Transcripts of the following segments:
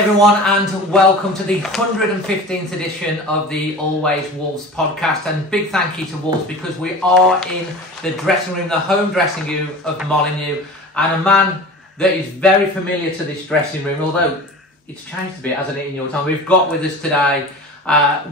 everyone, and welcome to the 115th edition of the Always Wolves podcast. And big thank you to Wolves, because we are in the dressing room, the home dressing room of Molyneux, and a man that is very familiar to this dressing room, although it's changed a bit, hasn't it, in your time. We've got with us today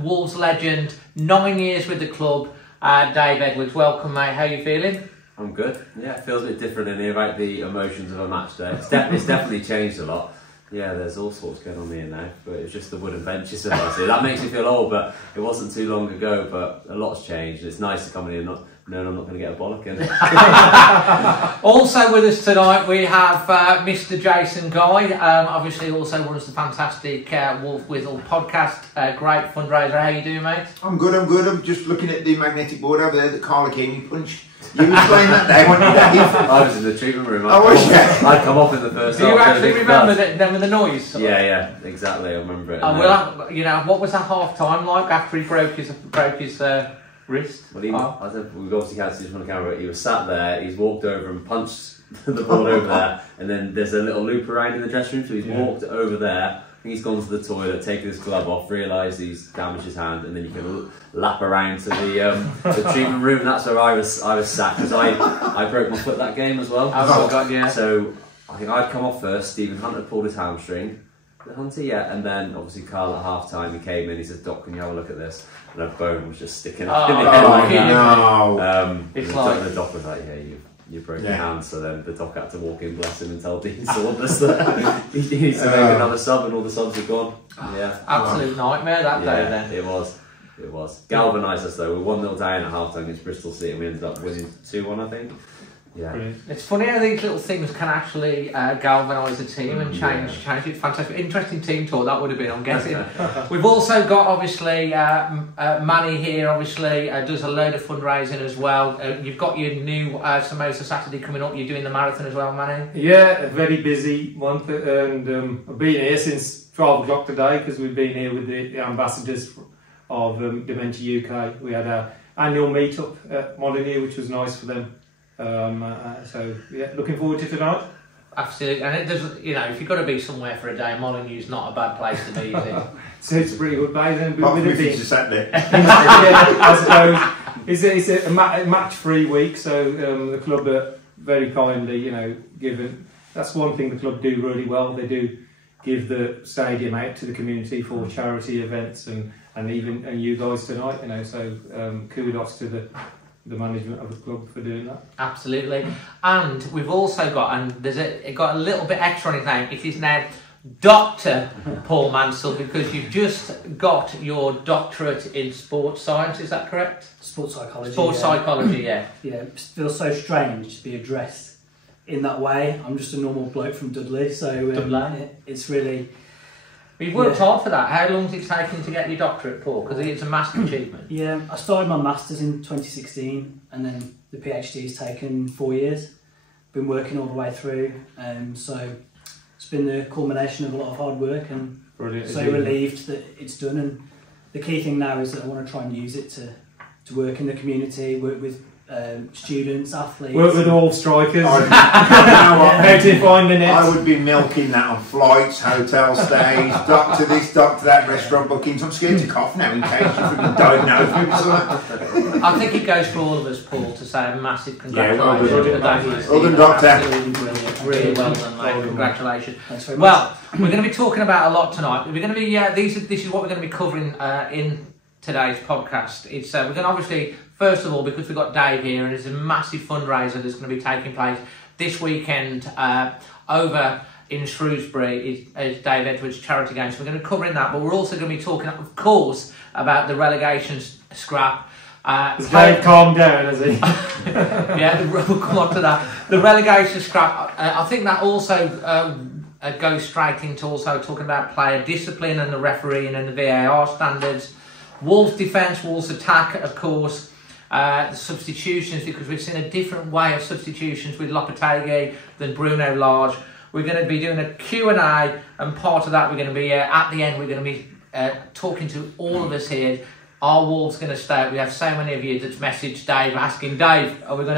Wolves legend, 9 years with the club, Dave Edwards. Welcome, mate. How are you feeling? I'm good. Yeah, it feels a bit different in here, right? The emotions of a match day. It's definitely changed a lot. Yeah, there's all sorts going on here now, but it's just the wooden benches of us here. That makes me feel old, but it wasn't too long ago, but a lot's changed. It's nice to come in and not knowing I'm not going to get a bollocking. Also with us tonight, we have Mr. Jason Guy, obviously also runs the fantastic Wolf Whistle podcast. Great fundraiser. How you doing, mate? I'm good. I'm just looking at the magnetic board over there that Carla Keeney punched. You was playing that day, weren't you, Dave? I was in the treatment room. I'd come off in the first half. Do you actually remember them with the noise? Yeah, exactly. I remember it. Well, you know, what was that half time like after he broke his wrist? Well, we've obviously had to just on the camera. He was sat there. He's walked over and punched the board over there, and then there's a little loop around in the dressing room. So he's walked over there. He's gone to the toilet, taken his glove off, realised he's damaged his hand, and then you can lap around to the treatment room. And that's where I was sacked, because I broke my foot that game as well. Oh God, yeah. So I think I'd come off first. Stephen Hunter pulled his hamstring. Hunter, yeah, and then obviously Carl at half time he came in. He said, "Doc, can you have a look at this?" And a bone was just sticking up in the head like that. It's like the doc was like, "Yeah, you broke your hand." So then the doc had to walk in, bless him, and tell Dean Saunders that he needs to make another sub, and all the subs are gone. Yeah, absolute nightmare that day. Then it was galvanised us though. We were 1-0 down at half time against Bristol City, and we ended up winning 2-1, I think. Yeah, brilliant. It's funny how these little things can actually galvanise a team and change it. Fantastic, interesting team talk that would have been, I'm guessing. We've also got obviously Manny here. Obviously does a load of fundraising as well. You've got your new Samosa Saturday coming up. You're doing the marathon as well, Manny. Yeah, a very busy month, and I've been here since 12 o'clock today, because we've been here with the ambassadors of Dementia UK. We had our annual meet-up at Molyneux, which was nice for them. So yeah, looking forward to tonight. Absolutely, and it does. You know, if you've got to be somewhere for a day, Molyneux's not a bad place to be, is it? So it's a pretty good place. It's a Saturday. I suppose it's a match-free week, so the club are very kindly, given. That's one thing the club do really well. They do give the stadium out to the community for charity events, and you guys tonight. So kudos to the management of the club for doing that. Absolutely. And we've also got, and it got a little bit extra on his name. It is now Dr. Paul Mansell, because you've just got your doctorate in sports science, is that correct? Sports psychology. Sports psychology, yeah. Yeah, it feels so strange to be addressed in that way. I'm just a normal bloke from Dudley, so it's really... You've worked hard for that. How long has it taken to get your doctorate, Paul? Because it's a massive achievement. Yeah, I started my masters in 2016, and then the PhD has taken 4 years. Been working all the way through, so it's been the culmination of a lot of hard work, and so relieved that it's done. And the key thing now is that I want to try and use it to work in the community, work with students, athletes. Work with all strikers. How to find the net. I would be milking that on flights, hotel stays, doctor this, doctor that, restaurant bookings. I'm scared to cough now in case you freaking diagnose me. I think it goes for all of us, Paul, to say a massive congratulations. Well done, doctor. Absolutely brilliant. Really well done, mate. Congratulations. Thanks very much. Well, we're going to be talking about a lot tonight. We're going to be this is what we're going to be covering in today's podcast. It's we're going to obviously, first of all, because we've got Dave here, and it's a massive fundraiser that's going to be taking place this weekend over in Shrewsbury. Is Dave Edwards' charity game. So we're going to cover in that, but we're also going to be talking, of course, about the relegation scrap. Has Dave calmed down, has he? Yeah, we'll come on to that. The relegation scrap. I think that also goes straight into also talking about player discipline and the refereeing and the VAR standards. Wolves defence, Wolves attack, of course. The substitutions, because we've seen a different way of substitutions with Lopetegui than Bruno Lage. We're going to be doing a Q&A, and part of that we're going to be, at the end, we're going to be talking to all of us here. Are Wolves going to stay? We have so many of you that's messaged Dave asking, Dave, are we going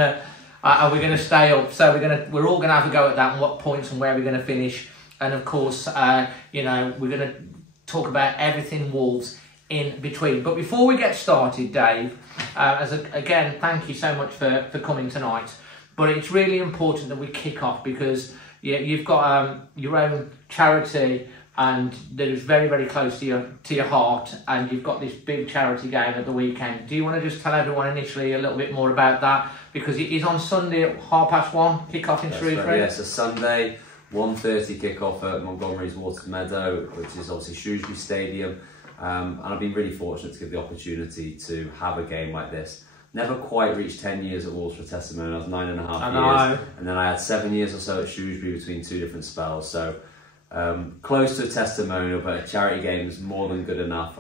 to stay up? So we're all going to have a go at that, and what points and where we're going to finish. and of course, you know, we're going to talk about everything Wolves in between. But before we get started, Dave, again, thank you so much for coming tonight. But it's really important that we kick off because you've got your own charity, and that is very, very close to your heart, and you've got this big charity game at the weekend. Do you want to just tell everyone initially a little bit more about that? Because it is on Sunday at 1:30, kick-off in Shrewsbury. Right, yeah, so Sunday, 1:30 kick-off at Montgomery's Water Meadow, which is obviously Shrewsbury Stadium. And I've been really fortunate to give the opportunity to have a game like this. Never quite reached 10 years at Wolves for testimony. I was 9.5 years. And then I had 7 years or so at Shrewsbury between 2 different spells. So close to a testimonial, but a charity game is more than good enough.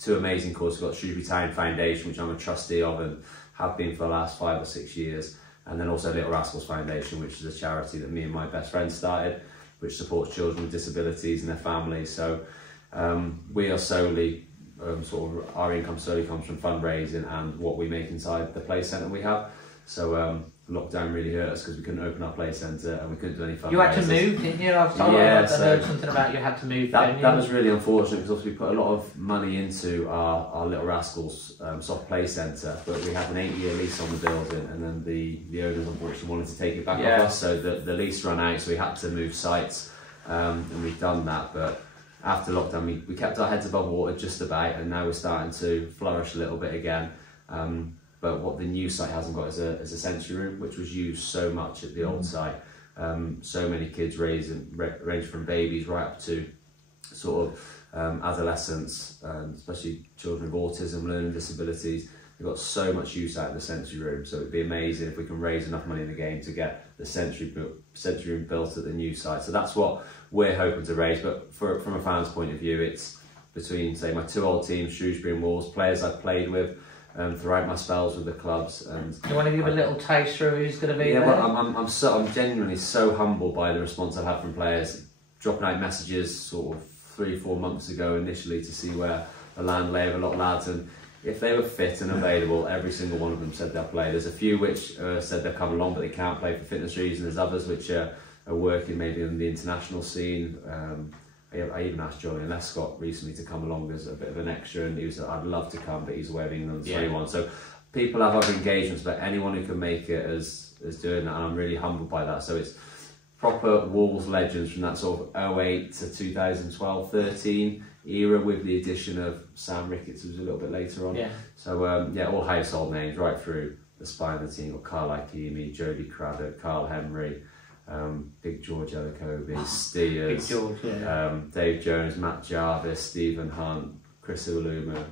2 amazing causes. We've got Shrewsbury Town Foundation, which I'm a trustee of and have been for the last 5 or 6 years. And then also Little Rascals Foundation, which is a charity that me and my best friend started, which supports children with disabilities and their families. So we are solely, our income solely comes from fundraising and what we make inside the play centre we have. So lockdown really hurt us because we couldn't open our play centre and we couldn't do any fundraising. You had to move, didn't you? I heard something about you had to move. That was really unfortunate because we put a lot of money into our Little Rascals soft play centre, but we had an 8-year lease on the building, and then the owners unfortunately wanted to take it back off us, so the lease ran out, so we had to move sites, and we've done that. But after lockdown, we kept our heads above water just about, and now we're starting to flourish a little bit again. But what the new site hasn't got is a sensory room, which was used so much at the old site. So many kids range from babies right up to sort of adolescents, especially children with autism, learning disabilities. We've got so much use out of the sensory room, so it'd be amazing if we can raise enough money in the game to get the sensory room built at the new site. So that's what we're hoping to raise. But from a fan's point of view, it's between, say, my 2 old teams, Shrewsbury and Wolves, players I've played with throughout my spells with the clubs. And do you want to give a little taste through who's going to be there? Well, I'm genuinely so humbled by the response I've had from players, dropping out messages sort of 3-4 months ago initially to see where the land lay of a lot of lads, and if they were fit and available, every single one of them said they'll play. There's a few which said they'll come along but they can't play for fitness reasons. There's others which are working maybe in the international scene. I even asked Julian Lescott recently to come along as a bit of an extra, and he was like, I'd love to come, but he's away of England 21. So people have other engagements, but anyone who can make it is doing that, and I'm really humbled by that. So it's proper Wolves legends from that sort of 08 to 2012-13 era, with the addition of Sam Ricketts, who was a little bit later on. So all household names right through the spine of the team. Got Carl Akimi, Jody Craddock, Carl Henry, Big George Elakobi, Steers, Big George, Dave Jones, Matt Jarvis, Stephen Hunt, Chris Iwaluma,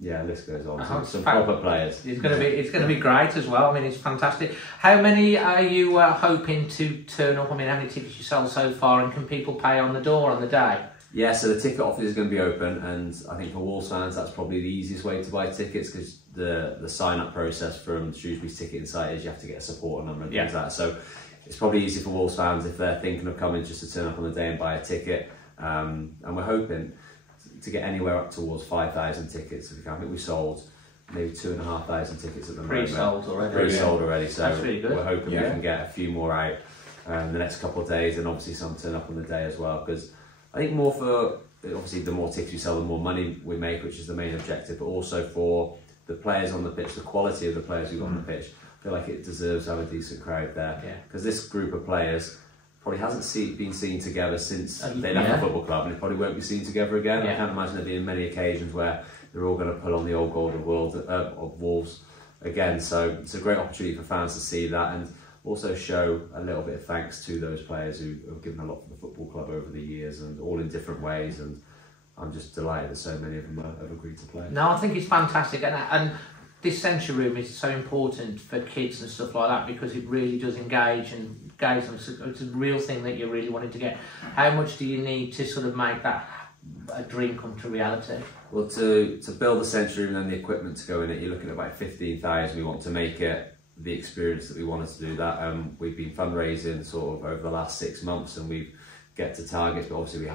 list goes on. Some proper players. It's going to be great as well. I mean, it's fantastic. How many are you hoping to turn up? I mean, how many tickets you sold so far, and can people pay on the door on the day? Yeah, so the ticket office is going to be open, and I think for Wolves fans that's probably the easiest way to buy tickets, because the sign-up process from Shrewsbury's ticketing site is you have to get a supporter number and things like that. So it's probably easy for Wolves fans if they're thinking of coming just to turn up on the day and buy a ticket. And we're hoping to get anywhere up towards 5,000 tickets. I think we sold maybe 2,500 tickets at the moment. Pre-sold already. Pre-sold already, so that's really good. We're hoping we can get a few more out in the next couple of days, and obviously some turn up on the day as well, because I think more for, obviously the more tickets we sell, the more money we make, which is the main objective, but also for the players on the pitch, the quality of the players who've on the pitch. I feel like it deserves to have a decent crowd there, because this group of players probably hasn't been seen together since they left the football club, and it probably won't be seen together again. I can't imagine there being many occasions where they're all going to pull on the old gold of Wolves again. So it's a great opportunity for fans to see that, and also show a little bit of thanks to those players who have given a lot for the football club over the years, and all in different ways. And I'm just delighted that so many of them have agreed to play. No, I think it's fantastic, and this sensory room is so important for kids and stuff like that, because it really does engage them. It's a real thing that you're really wanting to get. How much do you need to sort of make that a dream come to reality? Well, to build the sensory room and the equipment to go in it, you're looking at about 15,000. We want to make it the experience that we wanted to do that. We've been fundraising sort of over the last 6 months, and we get to targets, but obviously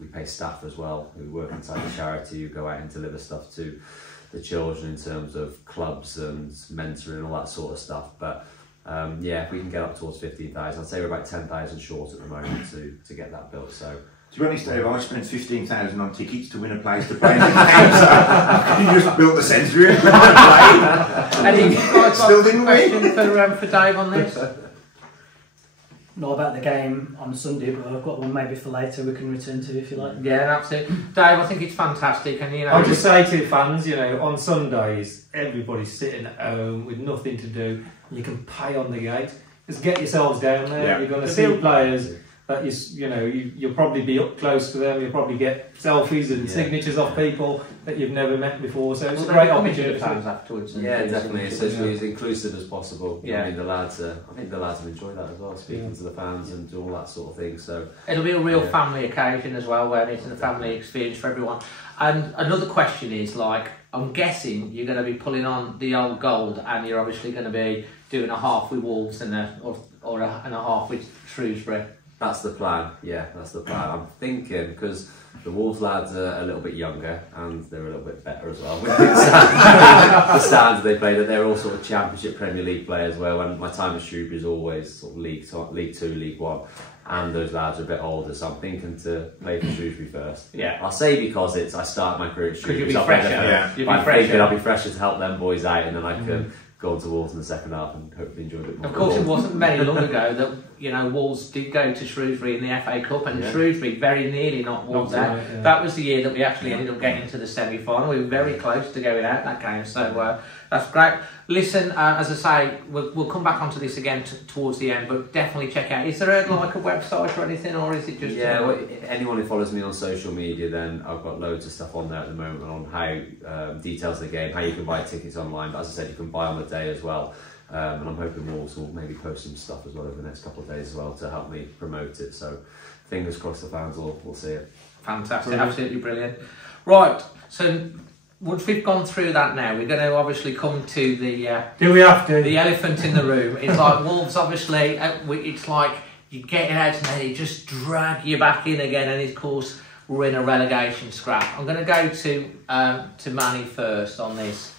we pay staff as well who work inside the charity, who go out and deliver stuff to the children in terms of clubs and mentoring and all that sort of stuff. But Yeah, if we can get up towards 15,000, I'd say we're about 10,000 short at the moment to get that built. So. To be honest, Dave, I spent 15,000 on tickets to win a place to play in the game, so you just built the centre and played. And you guys Still got a didn't question for Dave on this? Not about the game on Sunday, but I've got one maybe for later we can return to if you like. Yeah, that's it. Dave, I think it's fantastic, and you know. I'll just say to fans, you know, on Sundays, everybody's sitting at home with nothing to do. You can pay on the gate. Just get yourselves down there. Yeah. You're going to see players that you'll probably be up close to them. You'll probably get selfies and signatures off people that you've never met before. So it's a great opportunity. Fans afterwards. Yeah, definitely. It's as inclusive as possible. Yeah. I mean, I think the lads have enjoyed that as well, speaking to the fans and all that sort of thing. So it'll be a real family occasion as well, where it's a family experience for everyone. And another question is, like, I'm guessing you're going to be pulling on the old gold, and you're obviously going to be doing a half with Wolves and a half with Shrewsbury. That's the plan, yeah, that's the plan. I'm thinking, because the Wolves lads are a little bit younger and they're a little bit better as well. The stands they play, that they're all sort of Championship Premier League players, where when my time at Shrewsbury is always sort of League 2, League 1, and those lads are a bit older, so I'm thinking to play for Shrewsbury first. Yeah. I'll say because I started my career at Shrewsbury. Because you'll be fresher. Yeah. I'll be fresher to help them boys out, and then I can go on to Wolves in the second half and hopefully enjoy it more. Of course, it wasn't very long ago that, you know, Wolves did go to Shrewsbury in the FA Cup, and Shrewsbury very nearly knocked Wolves out. Yeah. That was the year that we actually ended up getting to the semi-final. We were very close to going out that game, so that's great. Listen, as I say, we'll come back onto this again towards the end, but definitely check out. Is there like a website or anything, or is it just... Yeah, well, anyone who follows me on social media, then I've got loads of stuff on there at the moment on how details of the game, how you can buy tickets online, but as I said, you can buy on the day as well. And I'm hoping Wolves will maybe post some stuff as well over the next couple of days as well to help me promote it. So fingers crossed the fans will see it. Fantastic, absolutely brilliant. Right, so once we've gone through that now, we're going to obviously come to the... Do we have to? The elephant in the room. It's like Wolves, obviously, it's like you get it out and then it just drag you back in again, and of course we're in a relegation scrap. I'm going to go to Manny first on this.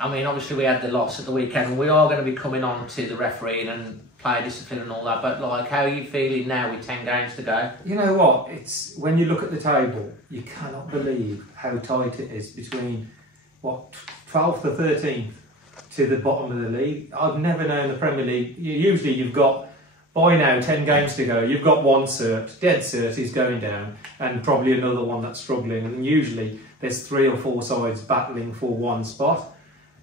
I mean, obviously we had the loss at the weekend, and we are going to be coming on to the refereeing and player discipline and all that, but like, how are you feeling now with 10 games to go? You know what, it's when you look at the table, you cannot believe how tight it is between, 12th to 13th to the bottom of the league. I've never known the Premier League, usually you've got, by now, 10 games to go, you've got one cert, dead cert is going down, and probably another one that's struggling, and usually there's 3 or 4 sides battling for one spot.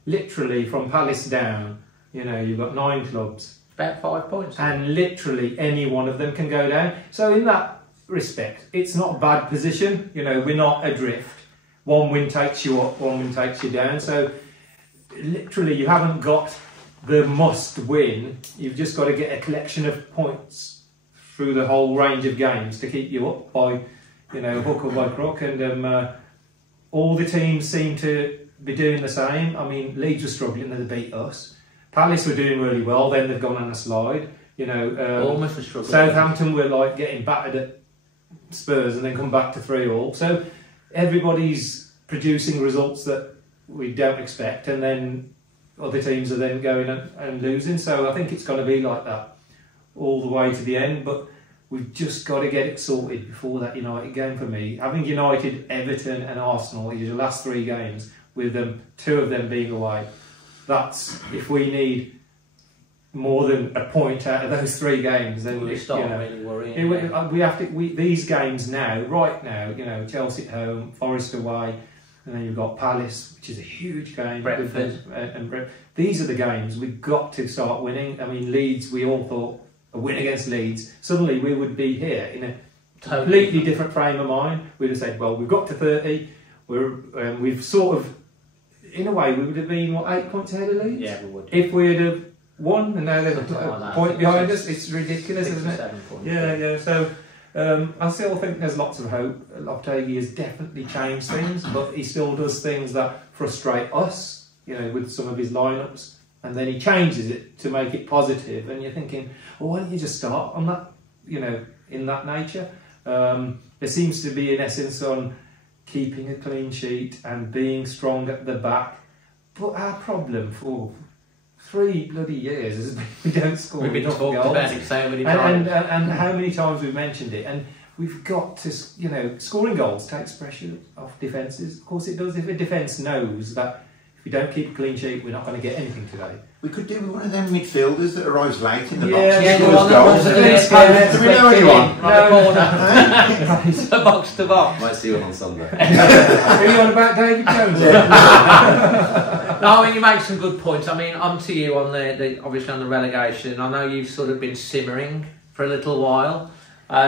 Literally from Palace down, you know, you've got 9 clubs. About 5 points. And literally any one of them can go down. So in that respect, it's not a bad position. You know, we're not adrift. One win takes you up, one win takes you down. So literally you haven't got the must win. You've just got to get a collection of points through the whole range of games to keep you up by, you know, hook or by crook. And all the teams seem to be doing the same. I mean, Leeds were struggling, they beat us. Palace were doing really well, then they've gone on a slide. You know, almost a struggle. Southampton were like getting battered at Spurs and then come back to 3-3. So everybody's producing results that we don't expect, and then other teams are then going and losing. So I think it's going to be like that all the way to the end. But we've just got to get it sorted before that United game for me. Having United, Everton and Arsenal in the last 3 games, with them, 2 of them being away. That's, if we need more than a point out of those 3 games, then we start really worrying. We have to. These games now, right now, you know, Chelsea at home, Forest away, and then you've got Palace, which is a huge game. Brentford. And these are the games we've got to start winning. I mean, Leeds, we all thought a win against Leeds, suddenly we would be here in a completely different frame of mind. We'd have said, well, we've got to 30. We've sort of, in a way, we would have been, 8 points ahead of Leeds? Yeah, we would. If we'd have won, and now there's a point behind us, it's ridiculous, 6 isn't it? 7 points. Yeah. So I still think there's lots of hope. Lopetegui has definitely changed things, but he still does things that frustrate us, you know, with some of his lineups, and then he changes it to make it positive, and you're thinking, well, why don't you just start on that, you know, in that nature? There seems to be an essence on keeping a clean sheet and being strong at the back. But our problem for 3 bloody years we don't score. We've been enough talking goals. about it so many times. And how many times we've mentioned it. And we've got to, scoring goals takes pressure off defences. Of course it does. If a defence knows that if we don't keep a clean sheet, we're not going to get anything today. We could do with one of them midfielders that arrives late in the Yeah, box. yeah, and the scores one that goals. runs Do we know anyone? No. Box to box. Might see one on Sunday. Are you on about David Jones? No, I mean, you make some good points. I mean, on to you on the obviously on the relegation. I know you've sort of been simmering for a little while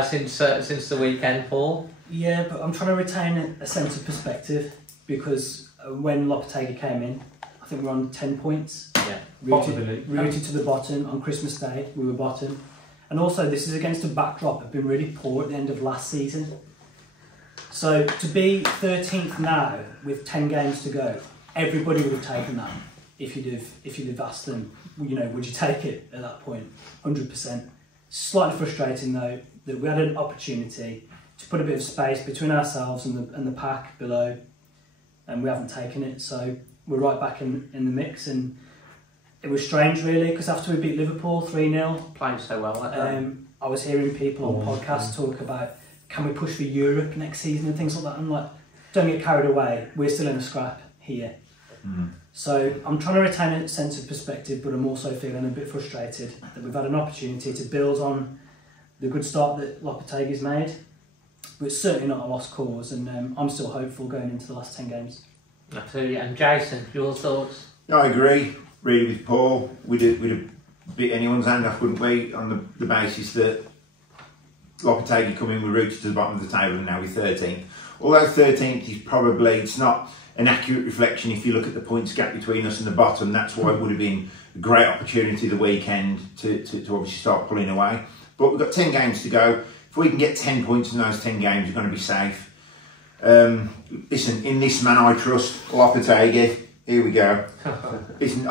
since the weekend, Paul. Yeah, but I'm trying to retain a sense of perspective because when Lopetegui came in, I think we're on 10 points. Yeah. Rooted to the bottom on Christmas Day, we were bottom. And also, this is against a backdrop of being really poor at the end of last season. So to be 13th now with 10 games to go, everybody would have taken that if you'd have asked them, would you take it at that point? 100%. Slightly frustrating though that we had an opportunity to put a bit of space between ourselves and the pack below, and we haven't taken it. So we're right back in the mix, and it was strange really because after we beat Liverpool 3-0, Playing so well. I was hearing people on podcasts talk about can we push for Europe next season and things like that. I'm like, don't get carried away. We're still in a scrap here. So I'm trying to retain a sense of perspective, but I'm also feeling a bit frustrated that we've had an opportunity to build on the good start that Lopetegui's made, but it's certainly not a lost cause, and I'm still hopeful going into the last 10 games. Absolutely. And Jason, your thoughts? I agree, really, with Paul. We'd have bit anyone's hand off, wouldn't we, on the basis that Lopetegui come in, we're rooted to the bottom of the table, and now we're 13th. Although 13th is probably, it's not an accurate reflection if you look at the points gap between us and the bottom. That's why it would have been a great opportunity the weekend to obviously start pulling away. But we've got 10 games to go. If we can get 10 points in those 10 games, we're going to be safe. Listen, in this man I trust, Lopetegui. Here we go. Listen,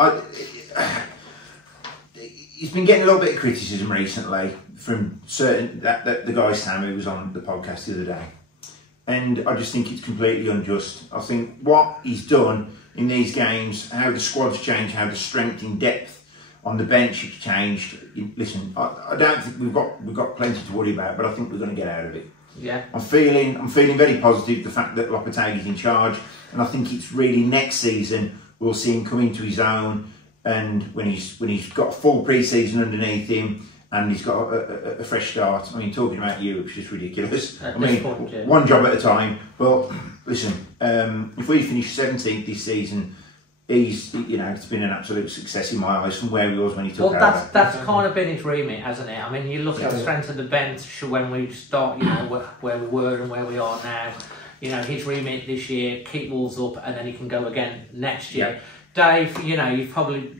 he's been getting a little bit of criticism recently from certain the guy Sam who was on the podcast the other day, and I just think it's completely unjust. I think what he's done in these games, how the squad's changed, how the strength in depth on the bench has changed. Listen, I don't think we've got plenty to worry about, but I think we're going to get out of it. Yeah, I'm feeling very positive the fact that Lopetegui's in charge, and I think it's really next season we'll see him come into his own, and when he's got a full pre-season underneath him and he's got a fresh start. I mean, talking about Europe's just ridiculous. I mean, one job at a time. But listen, if we finish 17th this season, it's been an absolute success in my eyes from where he was when he took over. Well, that's kind of been his remit, hasn't it? I mean, you look at the strength of the bench when we start, where we were and where we are now. His remit this year, keep Wolves up, and then he can go again next year. Yeah. Dave, you've probably,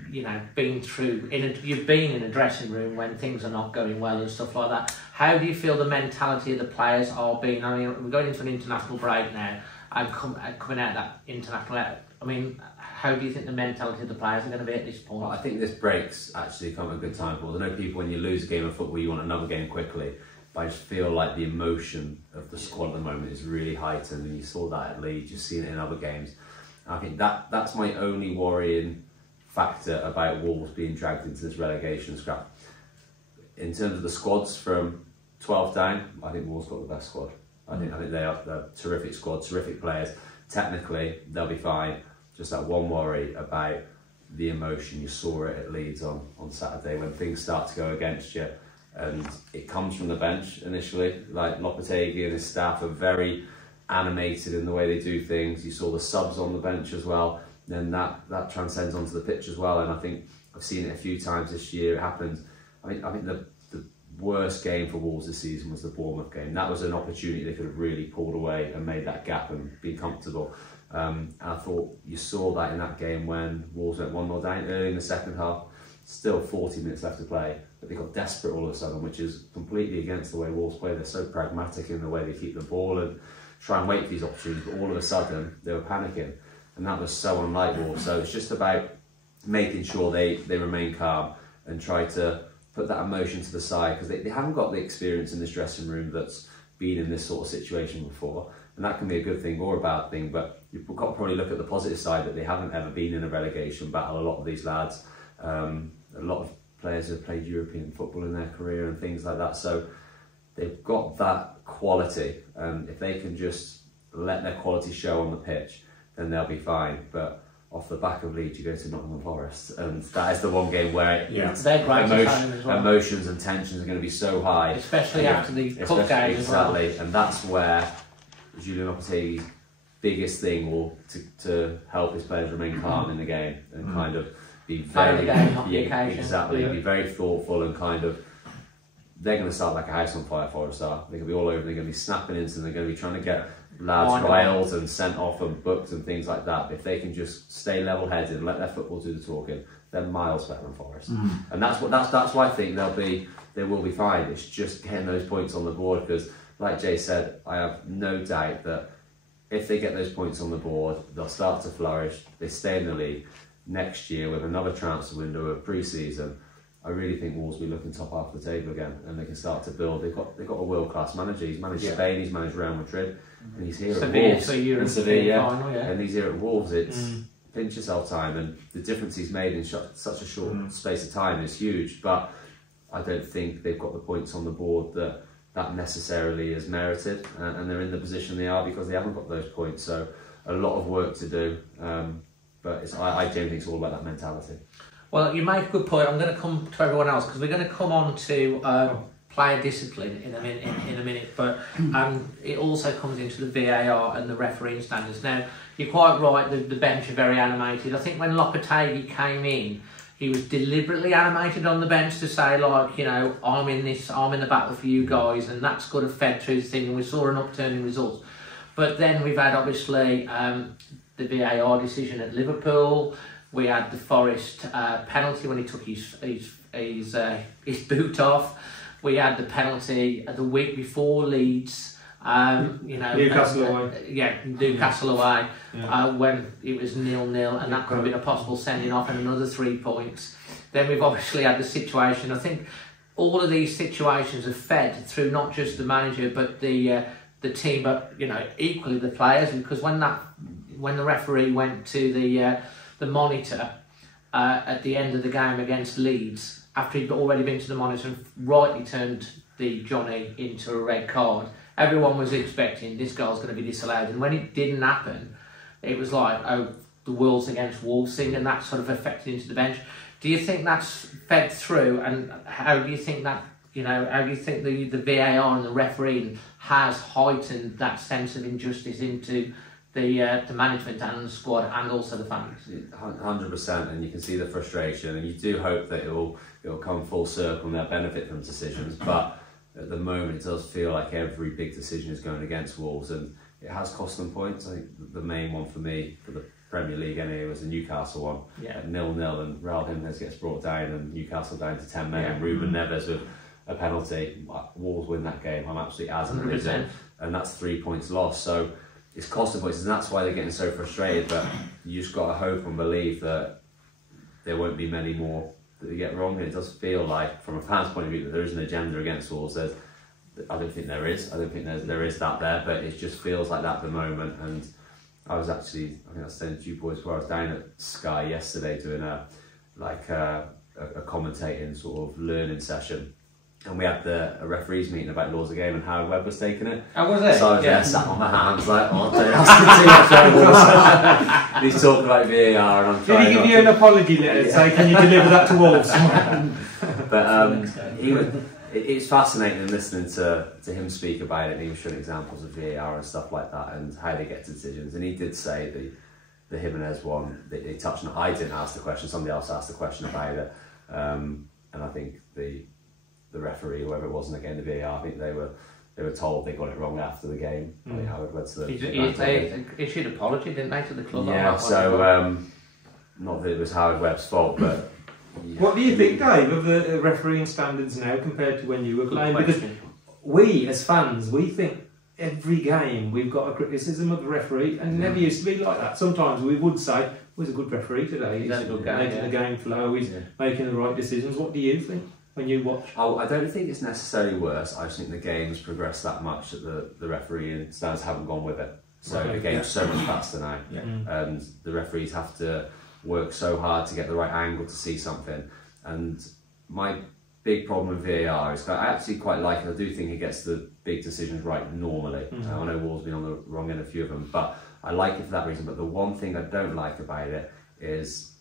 been through, you've been in a dressing room when things are not going well and stuff like that. How do you feel the mentality of the players are being? I mean, we're going into an international break now, and coming out of that international out. I mean, how do you think the mentality of the players are going to be at this point? Well, I think this break's actually come at a good time for us. I know people, when you lose a game of football, you want another game quickly. But I just feel like the emotion of the squad at the moment is really heightened, and you saw that at Leeds, you've seen it in other games. I think that's my only worrying factor about Wolves being dragged into this relegation scrap. In terms of the squads from 12th down, I think Wolves got the best squad. I think they're a terrific squad, terrific players. Technically, they'll be fine. Just that one worry about the emotion. You saw it at Leeds on Saturday when things start to go against you, and it comes from the bench initially. Like Lopetegui and his staff are very animated in the way they do things. You saw the subs on the bench as well, then that transcends onto the pitch as well. And I think I've seen it a few times this year. It happens. I think the worst game for Wolves this season was the Bournemouth game. That was an opportunity they could have really pulled away and made that gap and been comfortable. And I thought you saw that in that game when Wolves went 1-0 down early in the second half. Still 40 minutes left to play, but they got desperate all of a sudden, which is completely against the way Wolves play. They're so pragmatic in the way they keep the ball and try and wait for these opportunities, but all of a sudden they were panicking, and that was so unlike Wolves. So it's just about making sure they remain calm and try to put that emotion to the side, because they haven't got the experience in this dressing room that's been in this sort of situation before, and that can be a good thing or a bad thing. But you've got to probably look at the positive side, that they haven't ever been in a relegation battle, a lot of these lads. A lot of players have played European football in their career and things like that, so they've got that quality, and if they can just let their quality show on the pitch, then they'll be fine. But off the back of Leeds, you go to Nottingham Forest, and that is the one game where they're great as well. Emotions and tensions are going to be so high, especially after the cup game as well. Exactly, and that's where Julian Lopetegui's biggest thing will to help his players remain calm in the game and kind of be very be very thoughtful and kind of. They're going to start like a house on fire for us. They're going to be all over. They're going to be snapping into. They're going to be trying to get lads riled and sent off and booked and things like that. But if they can just stay level-headed and let their football do the talking, they're miles better than Forest. And that's why I think they will be fine. It's just getting those points on the board, because, like Jay said, I have no doubt that if they get those points on the board, they'll start to flourish. They stay in the league next year with another transfer window of pre-season. I really think Wolves will be looking top half of the table again, and they can start to build. They've got a world-class manager. He's managed Spain, he's managed Real Madrid, and he's here at Wolves. And he's here at Wolves. It's pinch yourself time, and the difference he's made in such a short space of time is huge. But I don't think they've got the points on the board that necessarily is merited, and they're in the position they are because they haven't got those points. So a lot of work to do, but I genuinely think it's all about that mentality. Well, you make a good point. I'm going to come to everyone else because we're going to come on to player discipline in a minute. But it also comes into the VAR and the refereeing standards. Now, you're quite right. The bench are very animated. I think when Lopetegui came in, he was deliberately animated on the bench to say, like, you know, I'm in the battle for you guys, and that's got to fed through the thing. And we saw an upturn in results. But then we've had obviously the VAR decision at Liverpool. We had the Forest penalty when he took his boot off. We had the penalty the week before Leeds. Newcastle away. Newcastle away. When it was 0-0, and that could have been a possible sending off and another 3 points. Then we've obviously had the situation. I think all of these situations are fed through not just the manager but the team, but equally the players. Because when the referee went to the monitor at the end of the game against Leeds, after he'd already been to the monitor and rightly turned the Johnny into a red card, everyone was expecting this guy's going to be disallowed. And when it didn't happen, it was like, oh, the Wolves against Wolves thing, and that sort of affected into the bench. Do you think that's fed through, and how do you think that, how do you think the VAR and the refereeing has heightened that sense of injustice into the management and the squad and also the fans? 100%, and you can see the frustration, and you do hope that it'll come full circle and they'll benefit from decisions. But at the moment, it does feel like every big decision is going against Wolves, and it has cost them points. I think the main one for me for the Premier League anyway was the Newcastle one at 0-0, and Raul Jimenez gets brought down and Newcastle down to 10 men, and Ruben Neves with a penalty. Wolves win that game. I'm absolutely adamant, and that's 3 points lost. So it's costing points, and that's why they're getting so frustrated. But you just got to hope and believe that there won't be many more that they get wrong. And it does feel like, from a fan's point of view, that there is an agenda against Wolves. I don't think there is. I don't think there is that there, but it just feels like that at the moment. And I was actually, I think I was saying to you boys before, I was down at Sky yesterday doing a commentating sort of learning session. And we had a referees meeting about laws of the game, and Howard Webb was taking it. Oh, was it? So I was there, sat on my hands, like, oh, that's he's talking about VAR, and I'm trying. Did he give you an apology letter? Say, can you deliver that to Wolves? But it's fascinating listening to him speak about it, and he was showing examples of VAR and stuff like that, and how they get to decisions. And he did say the Jimenez one, they touched on it. I didn't ask the question; somebody else asked the question about it, and I think the referee, whoever it was in the game, the VAR, I think they were told they got it wrong after the game. Howard went to they issued an apology, didn't they, to the club? Yeah, so not that it was Howard Webb's fault, but what do you think, Dave, of the refereeing standards now compared to when you were playing? Because we, as fans, we think every game we've got a criticism of the referee, and it never used to be like that. Sometimes we would say, well, he's a good referee today, he's making the game flow, he's making the right decisions. What do you think when you watch? Oh, I don't think it's necessarily worse. I just think the game's progressed that much that the refereeing standards haven't gone with it. So the game's so much faster now, and the referees have to work so hard to get the right angle to see something. And my big problem with VAR is I actually quite like it. I do think it gets the big decisions right normally. I know Wolves been on the wrong end of a few of them, but I like it for that reason. But the one thing I don't like about it is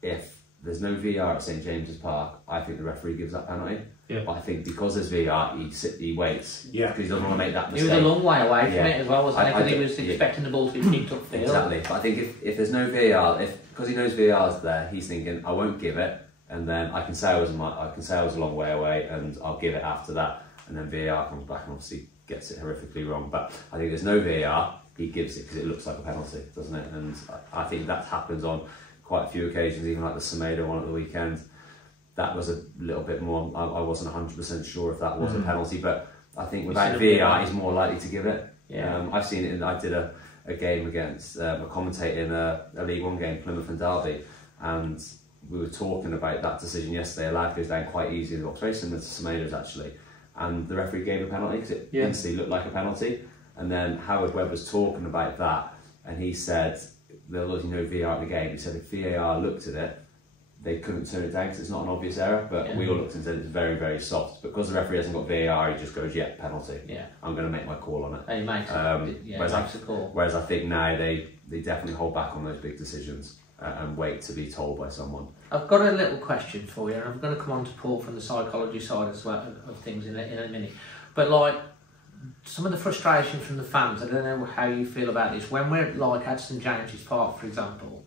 if there's no VAR at St James's Park, I think the referee gives that penalty. But I think because there's VAR, he waits. Because he doesn't want to make that mistake. He was a long way away from it as well, wasn't he? Because he was expecting the ball to be kicked upfield. Exactly. But I think if there's no VAR, because he knows VAR's there, he's thinking, I won't give it, and then I can say I was a long way away, and I'll give it after that. And then VAR comes back and obviously gets it horrifically wrong. But I think there's no VAR, he gives it because it looks like a penalty, doesn't it? And I think that happens on quite a few occasions, even like the Semedo one at the weekend. That was a little bit more, I wasn't 100% sure if that was a penalty, but I think without VAR, he's more likely to give it. I've seen it, I did a game against, a commentator in a League One game, Plymouth and Derby, and we were talking about that decision yesterday. A lad goes down quite easy in the box, very similar to Semedo's actually, and the referee gave a penalty because it instantly looked like a penalty. And then Howard Webb was talking about that, and he said, there was no VAR in the game. He said if VAR looked at it, they couldn't turn it down because it's not an obvious error, but we all looked and said it's very, very soft. Because the referee hasn't got VAR, he just goes, penalty. I'm going to make my call on it. And he makes makes a call. Whereas I think now they definitely hold back on those big decisions and wait to be told by someone. I've got a little question for you, and I'm going to come on to Paul from the psychology side as well of things in a minute. But like, some of the frustration from the fans, I don't know how you feel about this, when we're like at St James's Park, for example,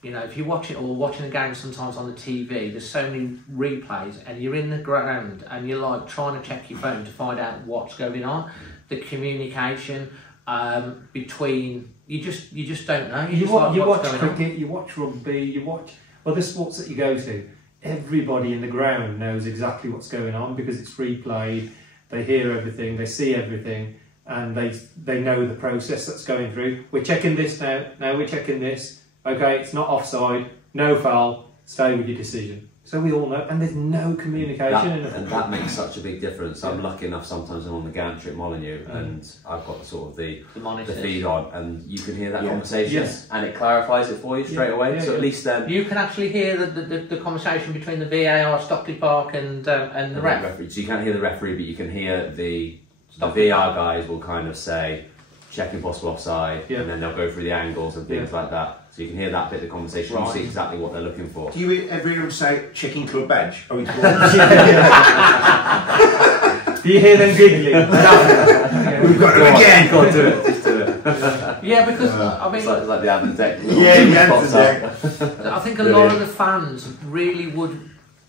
you know, if you watch it or watching a game sometimes on the TV, there's so many replays and you're in the ground and you're like trying to check your phone to find out what's going on. The communication between, you just don't know. You watch cricket, you watch rugby, you watch other sports that you go to. Everybody in the ground knows exactly what's going on because it's replayed. They hear everything, they see everything, and they know the process that's going through. We're checking this now we're checking this. Okay, it's not offside, no foul, stay with your decision. So we all know, and there's no communication. And that makes such a big difference. I'm lucky enough sometimes I'm on the gantry at Molineux and I've got sort of the feed on, and you can hear that conversation and it clarifies it for you straight away. So at least then... You can actually hear the conversation between the VAR, Stockley Park and the ref. So you can't hear the referee, but you can hear the VAR guys will kind of say, checking possible offside, and then they'll go through the angles and things like that. So you can hear that bit of the conversation, you see exactly what they're looking for. Do you ever hear them say, checking club badge? Do you hear them giggling? We've got it again! Go on, do it, just do it. Because, I mean... It's like the Adam deck. The deck. I think a lot of the fans really would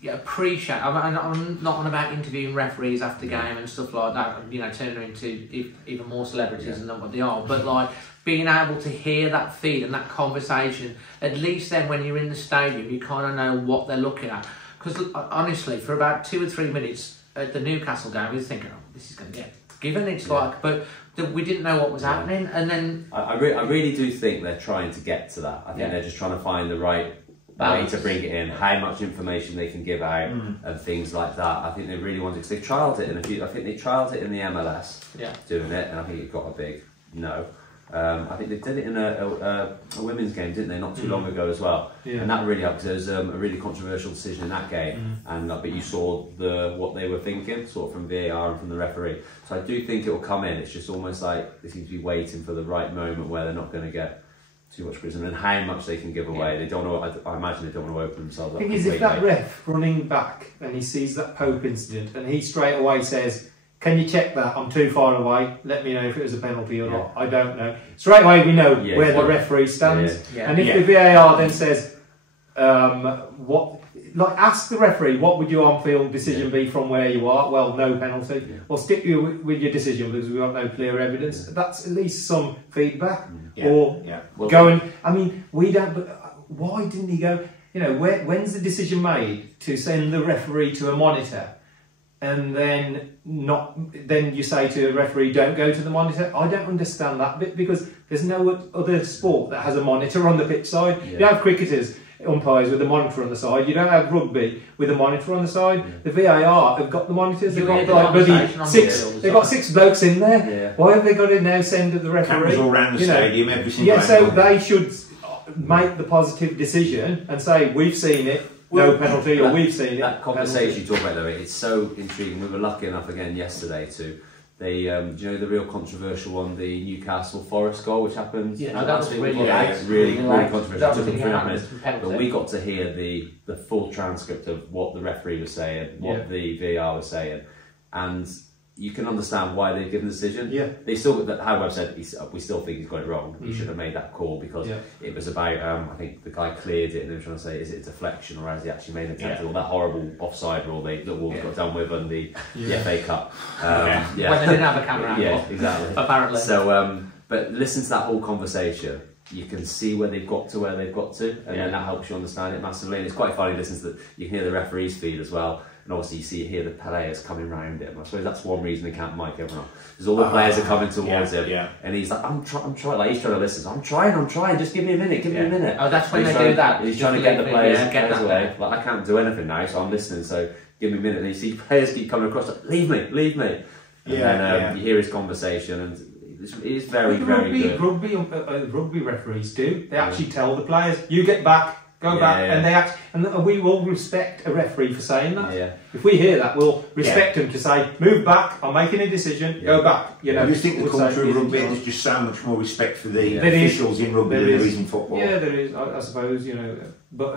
appreciate, I'm not on about interviewing referees after the game and stuff like that, you know, turning them into even more celebrities than what they are, but like being able to hear that feed and that conversation, at least then when you're in the stadium you kind of know what they're looking at. Because honestly, for about 2 or 3 minutes at the Newcastle game we were thinking, oh, this is going to get given, it's like, but we didn't know what was happening. And then I really do think they're trying to get to that. I think they're just trying to find the right way to bring it in, how much information they can give out and things like that. I think they really want it, because they've trialled it I think they trialled it in the MLS doing it, and I think it got a big no. I think they did it in a women's game, didn't they, not too long ago as well, and that really helped. There was a really controversial decision in that game, and but you saw what they were thinking, sort of from VAR and from the referee. So I do think it will come in. It's just almost like they seem to be waiting for the right moment where they're not going to get too much criticism and how much they can give away. They don't know. I imagine they don't want to open themselves up. The thing is, if that ref running back and he sees that Pope incident and he straight away says, "Can you check that? I'm too far away. Let me know if it was a penalty or not." I don't know. Straight away we know where the referee stands. And if the VAR then says, ask the referee, what would your on-field decision be from where you are? Well, no penalty. Well, stick you with your decision because we've got no clear evidence. That's at least some feedback. I mean, we don't. But why didn't he go? You know, when's the decision made to send the referee to a monitor? And then you say to a referee, don't go to the monitor. I don't understand that bit, because there's no other sport that has a monitor on the pitch side. You don't have cricketers, umpires with a monitor on the side. You don't have rugby with a monitor on the side. The VAR have got the monitors. They've got six blokes in there. Why have they got to now send to the referee? Cameras all around the stadium every single so they should. make the positive decision and say we've seen it, no penalty, or we've seen it. That conversation you talk about, though, it's so intriguing. We were lucky enough again yesterday to. Do you know the real controversial one, the Newcastle Forest goal, which happened? Yeah, that was really really controversial. That Took was 3.5 minutes. But we got to hear the full transcript of what the referee was saying, what the VAR was saying, and you can understand why they've given the decision. Yeah. They still, how I've said, we still think he's got it wrong. He should have made that call because it was about, I think the guy cleared it and they were trying to say, is it a deflection or has he actually made an attempt? Or that horrible offside rule that Wolves got done with on the FA Cup. When they didn't have a camera angle. Yeah, exactly. Apparently. So, but listen to that whole conversation. You can see where they've got to, and then that helps you understand it massively. And it's quite funny, listen to you can hear the referee's feed as well. And obviously you hear the players coming round him. I suppose that's one reason they can't mic everyone up. Because all the players are coming towards him. Yeah. And he's like, I'm trying, like he's trying to listen. I'm trying, just give me a minute, Oh, that's when they do that. He's trying to get the players away. Like, I can't do anything now, so I'm listening, so give me a minute. And you see players keep coming across, like, leave me. And then you hear his conversation, and it's very good. Rugby referees do. They actually tell the players, you get back. Go back, and we will respect a referee for saying that. Yeah. If we hear that, we'll respect him to say, "Move back. I'm making a decision. Go back." You know. I just think the culture of rugby there's just so much more respect for the officials in rugby than there is in football. Yeah, there is. I suppose but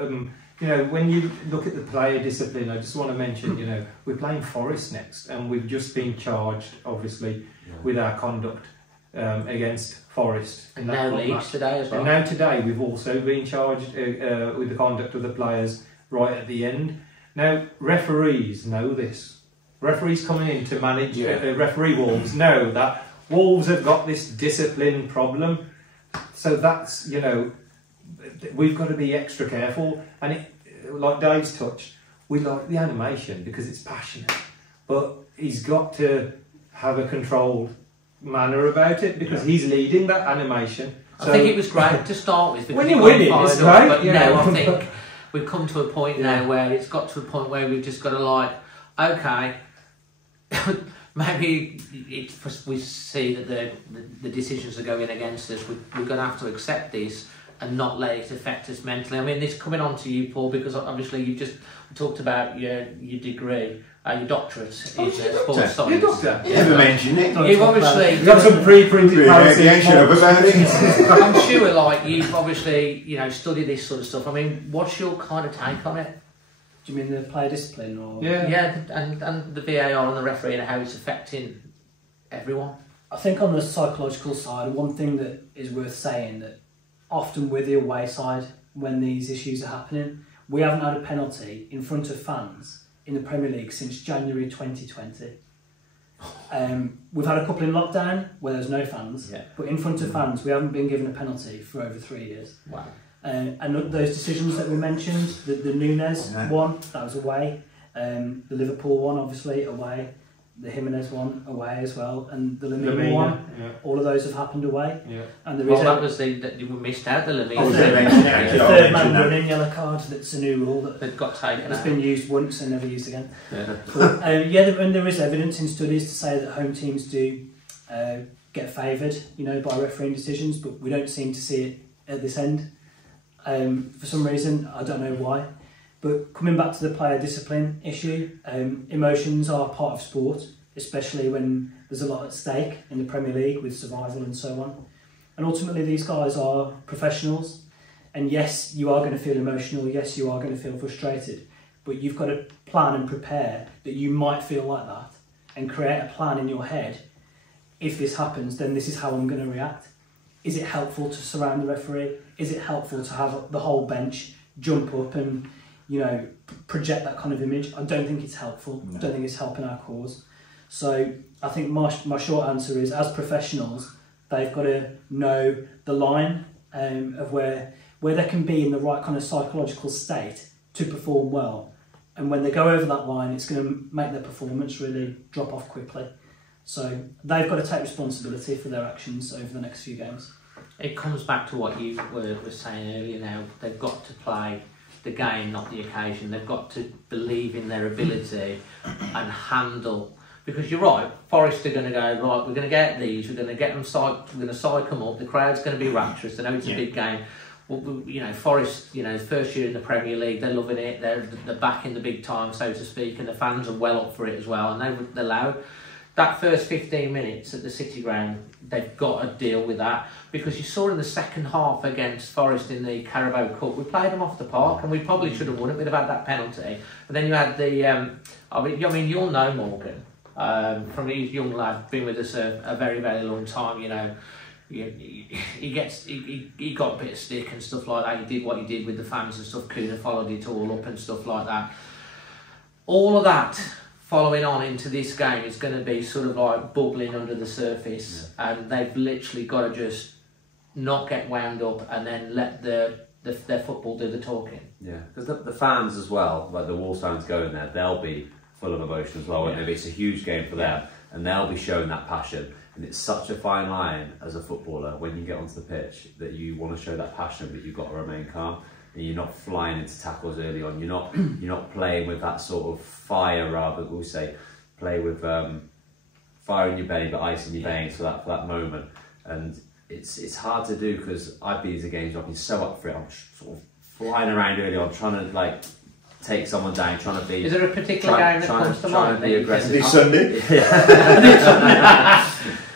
when you look at the player discipline, I just want to mention, we're playing Forest next, and we've just been charged, obviously, with our conduct against Forest. And now Leeds today as well. And now today we've also been charged with the conduct of the players right at the end. Now referees know this. Referees coming in to manage referee Wolves know that Wolves have got this discipline problem. So that's, we've got to be extra careful. And like Dave's touched, we like the animation because it's passionate. But he's got to have a controlled manner about it because he's leading that animation. So I think it was great to start with. When you're winning, it's great. But now I think we've come to a point now where it's got to a point where we've just got to okay, maybe we see that the decisions are going against us. We're going to have to accept this and not let it affect us mentally. I mean, this coming on to you, Paul, because obviously you just talked about your degree. Your doctorate is sports science. Your doctor? Never mentioned it. You've obviously got some pre-printed I'm sure, you've obviously, studied this sort of stuff. I mean, what's your kind of take on it? Do you mean the player discipline, or and the VAR and the referee and how it's affecting everyone? I think on the psychological side, one thing that is worth saying that often we're the away side when these issues are happening. We haven't had a penalty in front of fans in the Premier League since January 2020. We've had a couple in lockdown where there's no fans, but in front of fans we haven't been given a penalty for over 3 years. Wow. And those decisions that we mentioned, the Nunes one, that was away, the Liverpool one obviously away, the Jimenez one away as well, and the Lemina one, all of those have happened away. And there is that was that you missed out, the Lemina. The third man running yellow card, that's a new rule that got taken. It's been used once and never used again. But, and there is evidence in studies to say that home teams do get favoured, by refereeing decisions, but we don't seem to see it at this end. For some reason, I don't know why. But coming back to the player discipline issue, emotions are part of sport, especially when there's a lot at stake in the Premier League with survival and so on. And ultimately these guys are professionals, and yes, you are going to feel emotional, yes, you are going to feel frustrated, but you've got to plan and prepare that you might feel like that and create a plan in your head. If this happens, then this is how I'm going to react. Is it helpful to surround the referee? Is it helpful to have the whole bench jump up and project that kind of image? I don't think it's helpful. No. I don't think it's helping our cause. So I think my short answer is, as professionals, they've got to know the line of where they can be in the right kind of psychological state to perform well. And when they go over that line, it's going to make their performance really drop off quickly. So they've got to take responsibility for their actions over the next few games. It comes back to what you were saying earlier now. They've got to play the game, not the occasion. They've got to believe in their ability and handle. Because you're right, Forest are going to go, right, we're going to get these, we're going to get them, we're going to psych them up, the crowd's going to be rapturous, they know it's a big game. you know, Forest, you know, first year in the Premier League, they're loving it. They're back in the big time, so to speak, and the fans are well up for it as well. And they would allow that first 15 minutes at the City Ground. They've got to deal with that, because you saw in the second half against Forest in the Carabao Cup, we played them off the park, and we probably should have won it. We'd have had that penalty, but then you had the. I mean, you'll know Morgan from his young lad, been with us a very, very long time. You know. He got a bit of stick and stuff like that. He did what he did with the fans and stuff. Kuna followed it all up and stuff like that. All of that following on into this game is going to be sort of like bubbling under the surface, and they've literally got to just not get wound up and then let their football do the talking. Yeah, because the fans as well, like the Wolves fans going there, they'll be full of emotion as well. And it's a huge game for them, and they'll be showing that passion. And it's such a fine line as a footballer when you get onto the pitch that you want to show that passion, but you've got to remain calm, and you're not flying into tackles early on. You're not playing with that sort of fire, rather we say play with fire in your belly but ice in your veins for that moment. And it's hard to do, because I've been to games, I've been so up for it, I'm sort of flying around early on, trying to like take someone down, trying to be. Is there a particular game that comes to mind? Trying to be aggressive. This Sunday.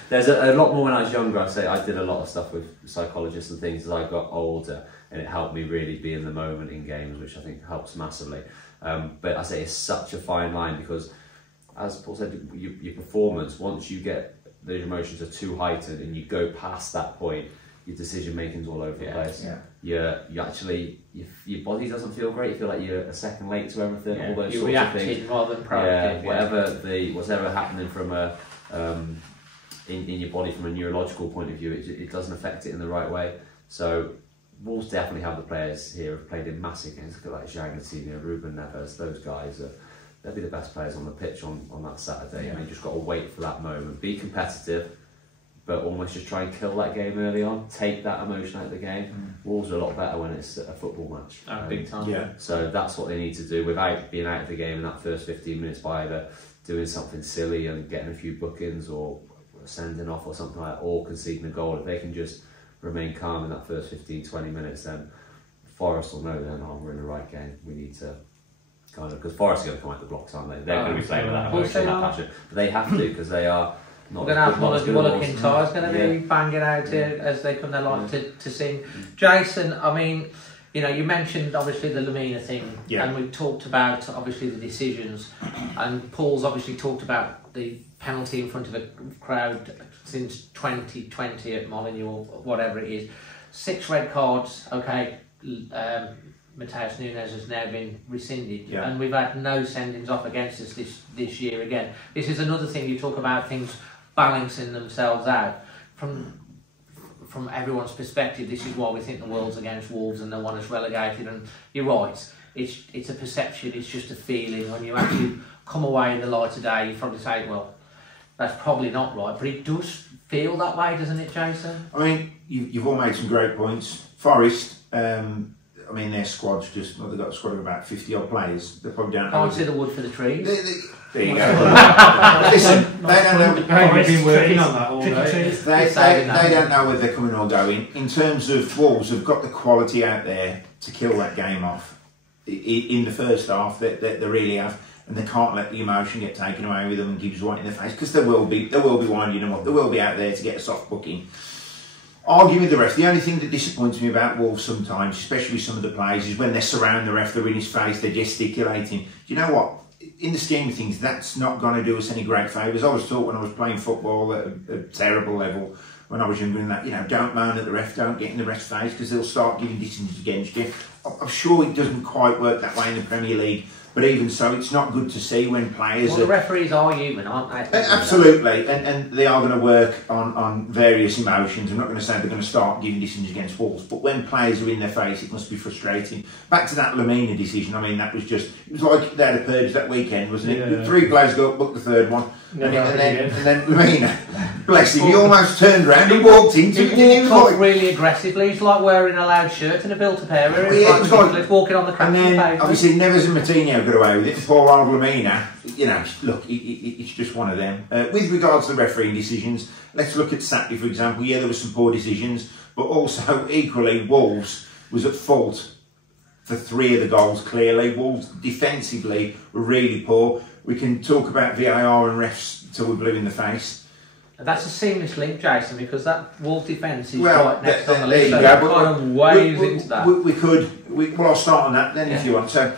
There's a lot more when I was younger. I say I did a lot of stuff with psychologists and things as I got older, and it helped me really be in the moment in games, which I think helps massively. But I say it's such a fine line, because, as Paul said, your performance, once you get those emotions are too heightened and you go past that point, your decision making's all over the place. You actually, your body doesn't feel great. You feel like you're a second late to everything. All those sorts of things. Rather than proactive. Whatever happening from a in your body from a neurological point of view, it doesn't affect it in the right way. So Wolves definitely have the players here who've played in massive games. Look at like Jean Gazzini, Ruben Neves. Those guys they'll be the best players on the pitch on that Saturday. And you just got to wait for that moment. Be competitive, but almost just try and kill that game early on. Take that emotion out of the game. Wolves are a lot better when it's a football match. Big time. Yeah. So that's what they need to do without being out of the game in that first 15 minutes by either doing something silly and getting a few bookings, or sending off or something like that, or conceding a goal. If they can just remain calm in that first 15-20 minutes, then Forest will know then, we're in the right game. We need to kind of, because Forest are going to come out the blocks, aren't they? They're going to be playing with that emotion, that passion. But they have to, because they are not. We're going to have Mulligan Tyre's going to be banging out as they come. They like to sing. Jason, I mean, you know, you mentioned obviously the Lamina thing, and we've talked about obviously the decisions, and Paul's obviously talked about the penalty in front of a crowd since 2020 at Molineux or whatever it is. 6 red cards, okay. Mateus Nunes has now been rescinded, and we've had no sendings off against us this year again. This is another thing, you talk about things balancing themselves out. From everyone's perspective, this is why we think the world's against Wolves and they want us relegated. And you're right, it's a perception, it's just a feeling. When you actually come away in the light of day, you probably say, well, that's probably not right, but it does feel that way, doesn't it, Jason? I mean, you've all made some great points. Forest, I mean, their squad's just, well, they've got a squad of about 50 odd players. They probably don't know. Can't see the wood for the trees. There you go. Listen, they don't know. We've been working on that all day. They don't know whether they're coming or going. In terms of Wolves, have got the quality out there to kill that game off. In the first half, they really have. And they can't let the emotion get taken away with them and Gibbs white in their face, because they will be winding them up. They will be out there to get a soft booking. Argue with the ref. The only thing that disappoints me about Wolves sometimes, especially some of the players, is when they surround the ref, they're in his face, they're gesticulating. Do you know what? In the scheme of things, that's not going to do us any great favours. I was taught when I was playing football at a terrible level, when I was younger, than that, you know, don't moan at the ref, don't get in the ref's face, because they'll start giving decisions against you. I'm sure it doesn't quite work that way in the Premier League. But even so, it's not good to see when players... Well, the referees are human, aren't they? Absolutely, and they are going to work on various emotions. I'm not going to say they're going to start giving decisions against Wolves, but when players are in their face, it must be frustrating. Back to that Lamina decision, I mean, that was just... It was like they had a purge that weekend, wasn't it? Yeah. 3 players go up, booked the 3rd one, and then Lamina, bless him, he almost turned around and walked into it. Did he talk really aggressively? He's like wearing a loud shirt and a built-up area. Yeah, It's like walking on the cracks. And then, obviously, Neves and Martinho got away with it. Poor old Lamina, you know, look, it's just one of them. With regards to the refereeing decisions, let's look at Saturday, for example. Yeah, there were some poor decisions, but also, equally, Wolves, was at fault for 3 of the goals clearly. Wolves defensively were really poor. We can talk about VAR and refs till we're blue in the face. And that's a seamless link, Jason, because that Wolves defence is Well, right next on the there list. you So go, that but kind of waves into that. Well, I'll start on that then if you want. So,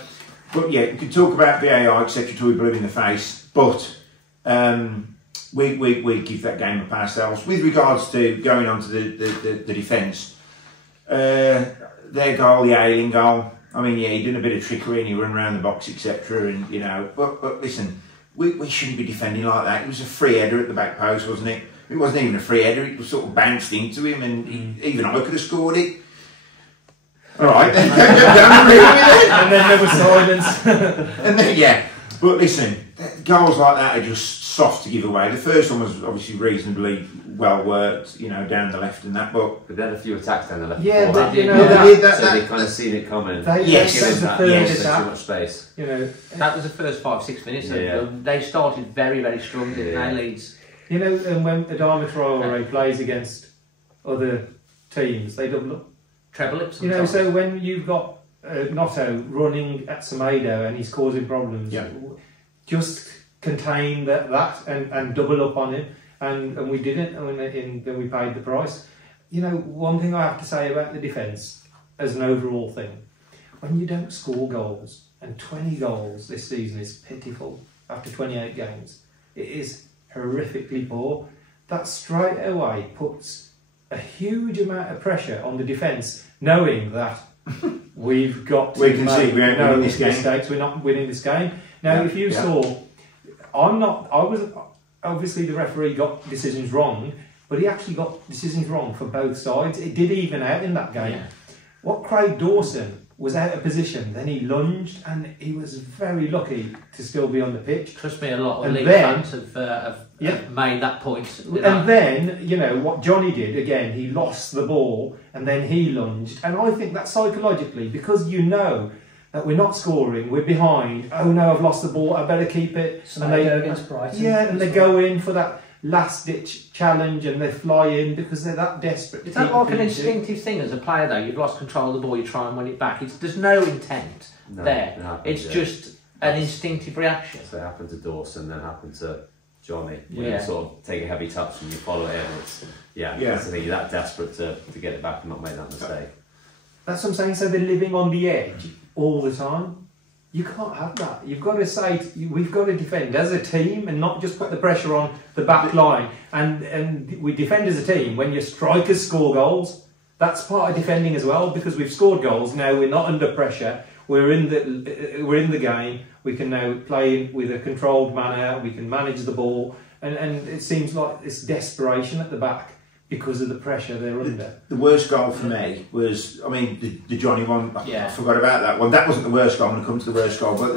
but yeah, we could talk about VAR, etc. till we're blue in the face, but we give that game up ourselves. With regards to going on to the defence, their goal, the Ayling goal, I mean, yeah, he did a bit of trickery and he ran around the box, etc. And, you know, but listen, we shouldn't be defending like that. It was a free header at the back post, wasn't it? It wasn't even a free header, it was sort of bounced into him, and even I could have scored it. All right, don't agree with it. And then there was silence. And then, yeah, but listen, goals like that are just soft to give away. The first one was obviously reasonably well worked, you know, down the left and that, but they had a few attacks down the left. Yeah, before but that. you know, So they kind of seen it coming. Yes, Giving that's that the yes, third too much space. You know, That was the first 5-6 minutes. Yeah. They started very, very strong, didn't Yeah. they, Leeds? you know, and when Adama Traore plays against other teams, they double up. Treble it You know, sometimes. so when you've got Notto running at Semedo and he's causing problems, Yeah. just contain that and double up on him. And we didn't, and then we paid the price. You know, one thing I have to say about the defence as an overall thing, when you don't score goals, and 20 goals this season is pitiful after 28 games, it is horrifically poor. That straight away puts a huge amount of pressure on the defence, knowing that we've got to we can see we ain't winning this game. mistakes. We're not winning this game. Now, if you saw, I was obviously the referee got decisions wrong, but he actually got decisions wrong for both sides. It did even out in that game. Yeah. What Craig Dawson was out of position, then he lunged, and he was very lucky to still be on the pitch. Trust me, a lot of And Leeds then- fans have made that point. And then, you know, what Johnny did, again, he lost the ball, and then he lunged. And I think that psychologically, because you know that we're not scoring, we're behind, oh no, I've lost the ball, I better keep it. So And they go against Brighton. Yeah, and they go in for that last-ditch challenge, and they fly in because they're that desperate. Is that like an instinctive thing as a player, though? You've lost control of the ball, you try and win it back. There's no intent there. it happens, It's yeah. just an instinctive reaction. So it happened to Dawson, then happened to Johnny. When Yeah. you sort of take a heavy touch and you follow it, and it's that's the thing. You're that desperate to get it back and not make that mistake. That's what I'm saying. So they're living on the edge all the time. You can't have that. You've got to say, we've got to defend as a team and not just put the pressure on the back line. And we defend as a team. When your strikers score goals, that's part of defending as well, because we've scored goals. Now we're not under pressure. We're in the game. We can now play with a controlled manner. We can manage the ball. And it seems like this desperation at the back because of the pressure they're under. The worst goal for me was, I mean, the Johnny one. Yeah. I forgot about that one. That wasn't the worst goal. I'm going to come to the worst goal, but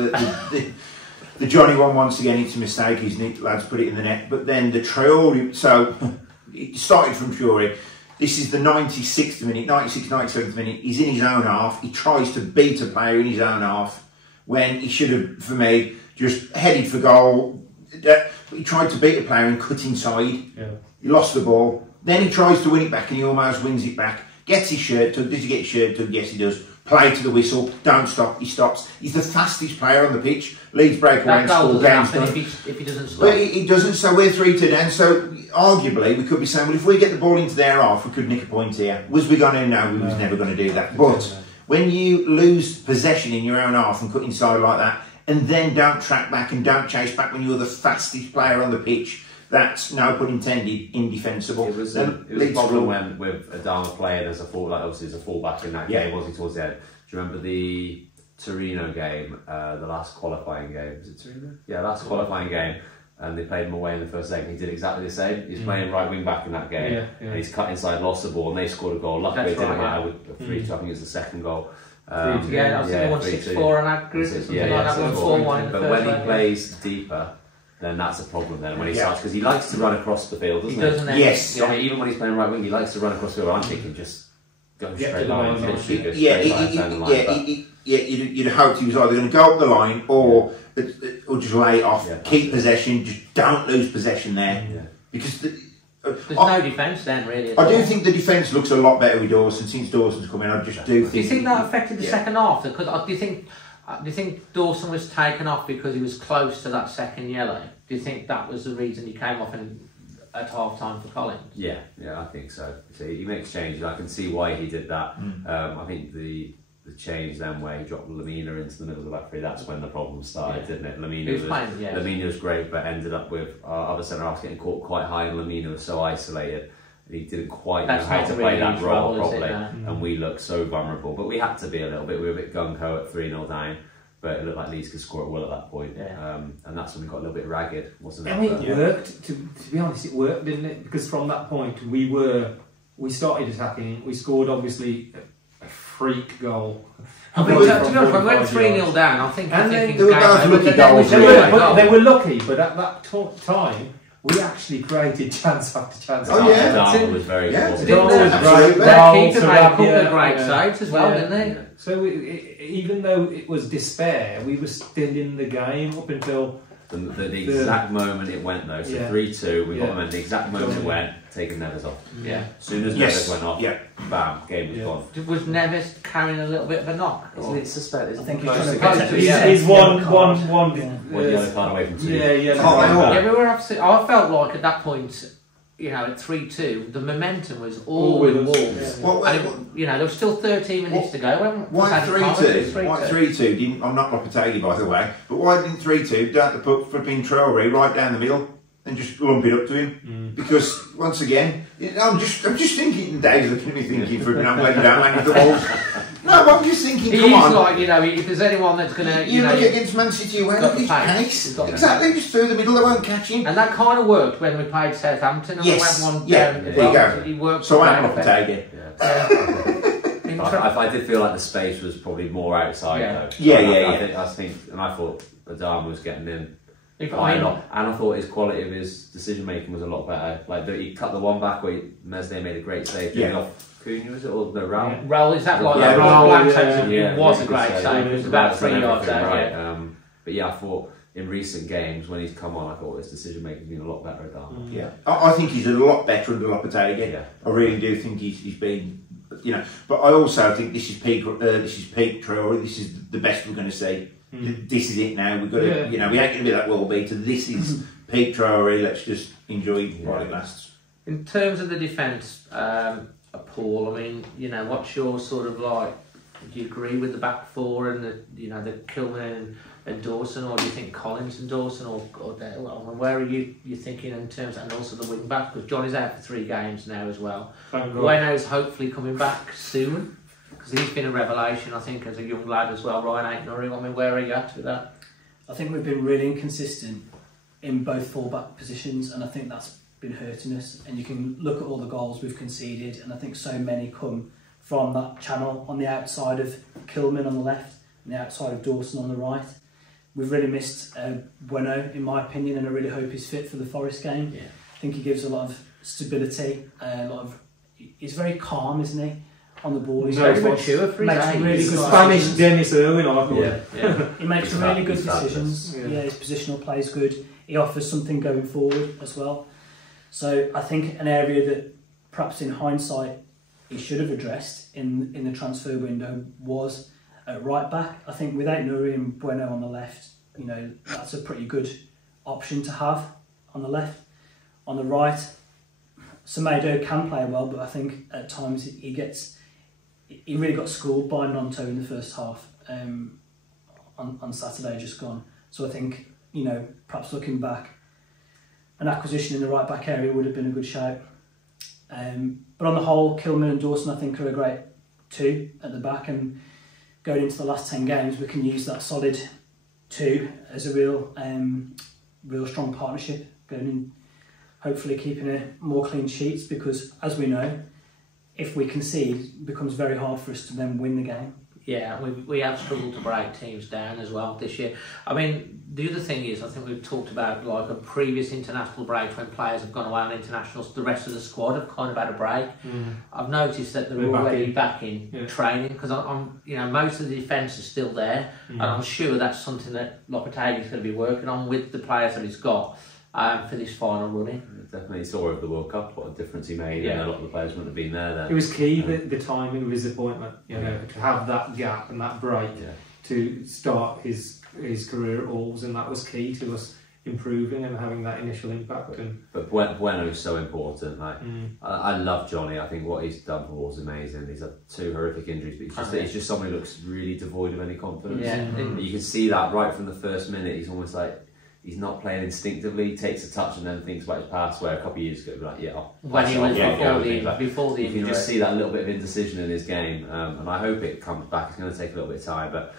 the Johnny one, once again, it's a mistake. His lads put it in the net. But then the Traore. So it started from Traore. This is the 96th minute, 96th, 97th minute. He's in his own half. He tries to beat a player in his own half when he should have, for me, just headed for goal. He tried to beat a player and cut inside. Yeah. He lost the ball. Then he tries to win it back and he almost wins it back. Gets his shirt tugged. Does he get his shirt tugged? Yes, he does. Play to the whistle. Don't stop. He stops. He's the fastest player on the pitch. Leeds break away and That goal score doesn't down. happen if he doesn't stop. But he doesn't, so we're 3-2 down. So arguably, we could be saying, well, if we get the ball into their half, we could nick a point here. Was we going to? No, we was never going to do that. But when you lose possession in your own half and cut inside like that, and then don't track back and don't chase back when you're the fastest player on the pitch, that's, no pun intended, indefensible. It was a problem when with Adama playing as a fullback, obviously as a fullback in that game, wasn't he, towards the end? Do you remember the Torino game, the last qualifying game? Was it Torino? Yeah, last qualifying game. And they played him away in the first leg, and he did exactly the same. He's playing right wing back in that game, and he's cut inside, lost the ball, and they scored a goal. Luckily, it didn't matter with 3-2. I think it was the second goal. I think they won 6-4 on that group or something like that. 1-4-1 in the but first when he leg. plays deeper, then that's a problem. Then when he starts, because he likes to run across the field, doesn't he? Yes. Yeah, even when he's playing right wing, he likes to run across the field. I'm thinking just go straight line, literally go straight line. You'd hoped he was either going to go up the line or just lay it off, keep possession, just don't lose possession there. Yeah. Because There's no defence then, really. I do think the defence looks a lot better with Dawson since Dawson's come in. I just do think. Do you think that affected the second half? Because do you think Dawson was taken off because he was close to that second yellow? Do you think that was the reason he came off at half time for Collins? Yeah, I think so. So he makes changes. I can see why he did that. I think the change then where he dropped Lamina into the middle of the back three, that's when the problem started, didn't it? Lamina was great, but ended up with our other centre halves getting caught quite high, and Lamina was so isolated. He didn't quite know how to play that role properly, and we looked so vulnerable. But we had to be a little bit. We were a bit gung-ho at 3-0 down, but it looked like Leeds could score at will at that point. And that's when we got a little bit ragged, wasn't it? And it worked. To be honest, it worked, didn't it? Because from that point, we started attacking. We scored obviously a freak goal. I mean, to be honest, when we went 3-0 down, I think they were both lucky goals. They were lucky, but at that time, we actually created chance after chance. Oh yeah, Darwin was very good. Their keeper made a couple of great saves as well, didn't they? So even though it was despair, we were still in the game up until the exact moment it went though. So 3-2, we got them, and the exact moment it went, taking Neves off. Yeah. As soon as Neves went off, bam, game was gone. Was Neves carrying a little bit of a knock? Isn't it suspected? I think he's one yellow card away from 2. We were absolutely. I felt like at that point, at 3-2, the momentum was all with Wolves. There was still 13 minutes to go. Why 3-2? Why 3-2? I'm not Lopetegui, by the way, but why didn't 3-2 don't they put flipping Traore right down the middle and just lump it up to him? Because once again, I'm just thinking. Dave's looking at me thinking, flipping, I'm glad you don't land the Wolves. No, but I'm just thinking, come on. Like, if there's anyone that's going to... You look against Man City, where look his pace. Exactly, just through the middle, they won't catch him. And that kind of worked when we played Southampton. And we went one there you go. He worked so I'm Lopetegui. I did feel like the space was probably more outside though. I think, and I thought Adama was getting in quite a lot, and I thought his quality of his decision making was a lot better. Like he cut the one back where Mesne made a great save, off Cunha, was it, or no, Raul? Raul, is that like Raul? It was a great save. It was about 3 yards out. But I thought in recent games when he's come on, I thought his decision making has been a lot better. I think he's a lot better under Lopetegui. I really do think he's been, But I also think this is peak. This is peak Traore. This is the best we're going to see. This is it now. We've got to, we ain't going to be that world beater. This is peak Traore. Let's just enjoy while it lasts. In terms of the defence, Paul, I mean, what's your sort of like? Do you agree with the back four and the Kilman and Dawson, or do you think Collins and Dawson, or where are you thinking in terms, and also the wing back, because Johnny's out for 3 games now as well. Bueno's hopefully coming back soon, because he's been a revelation, I think, as a young lad as well. Ryan Aitnuri, I mean, where are you at with that? I think we've been really inconsistent in both full-back positions, and I think that's been hurting us. And you can look at all the goals we've conceded, and I think so many come from that channel on the outside of Kilman on the left and the outside of Dawson on the right. We've really missed Bueno, in my opinion, and I really hope he's fit for the Forest game. I think he gives a lot of stability, he's very calm, isn't he, on the ball. He's very mature for his age. Really good Spanish Dennis Irwin, I thought. He makes really good decisions. His positional play is good. He offers something going forward as well. So I think an area that perhaps in hindsight he should have addressed in the transfer window was at right back. I think without Nuri and Bueno on the left, that's a pretty good option to have on the left. On the right, Semedo can play well, but I think at times he really got schooled by Nonto in the first half on Saturday just gone. So I think, perhaps looking back, an acquisition in the right back area would have been a good shout. But on the whole, Kilman and Dawson I think are a great 2 at the back, and going into the last 10 games we can use that solid 2 as a real strong partnership going in, hopefully keeping more clean sheets, because as we know, if we concede, it becomes very hard for us to then win the game. Yeah, we have struggled to break teams down as well this year. I mean, the other thing is, I think we've talked about like a previous international break when players have gone away on internationals, the rest of the squad have kind of had a break. I've noticed that they're already back in training, because I'm most of the defence is still there, and I'm sure that's something that Lopetegui is going to be working on with the players that he's got. for this final running. Definitely saw over the World Cup what a difference he made, and a lot of the players wouldn't have been there then. It was key, the timing of his appointment, you know, to have that gap and that break to start his career at Wolves, and that was key to us improving and having that initial impact. But Bueno is so important. Like I love Johnny. I think what he's done for Wolves is amazing. He's had 2 horrific injuries, but he's just someone who looks really devoid of any confidence. You can see that right from the first minute. He's almost like he's not playing instinctively. He takes a touch and then thinks about his past. Where a couple of years ago, he'd be like, when he was before the you can just see that little bit of indecision in his game, and I hope it comes back. It's going to take a little bit of time, but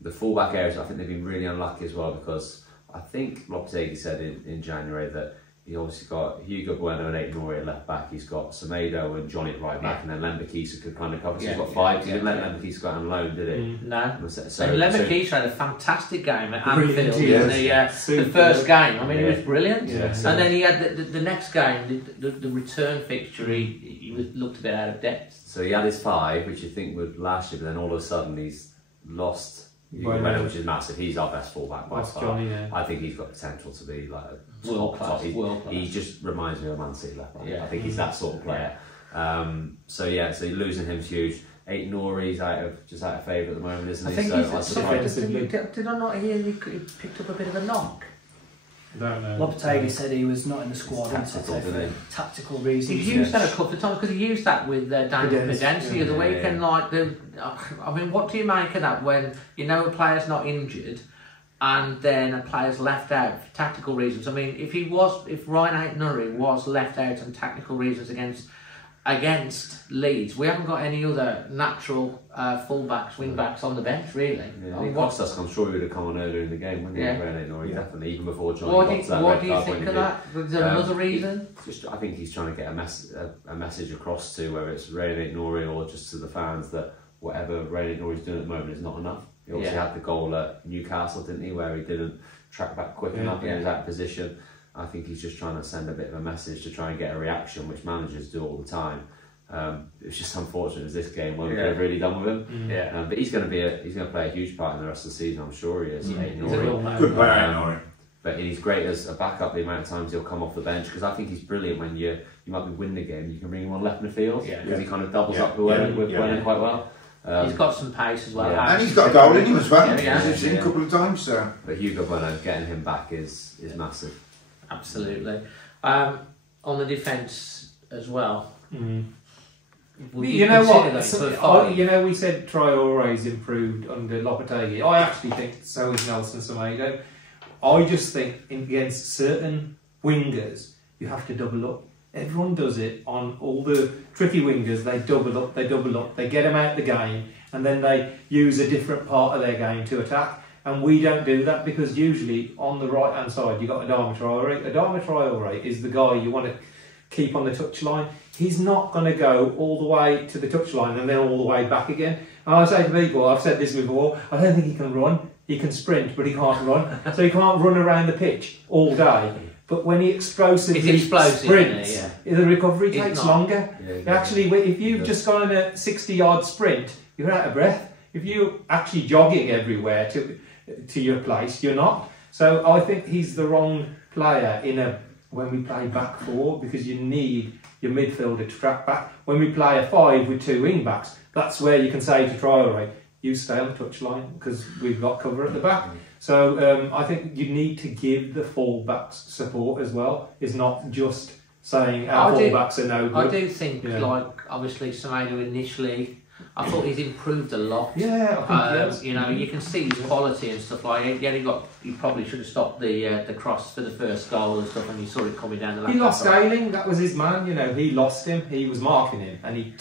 the fullback areas, I think they've been really unlucky as well, because I think Lopetegui said in January that he obviously got Hugo Bueno and Aït-Nouri at left back. He's got Semedo and Johnny at right back, and then Lembakisa could kind of cover. So he's got 5. He didn't let Lembakisa go out on loan, did he? No. So Lembakisa had a fantastic game at Anfield in the first game. I mean, he was brilliant. And then he had the next game, the return fixture. He looked a bit out of depth. So he had his 5, which you think would last year, but then all of a sudden he's lost. Which is massive. He's our best fullback by far. Johnny, I think he's got potential to be like a world class. He just reminds me of Man City left back. I think he's that sort of player. So losing him's huge. Aït-Nouri's out of favour at the moment, isn't he? Did I not hear he picked up a bit of a knock? Don't know. Lopetegui said he was not in the squad for tactical reasons. He's used that a couple of times, because he used that with Daniel Pedence the other week. And I mean, what do you make of that when you know a player's not injured and then a player's left out for tactical reasons? I mean, if Ryan Aït-Nouri was left out on tactical reasons against Leeds, we haven't got any other natural full-backs, wing-backs on the bench, really. He cost us. I'm sure he would have come on earlier in the game, wouldn't he? Definitely, even before Johnny got that. What do you think of that? Is there another reason? I think he's trying to get a message across to, whether it's Ryan Aït-Nouri or just to the fans, that whatever Ryan Aït-Nouri's doing at the moment is not enough. He obviously had the goal at Newcastle, didn't he, where he didn't track back quick enough in his out position. I think he's just trying to send a bit of a message to try and get a reaction, which managers do all the time. It's just unfortunate as this game won't have really done with him. But he's going to play a huge part in the rest of the season. I'm sure he is. Good player, Aït-Nouri. But he's great as a backup. The amount of times he'll come off the bench, because I think he's brilliant when you might be winning the game. You can bring him on left midfield because he kind of doubles up with Bueno quite well. He's got some pace as well, and he's got a goal in him as well. He's seen a couple of times. So. But Hugo Bueno, getting him back is massive. Absolutely. On the defence as well. You know what? We said Traore's improved under Lopetegui. I actually think so is Nelson Semedo. I just think against certain wingers, you have to double up. Everyone does it on all the tricky wingers. They double up, they get them out the game, and then they use a different part of their game to attack. And we don't do that, because usually on the right hand side you've got Adama Traore. Adama Traore is the guy you want to keep on the touchline. He's not going to go all the way to the touchline and then all the way back again. And I say to people, I've said this before, I don't think he can run. He can sprint, but he can't run. So he can't run around the pitch all day. But when he explosively sprints, the recovery takes longer. Actually, if you've just gone on a 60-yard sprint, you're out of breath. If you're actually jogging everywhere to your place, you're not. So I think he's the wrong player when we play back 4, because you need your midfielder to track back. When we play a 5 with 2 wing backs, that's where you can say to Traore, you stay on the touchline because we've got cover at the back. So I think you need to give the full-backs support as well. It's not just saying our full-backs are no good. I do think, obviously Semedo initially, I thought he's improved a lot. You can see his quality and stuff like that. He probably should have stopped the cross for the first goal and stuff, and you saw it coming down the left. He lost Ayling, that was his man, he lost him, he was marking him, and he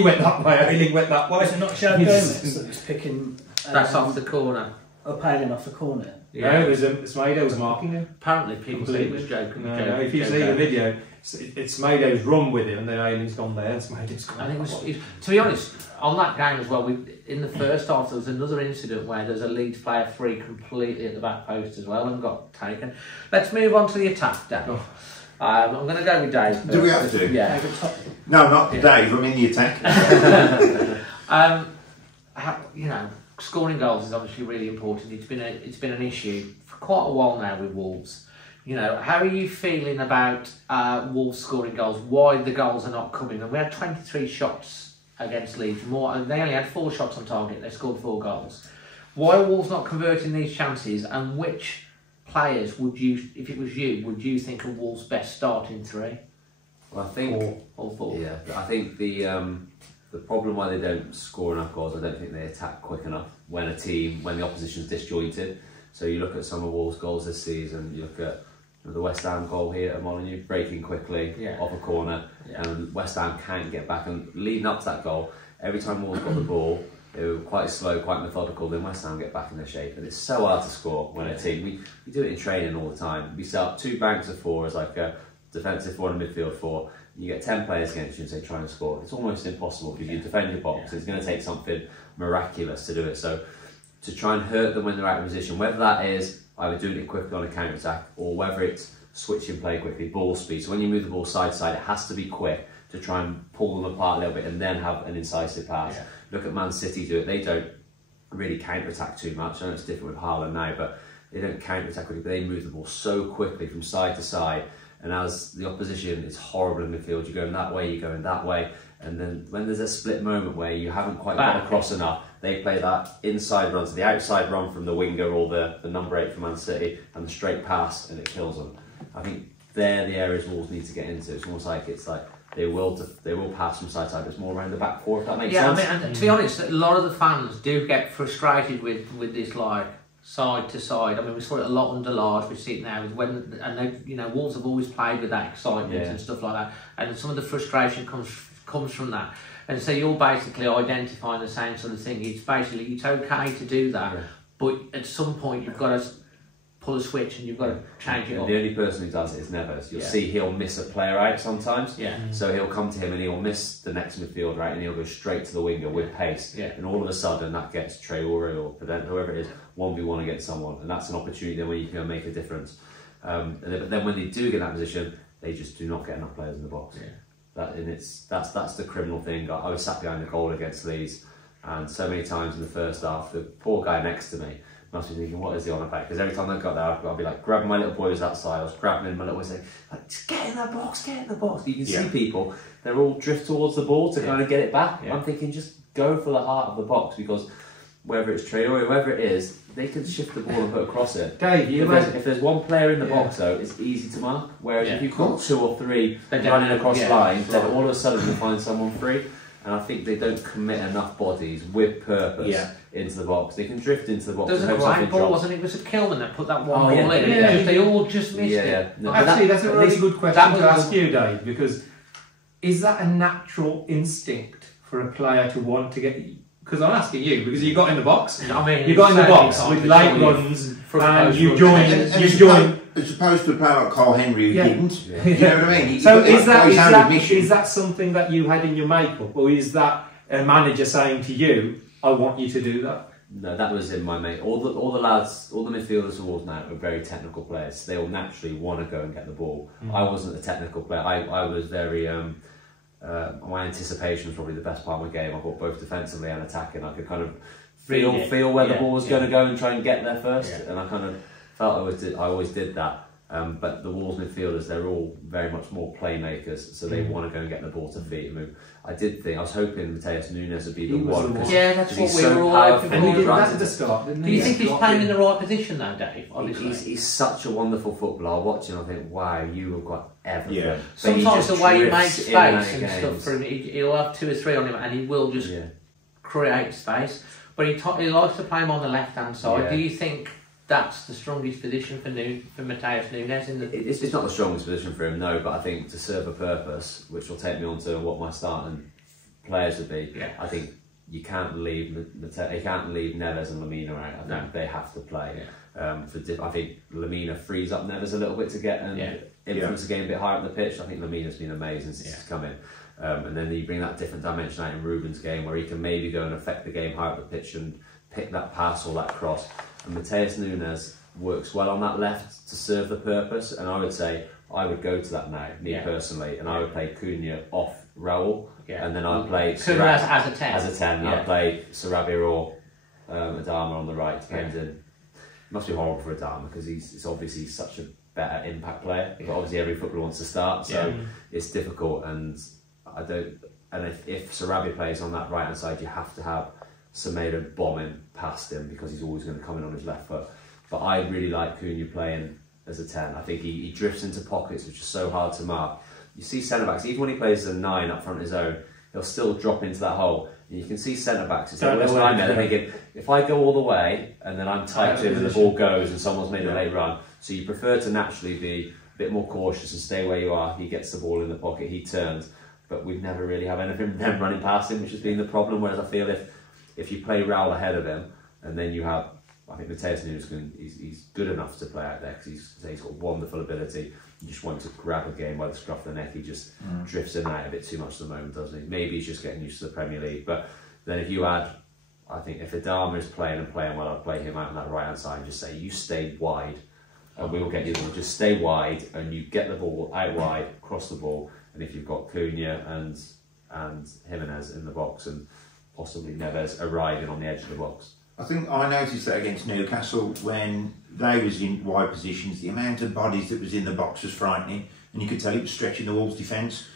went that way, Ayling went that way. Was it not Joe Gomez that was picking... That's off the corner. Ayling off the corner? Yeah, it was Semedo was marking him. Apparently people say it was joking. No, if you see the video, it's Semedo's run with him, and then Ayling's gone there, and Semedo's gone. I think to be honest, on that game as well, in the first half there was another incident where there's a Leeds player free completely at the back post as well and got taken. Let's move on to the attack, Dave. I'm going to go with Dave first. Do we have to? Yeah. No, not Dave, I'm in the attack. Scoring goals is obviously really important. It's been an issue for quite a while now with Wolves. You know, how are you feeling about Wolves scoring goals? Why the goals are not coming? And we had 23 shots against Leeds. More, they only had 4 shots on target. They scored 4 goals. Why are Wolves not converting these chances? And which players would you, if it was you, would you think are Wolves' best starting 3? Well, I think 4. Yeah, I think the problem why they don't score enough goals, I don't think they attack quick enough when the opposition's disjointed. So you look at some of Wolves' goals this season. You look at the West Ham goal here at Molyneux, breaking quickly off a corner, and West Ham can't get back. And leading up to that goal, every time Wolves got the ball, they were quite slow, quite methodical. Then West Ham get back in their shape, and it's so hard to score when a team. We do it in training all the time. We set up 2 banks of 4 as like a defensive 4 and a midfield 4. You get 10 players against you and say try and score. It's almost impossible because you defend your box. It's going to take something miraculous to do it. So to try and hurt them when they're out of position, whether that is either doing it quickly on a counter attack or whether it's switching play quickly, ball speed. So when you move the ball side to side, it has to be quick to try and pull them apart a little bit and then have an incisive pass. Look at Man City do it. They don't really counter attack too much. I know it's different with Haaland now, but they don't counter attack quickly. But they move the ball so quickly from side to side. And as the opposition is horrible in midfield, you're going that way, you're going that way. And then when there's a split moment where you haven't quite got across enough, they play that inside run, so the outside run from the winger or the number 8 for Man City, and the straight pass, and it kills them. I think they're the areas Wolves need to get into. It's almost like they will pass from side to side, but it's more around the back 4, if that makes sense. I mean, and to be honest, a lot of the fans do get frustrated with this, like, side to side. I mean, we saw it a lot under Large. We see it now Wolves have always played with that excitement and stuff like that, and some of the frustration comes from that. And so you're basically identifying the same sort of thing. It's okay to do that, but at some point you've got to pull a switch and you've got to change it up. The only person who does it is Neves. You'll see he'll miss a player out sometimes. So he'll come to him and he'll miss the next midfielder out and he'll go straight to the winger with pace. And all of a sudden that gets Traore or Pedent, whoever it is, 1v1 against someone. And that's an opportunity then where you can make a difference. But then when they do get in that position, they just do not get enough players in the box. That's the criminal thing. I was sat behind the goal against Leeds, and so many times in the first half, the poor guy next to me must be thinking, what is he on about? Because every time I got there, I'd be like grabbing my little boy who's outside, I was grabbing him, my little boy saying, like, just get in the box, get in the box. You can see people, they're all drift towards the ball to kind of get it back. I'm thinking, just go for the heart of the box, because whether it's Traore or whoever it is, they can shift the ball and put across it. Dave, if there's one player in the box though, it's easy to mark. Whereas if you've got 2 or 3 running across lines, then all of a sudden you find someone free. And I think they don't commit enough bodies with purpose into the box. They can drift into the box. There's a great ball, wasn't it? It was a Kilman that put that one ball in. They all just missed it. No, actually, that's a really good question to ask you, Dave, because is that a natural instinct for a player to want to get... Because I'm asking you, because you got in the box. I mean, you got in the box with late runs, and you joined. As opposed to a player like Carl Henry who didn't. You know what I mean? So is that something that you had in your makeup, or is that a manager saying to you, "I want you to do that"? No, that was in my mate. All the lads, all the midfielders towards now are very technical players. They will naturally want to go and get the ball. I wasn't a technical player. I was very. My anticipation was probably the best part of my game. I thought both defensively and attacking. I could kind of feel where the ball was going to go and try and get there first. And I kind of felt I always did that. But the Wolves midfielders, they're all very much more playmakers, so they want to go and get the ball to feet and move. I was hoping Mateus Nunes would be the one. That's what we were all hoping for. And he did that at the start, didn't he? Do you think he's playing in the right position now, Dave? He's such a wonderful footballer. I watch him, I think, wow, you have got everything. Sometimes the way he makes space and stuff for him, he'll have 2 or 3 on him and he will just create space. But he likes to play him on the left-hand side. Do you think that's the strongest position for Mateus Nunes? It's not the strongest position for him, no, but I think to serve a purpose, which will take me on to what my starting players would be, I think you can't leave Neves and Lemina out. I think they have to play. I think Lemina frees up Neves a little bit to get and influence the game a bit higher up the pitch. I think Lemina's been amazing since he's come in. And then you bring that different dimension out in Ruben's game where he can maybe go and affect the game higher up the pitch and pick that pass or that cross. And Mateus Nunes works well on that left to serve the purpose, and I would say I would go to that now, personally, and I would play Cunha off Raul, and then I'd play Cunha as a 10. As a 10, I'd play Sarabia or Adama on the right, depending. It must be horrible for Adama because he's obviously such a better impact player. But obviously every footballer wants to start, so it's difficult. And I don't. And if Sarabia plays on that right hand side, you have to have Semedo bombing past him because he's always going to come in on his left foot. But I really like Cunha playing as a 10. I think he drifts into pockets which are so hard to mark. You see centre backs, even when he plays as a 9 up front of his own, he'll still drop into that hole. And you can see centre backs, it's like this line there, they're thinking, if I go all the way and then I'm tight to him and the ball goes and someone's made a late run, so you prefer to naturally be a bit more cautious and stay where you are. He gets the ball in the pocket, he turns, but we've never really have anything them running past him, which has been the problem. Whereas I feel if you play Raul ahead of him and then you have, I think Mateus Nunes, he's good enough to play out there because he's got wonderful ability. You just want to grab a game by the scruff of the neck. He just drifts in and out a bit too much at the moment, doesn't he? Maybe he's just getting used to the Premier League. But then if you add, I think if Adama is playing well, I'd play him out on that right hand side and just say, you stay wide and we will get you the ball. Just stay wide and you get the ball out wide, cross the ball. And if you've got Cunha and Jimenez in the box and possibly Neves arriving on the edge of the box. I think I noticed that against Newcastle when they was in wide positions, the amount of bodies that was in the box was frightening, and you could tell it was stretching the Wolves' defence.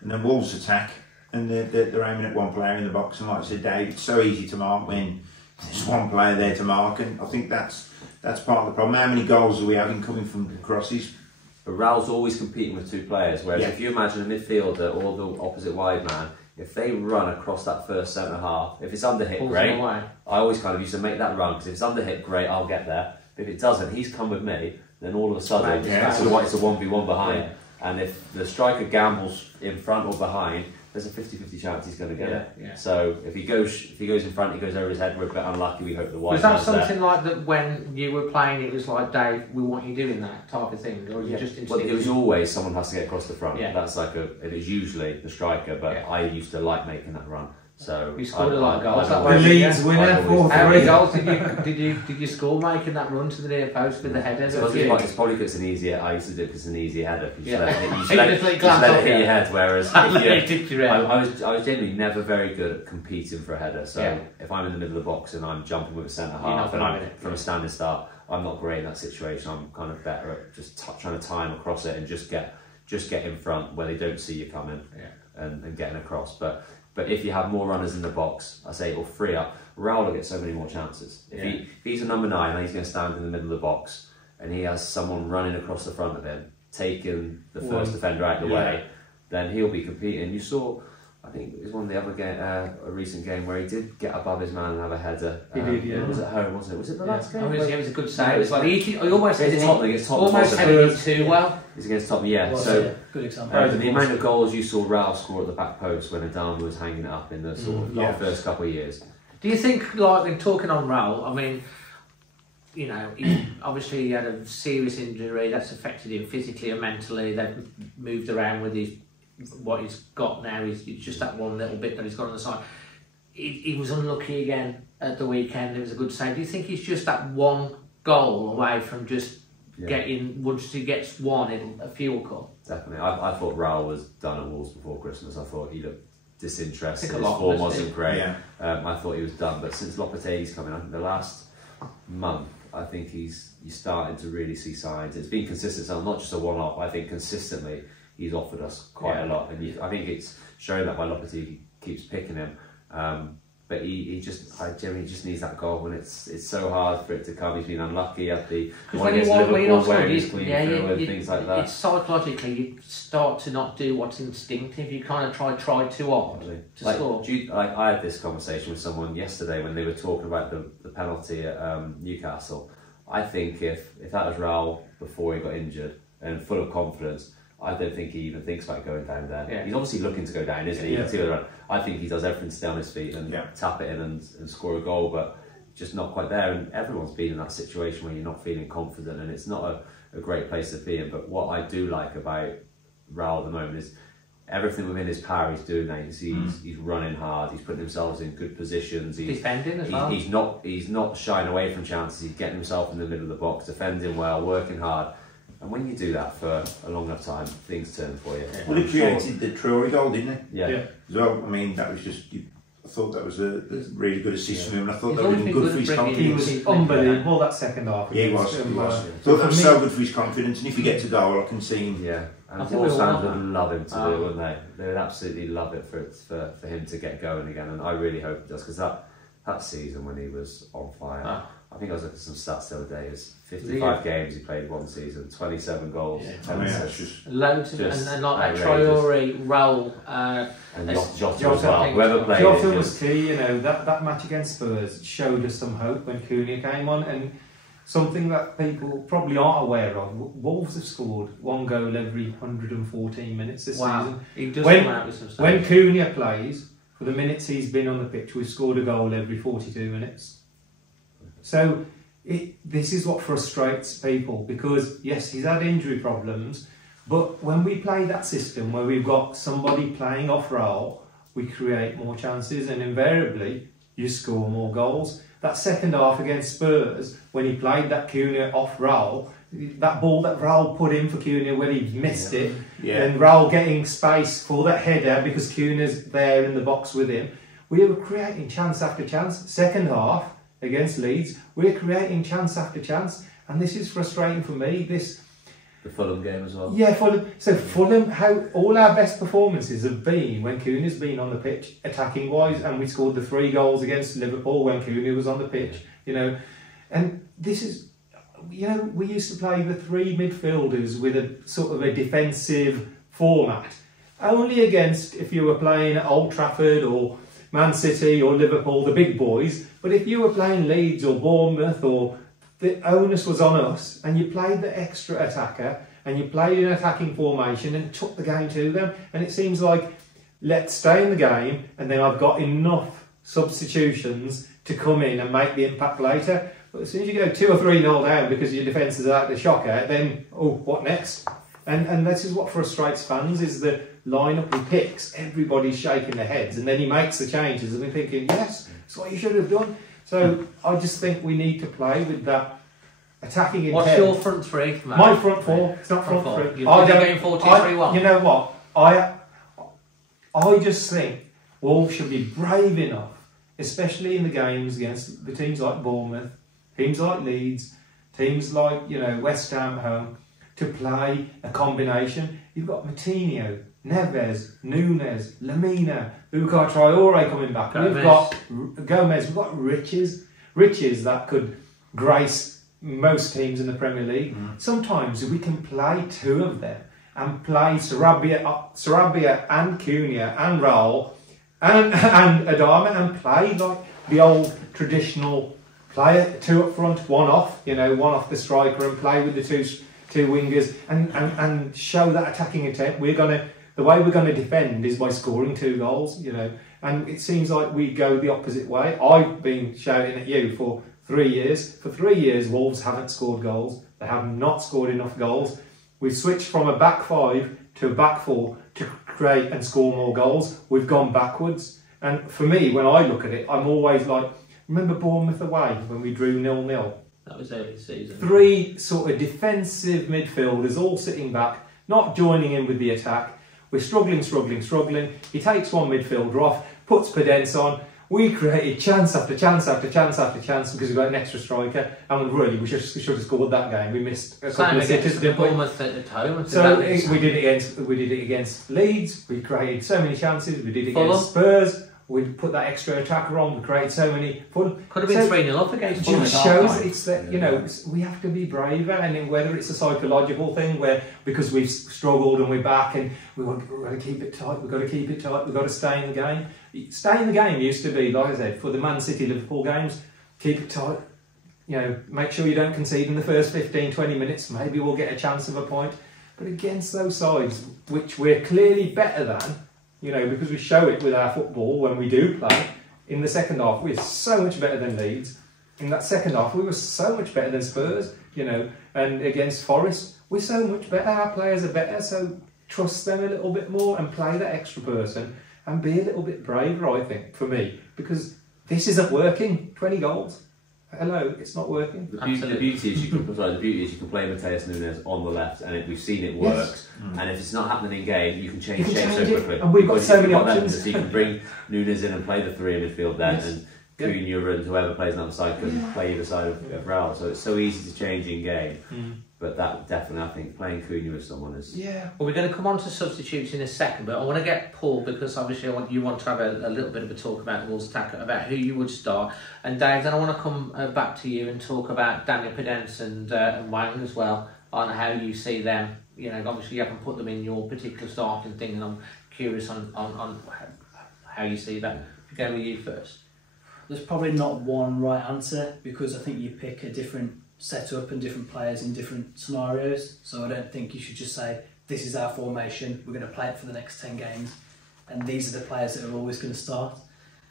And then Wolves attack, and they're aiming at one player in the box. And like I said, Dave, it's so easy to mark when there's one player there to mark, and I think that's part of the problem. How many goals are we having coming from crosses? But Raul's always competing with 2 players, whereas if you imagine a midfielder or the opposite wide man, if they run across that first centre half, if it's under hit, great. I always kind of used to make that run because if it's under hit, great, I'll get there. But if it doesn't, he's come with me, then all of a sudden it's a 1v1 behind. And if the striker gambles in front or behind, there's a 50-50 chance he's going to get it. So if he goes in front, he goes over his head. We're a bit unlucky. We hope the wide. Was that something like that when you were playing? It was like, Dave, we want you doing that type of thing, or you just instinctive? Well, it was always someone has to get across the front. That's like it is usually the striker, but I used to like making that run. So you scored a lot of goals. The Leeds winner. How many goals did you score making that run to the near post with the header? It's probably because it's an easier. I used to do it because it's an easier header. You just let it hit your head. Whereas I was generally never very good at competing for a header. So if I'm in the middle of the box and I'm jumping with a centre half and I'm from a standing start, I'm not great in that situation. I'm kind of better at just trying to time across it and just get in front where they don't see you coming and getting across. But if you have more runners in the box, I say it will free up. Raul will get so many more chances. If he's a number 9 and he's going to stand in the middle of the box and he has someone running across the front of him, taking the first defender out of the way, then he'll be competing. You saw, I think it was one of the other a recent game where he did get above his man and have a header. He did, It was at home, wasn't it? Was it the last game? It was a good save. It was like he almost headed it too well. It's against Tottenham, so good example. The amount of goals you saw Raul score at the back post when Adama was hanging it up in the sort of first couple of years. Do you think, like, in talking on Raul, I mean, you know, obviously he had a serious injury that's affected him physically and mentally. They've moved around with what he's got now. It's just that one little bit that he's got on the side. He was unlucky again at the weekend. It was a good save. Do you think he's just that one goal away from just getting, once he gets one, a fuel call? Definitely. I thought Raul was done at Wolves before Christmas. I thought he looked disinterested. His form wasn't great. I thought he was done. But since Lopetegui's coming, I think the last month, I think you're starting to really see signs. It's been consistent, so not just a one-off. I think consistently he's offered us quite a lot, and I think it's showing that by Lopetegui keeps picking him. But he generally just needs that goal, and it's so hard for it to come. He's been unlucky at the one against Liverpool wearing his clean through and things like that. It's psychologically, you start to not do what's instinctive. You kind of try too hard to score. I had this conversation with someone yesterday when they were talking about the penalty at Newcastle. I think if that was Raul before he got injured and full of confidence, I don't think he even thinks about going down there. He's obviously looking to go down, isn't he? I think he does everything to stay on his feet and tap it in and score a goal, but just not quite there. And everyone's been in that situation where you're not feeling confident, and it's not a great place to be in. But what I do like about Raul at the moment is everything within his power he's doing now. He's running hard, he's putting himself in good positions. He's defending as well. He's not shying away from chances. He's getting himself in the middle of the box, defending well, working hard. And when you do that for a long enough time, things turn for you. Well, he created the Traore goal, didn't he? Yeah. As well, I mean, that was just, I thought that was a really good assist from him, and I thought He's that was always good been for his good at bringing confidence. He people was in. unbelievable that second half. Yeah, he was. I thought that was so good for his confidence, and if he gets a goal, I can see him. Yeah, and I think we all fans want would that. love him to do it, wouldn't they? They would absolutely love it for him to get going again, and I really hope he does, because that season when he was on fire, I think I was looking at some stats the other day. It was 55 games he played one season, 27 goals, 10 assists. Loads of, Just and like that outrageous. Traore role. And Jota as Jota, well. Whoever played Jota it, was key, you know, that match against Spurs showed us some hope when Cunha came on, and something that people probably aren't aware of, Wolves have scored one goal every 114 minutes this season. He does When- come out with some stuff. When Cunha plays, for the minutes he's been on the pitch, we've scored a goal every 42 minutes. So this is what frustrates people, because yes, he's had injury problems, but when we play that system where we've got somebody playing off role, we create more chances, and invariably you score more goals. That second half against Spurs, when he played that Cunha off role, that ball that Raul put in for Cunha when he missed it, and Raul getting space for that header because Cunha's there in the box with him, we were creating chance after chance. Second half against Leeds, we're creating chance after chance, and this is frustrating for me. The Fulham game as well. Yeah, Fulham. So Fulham, how all our best performances have been when Cunha's been on the pitch, attacking wise, and we scored the 3 goals against Liverpool when Cunha was on the pitch. You know, and this is, you know, we used to play the 3 midfielders with a sort of a defensive format, only against if you were playing at Old Trafford or Man City or Liverpool, the big boys. But if you were playing Leeds or Bournemouth, or the onus was on us, and you played the extra attacker and you played an attacking formation and took the game to them, and it seems like, let's stay in the game, and then I've got enough substitutions to come in and make the impact later. But as soon as you go 2 or 3-0 down because your defence is out the shocker, then, oh, what next? And this is what frustrates fans, is the lineup he picks, everybody's shaking their heads, and then he makes the changes and we're thinking, yes, that's what you should have done. So I just think we need to play with that attacking intent. What's your front three, Matt? My front 4, it's not front 3. You're going 4-2-3-1. You know what? I just think Wolves should be brave enough, especially in the games against the teams like Bournemouth, teams like Leeds, teams like, you know, West Ham at home, to play a combination. You've got Moutinho, Neves, Nunes, Lamina, Bukayo Traore coming back. Gomez. We've got Gomez, we've got riches that could grace most teams in the Premier League. Sometimes we can play 2 of them and play Sarabia and Cunha and Raul and Adama, and play like the old traditional player, 2 up front, 1 off, you know, 1 off the striker, and play with the two wingers and show that attacking intent. The way we're gonna defend is by scoring 2 goals, you know. And it seems like we go the opposite way. I've been shouting at you for 3 years. For 3 years, Wolves haven't scored goals. They have not scored enough goals. We've switched from a back 5 to a back 4 to create and score more goals. We've gone backwards. And for me, when I look at it, I'm always like, remember Bournemouth away when we drew 0-0? That was early season. 3 sort of defensive midfielders all sitting back, not joining in with the attack. We're struggling. He takes 1 midfielder off, puts Podence on. We created chance after chance after chance after chance because we've got an extra striker, and we should have scored that game. We missed a couple of sitters, didn't we? Bournemouth at home. So we did it against Leeds. We created so many chances. We did it against Spurs. We put that extra attacker on. We created so many. Could have been 3-0 up against Fulham. It just shows it's that, you know, we have to be braver, and whether it's a psychological thing where because we've struggled and we're back and we've got to keep it tight, we've got to stay in the game. Stay in the game used to be, like I said, for the Man City Liverpool games, keep it tight. You know, make sure you don't concede in the first 15-20 minutes. Maybe we'll get a chance of a point. But against those sides, which we're clearly better than, you know, because we show it with our football when we do play. In the second half, we're so much better than Leeds. In that second half, we were so much better than Spurs, you know, and against Forest, we're so much better. Our players are better, so trust them a little bit more and play that extra person and be a little bit braver, I think, for me, because this isn't working. 20 goals. hello, it's not working. The beauty is you can play Mateus Nunes on the left, and we've seen it work. Yes. And if it's not happening in game, you can change shape so quickly. And we've got so many options. So you can bring Nunes in and play the three in midfield then, and Cunha and whoever plays on the side can play either side of Raul. So it's so easy to change in game. But that definitely, I think, playing Cunha with someone is... Yeah. Well, we're going to come on to substitutes in a second, but I want to get Paul, because obviously you want to have a little bit of a talk about Wolves attack, about who you would start. And Dave, then I want to come back to you and talk about Daniel Pedence and Wang as well, on how you see them. You know, obviously you haven't put them in your particular starting thing, and I'm curious on how you see that. If we go with you first. There's probably not one right answer, because I think you pick a different setup and different players in different scenarios. So I don't think you should just say, this is our formation, we're going to play it for the next 10 games, and these are the players that are always going to start.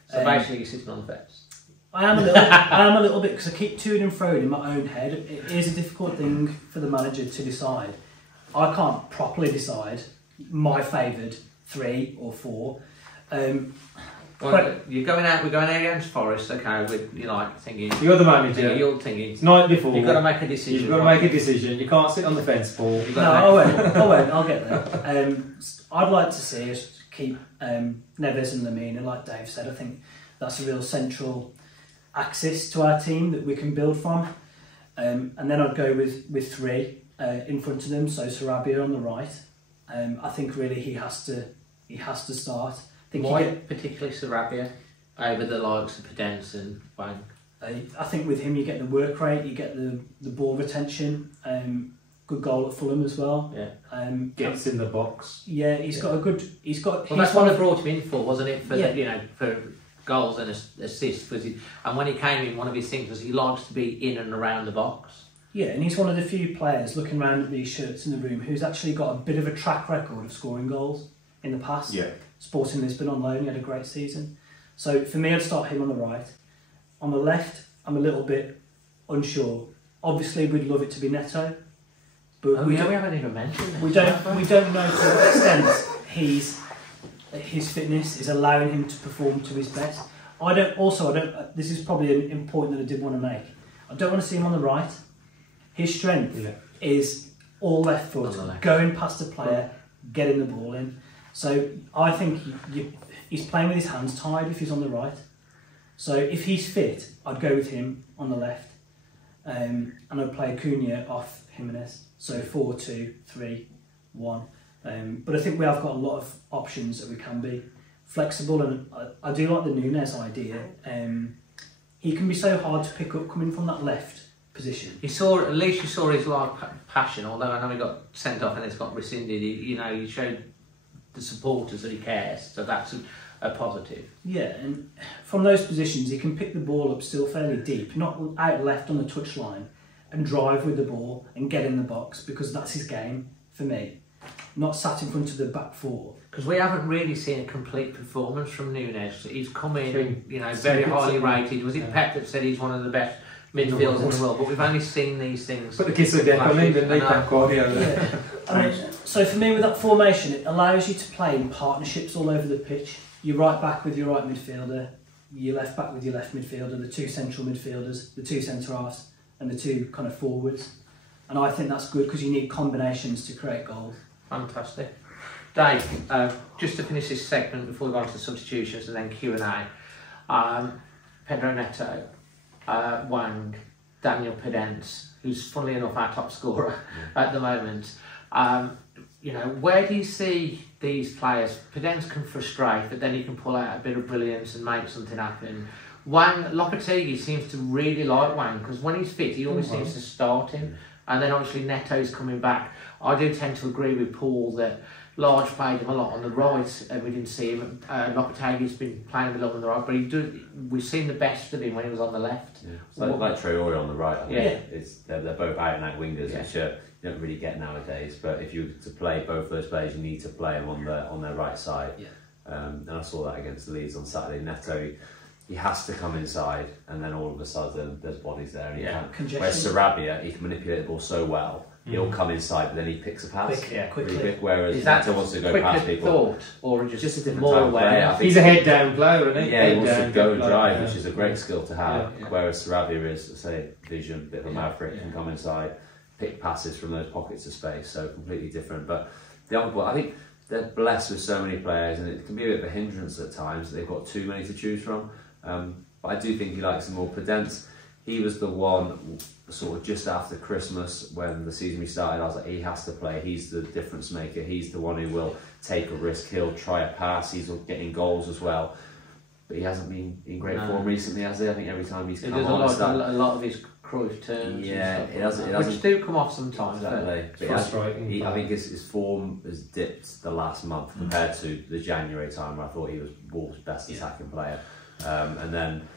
So basically you're sitting on the fence. I am a little bit, because I keep to and fro in my own head. It is a difficult thing for the manager to decide. I can't properly decide my favoured 3 or 4. Well, we're going out against Forest, okay, you're like thinking... You're the manager. You're thinking... It's night before. You've got to make a decision. You've got to make a decision. You can't sit on the fence, Paul. No, I won't. I'll get there. I'd like to see us keep Neves and Lamina, like Dave said. I think that's a real central axis to our team that we can build from. And then I'd go with 3 in front of them, so Sarabia on the right. I think really he has to start. Why particularly Sarabia over the likes of Pedence and Wang? I think with him you get the work rate, you get the ball retention, good goal at Fulham as well. Yeah. Gets in the box. Yeah, he's got. Well, that's what I brought him in for, wasn't it? For for goals and assists. And when he came in, one of his things was he likes to be in and around the box. Yeah, and he's one of the few players looking around at these shirts in the room who's actually got a bit of a track record of scoring goals in the past. Yeah. Sporting Lisbon on loan, he had a great season. So for me, I'd start him on the right. On the left, I'm a little bit unsure. Obviously, we'd love it to be Neto, but we haven't even mentioned it. We don't know to what extent his fitness is allowing him to perform to his best. I don't. This is probably an point that I did want to make. I don't want to see him on the right. His strength is all left foot, going past the player, getting the ball in. So I think he's playing with his hands tied if he's on the right. So if he's fit, I'd go with him on the left, and I'd play Cunha off Jimenez. So 4-2-3-1. But I think we have got a lot of options that we can be flexible, and I do like the Nunes idea. He can be so hard to pick up coming from that left position. At least you saw his live passion. Although I know he got sent off and it's got rescinded. He showed the supporters that he cares, so that's a positive. Yeah, and from those positions he can pick the ball up still fairly deep, not out left on the touchline, and drive with the ball and get in the box, because that's his game for me. Not sat in front of the back 4. Because we haven't really seen a complete performance from Nunes. He's come in, very highly rated. Was it Pep that said he's one of the best midfielders in the world? But we've only seen these things. Put the kiss of death on him, didn't they, Pep Guardiola? So for me, with that formation, it allows you to play in partnerships all over the pitch. Your right back with your right midfielder, your left back with your left midfielder, the 2 central midfielders, the 2 centre halves, and the 2 kind of forwards. And I think that's good because you need combinations to create goals. Fantastic. Dave, just to finish this segment before we go on to the substitutions and then Q&A, Pedro Neto, Wang, Daniel Pedence, who's funnily enough our top scorer at the moment. Where do you see these players? Pedence can frustrate, but then he can pull out a bit of brilliance and make something happen. Wang, Lopetegui seems to really like Wang, because when he's fit, he always seems to start him. And then obviously Neto's coming back. I do tend to agree with Paul that Large played him a lot on the right, and we didn't see him. Lopetegui's been playing a lot on the right, but we've seen the best of him when he was on the left. Yeah. It's like Traore on the right. I think. Yeah. They're both out and out wingers, which you don't really get nowadays. But if you were to play both those players, you need to play them on their right side. Yeah. And I saw that against Leeds on Saturday. Neto, he has to come inside, and then all of a sudden there's bodies there. And whereas Congestion. Sarabia, he can manipulate the ball so well. He'll come inside, but then he picks a pass Quickly. really quick. Whereas Is that Neto wants to go quicker past people. thought, or just a different more type of player. aware? I think He's a head down player, isn't he? Yeah, he Head wants to down, go good and player, drive, yeah. which is a great skill to have. Yeah. Whereas Sarabia is, say, vision, bit of a Yeah. maverick, can come inside, pick passes from those pockets of space. So completely different. But the other ball, I think they're blessed with so many players, and it can be a bit of a hindrance at times. They've got too many to choose from. But I do think he likes them all. Podence, he was the one sort of just after Christmas when the season restarted. I was like, he has to play. He's the difference maker. He's the one who will take a risk. He'll try a pass. He's getting goals as well. But he hasn't been in great form recently, has he? I think every time he's come on, a lot of his Cruyff turns. Yeah, and stuff like that, which do come off sometimes. Exactly. It's frustrating. I think his form has dipped the last month compared to the January time where I thought he was Wolves' best attacking player. And then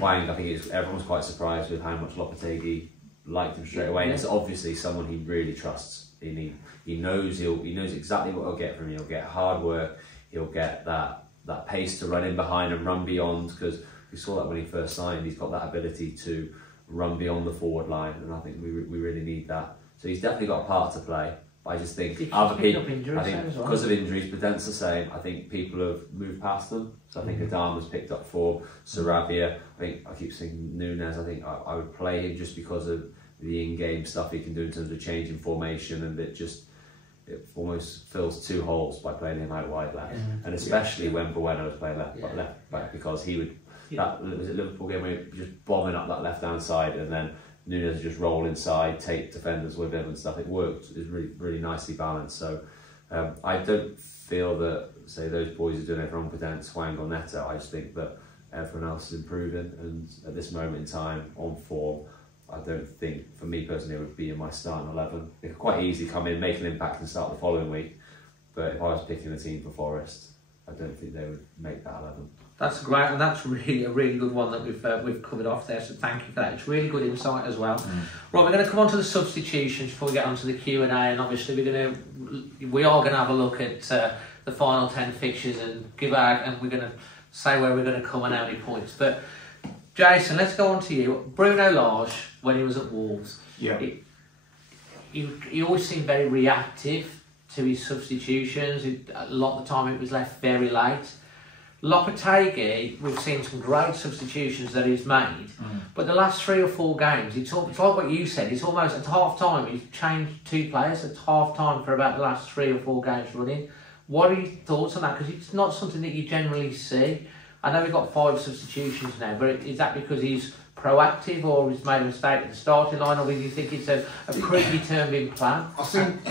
Wang, I think everyone was quite surprised with how much Lopetegui liked him straight away. And it's obviously someone he really trusts. He knows exactly what he'll get from him. He'll get hard work. He'll get that pace to run in behind and run beyond, because we saw that when he first signed. He's got that ability to run beyond the forward line, and I think we really need that. So he's definitely got a part to play. But I just think other people, because of injuries, Podence the same. I think people have moved past them. So I think Adama's picked up for Sarabia. I keep saying Nunes. I think I would play him just because of the in-game stuff he can do in terms of changing formation, and it almost fills two holes by playing him out wide left, and especially when Bueno was playing left back, because he would. That was a Liverpool game where he was just bombing up that left hand side, and then Nunes just roll inside, take defenders with him and stuff. It worked. It was really nicely balanced. So I don't feel that, say, those boys are doing it wrong, Podence, Wang or Neto. I just think that everyone else is improving, and at this moment in time, on form, I don't think, for me personally, it would be in my starting 11. They could quite easily come in, make an impact and start the following week. But if I was picking a team for Forest, I don't think they would make that 11. That's great, and that's really a really good one that we've covered off there. So thank you for that. It's really good insight as well. Right, we're going to come on to the substitutions before we get onto the Q&A, and obviously we are going to have a look at the final 10 fixtures and we're going to say where we're going to come and how many points. But Jason, let's go on to you. Bruno Lage, when he was at Wolves, he always seemed very reactive to his substitutions. A lot of the time it was left very late. Lopetegui, we've seen some great substitutions that he's made, but the last 3 or 4 games, it's like what you said, it's almost at half time, he's changed 2 players at half time for about the last 3 or 4 games running. What are your thoughts on that? Because it's not something that you generally see. I know we've got 5 substitutions now, but is that because he's proactive, or he's made a mistake at the starting line, or do you think it's a predetermined plan? I think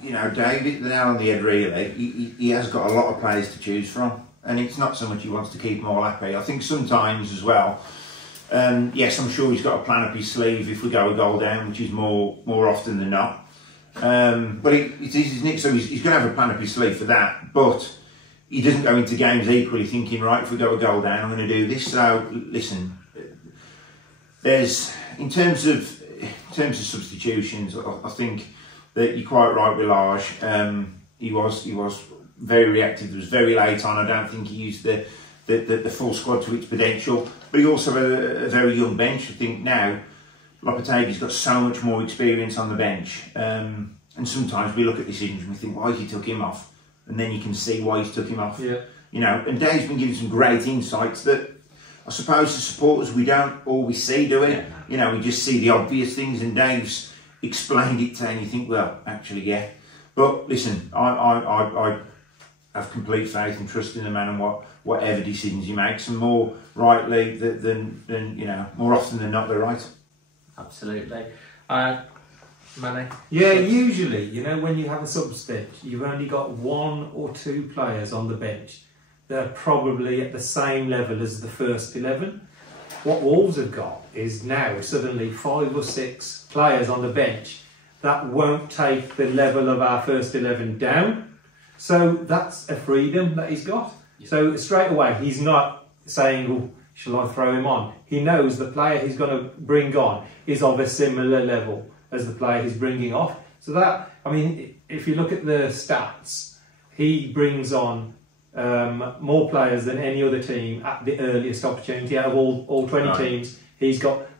Dave hit the nail on the head really. He has got a lot of players to choose from, and it's not so much he wants to keep them all happy. I think sometimes as well, yes, I'm sure he's got a plan up his sleeve if we go a goal down, which is more often than not. But it is his nick, so he's going to have a plan up his sleeve for that. But he doesn't go into games equally thinking, right, if we go a goal down, I'm going to do this. So listen, there's in terms of substitutions, I think that you're quite right with Lage. He was very reactive. It was very late on. I don't think he used the full squad to its potential. But he also had a very young bench. I think now Lopetegui's got so much more experience on the bench. And sometimes we look at this injury and we think, why he took him off? And then you can see why he's took him off. Yeah. And Dave's been giving some great insights that I suppose the supporters we don't always see, do we? Yeah. We just see the obvious things, and Dave's explained it to, and you think, well, actually, yeah. But listen, I have complete faith and trust in the man and whatever decisions he makes, and more rightly than more often than not, they're right. Absolutely. Manny? Yeah, usually, when you have a substitute, you've only got 1 or 2 players on the bench that are probably at the same level as the first 11. What Wolves have got is now suddenly 5 or 6 players on the bench that won't take the level of our first 11 down. So that's a freedom that he's got. So straight away, he's not saying, oh, shall I throw him on? He knows the player he's going to bring on is of a similar level as the player he's bringing off. So that, if you look at the stats, he brings on more players than any other team at the earliest opportunity. Out of all 20 teams,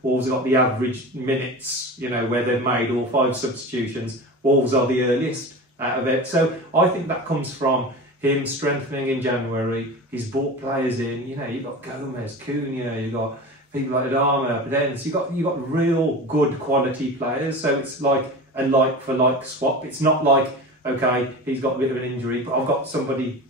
Wolves have got the average minutes, where they've made all 5 substitutions. Wolves are the earliest out of it. So I think that comes from him strengthening in January. He's brought players in. You've got Gomez, Cunha, you've got people like Adama, Pedence. You've got real good quality players. So it's like a like-for-like swap. It's not like, okay, he's got a bit of an injury, but I've got somebody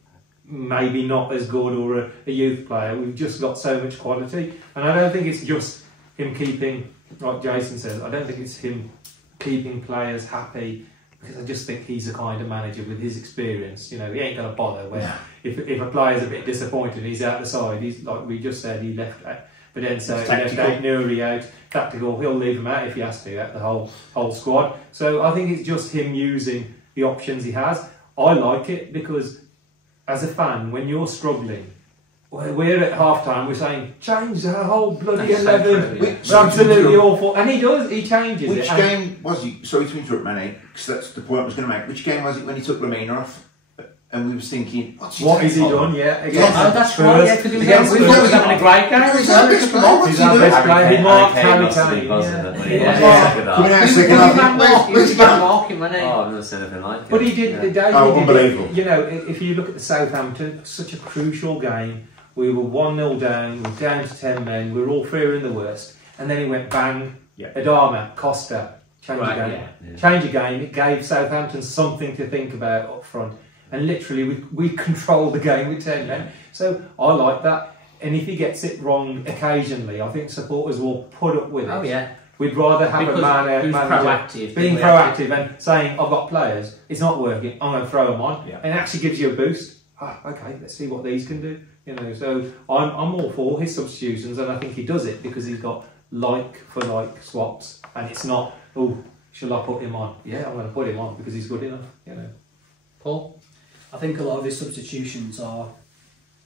maybe not as good, or a youth player. We've just got so much quality. And I don't think it's just him keeping, like Jason says, I don't think it's him keeping players happy, because I just think he's the kind of manager with his experience. He ain't going to bother where if a player's a bit disappointed, he's out the side. He's like we just said, he left, but then so he left Nuri out. Tactical, he'll leave him out if he has to, out the whole squad. So I think it's just him using the options he has. I like it because, as a fan, when you're struggling, we're at half time, we're saying, change the whole bloody 11. It's absolutely awful. And he does, he changes Which it. Which game was he? Sorry to interrupt, Manny, because that's the point I was going to make. Which game was it when he took Lamina off? And we were thinking, what has he done? Yeah, against that's right, yeah, because he was having a great game. He's our best player. He's our best player. He marked Harry Kane. Coming out second half. Where's he going to mark him, wasn't he? Oh, I've never seen anything like it. But he did, unbelievable. If you look at the Southampton, such a crucial game. We were 1-0 down, we were down to 10 men, we were all fearing the worst. And then he went bang, Adama, Costa, change the game. Yeah. Change the game, it gave Southampton something to think about up front. And literally, we controlled the game with 10 men. So I like that. And if he gets it wrong occasionally, I think supporters will put up with it. Oh, yeah. We'd rather have a manager proactive, being proactive and saying, I've got players, it's not working, I'm going to throw them on. Yeah. And it actually gives you a boost. Okay, let's see what these can do. So I'm all for his substitutions, and I think he does it because he's got like-for-like swaps, and it's not, shall I put him on? Yeah, I'm going to put him on because he's good enough. Paul? I think a lot of his substitutions are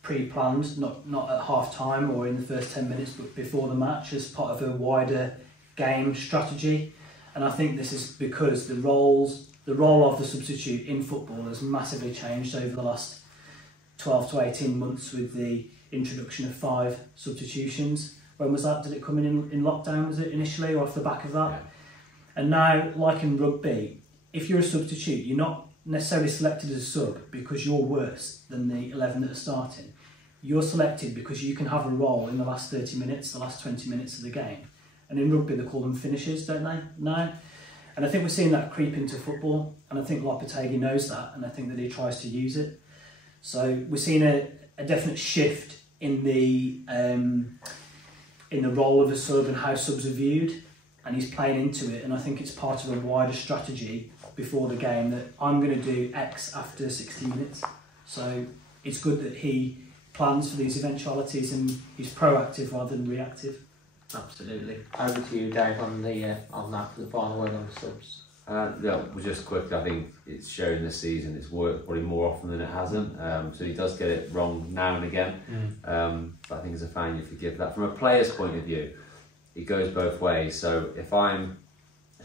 pre-planned, not at half-time or in the first 10 minutes, but before the match as part of a wider game strategy. And I think this is because the role of the substitute in football has massively changed over the last 12 to 18 months with the introduction of 5 substitutions. When was that? Did it come in lockdown, was it initially, or off the back of that? Yeah. And now, like in rugby, if you're a substitute, you're not necessarily selected as a sub because you're worse than the 11 that are starting. You're selected because you can have a role in the last 30 minutes, the last 20 minutes of the game. And in rugby, they call them finishers, don't they? Now. And I think we're seeing that creep into football, and I think Lopetegui knows that, and I think that he tries to use it. So we're seeing a definite shift in the role of a sub and how subs are viewed, and he's playing into it. And I think it's part of a wider strategy before the game that I'm going to do X after 60 minutes. So it's good that he plans for these eventualities and he's proactive rather than reactive. Absolutely. Over to you, Dave, on that for the final word on the subs. Just quickly, I think it's shown this season it's worked probably more often than it hasn't. So he does get it wrong now and again. But I think as a fan, you forgive that. From a player's point of view, it goes both ways. So if I'm,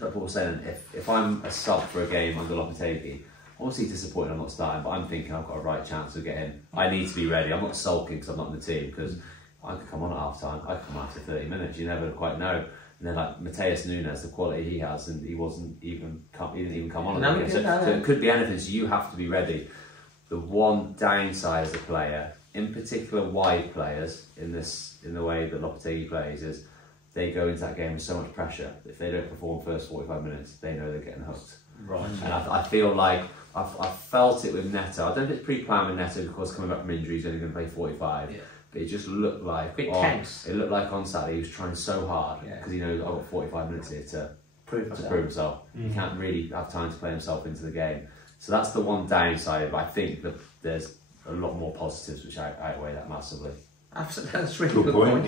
like Paul was saying, if I'm a sub for a game under Lopetegui, obviously disappointed I'm not starting, but I'm thinking I've got a right chance of getting. I need to be ready. I'm not sulking because I'm not in the team, because I could come on at half time. I could come on after 30 minutes. You never quite know. And then like Mateus Nunes, the quality he has, and he didn't even come on. So it could be anything. So you have to be ready. The one downside as a player, in particular wide players, in the way that Lopetegui plays, is they go into that game with so much pressure. If they don't perform first 45 minutes, they know they're getting hooked. Right. And I feel like I've felt it with Neto. I don't think it's pre-planned with Neto because coming back from injury, he's only going to play 45. Yeah. But it just looked like it looked like on Saturday he was trying so hard because he knows I've got 45 minutes here to prove himself. He can't really have time to play himself into the game. So that's the one downside. But I think that there's a lot more positives which outweigh that massively. Absolutely, that's really good point.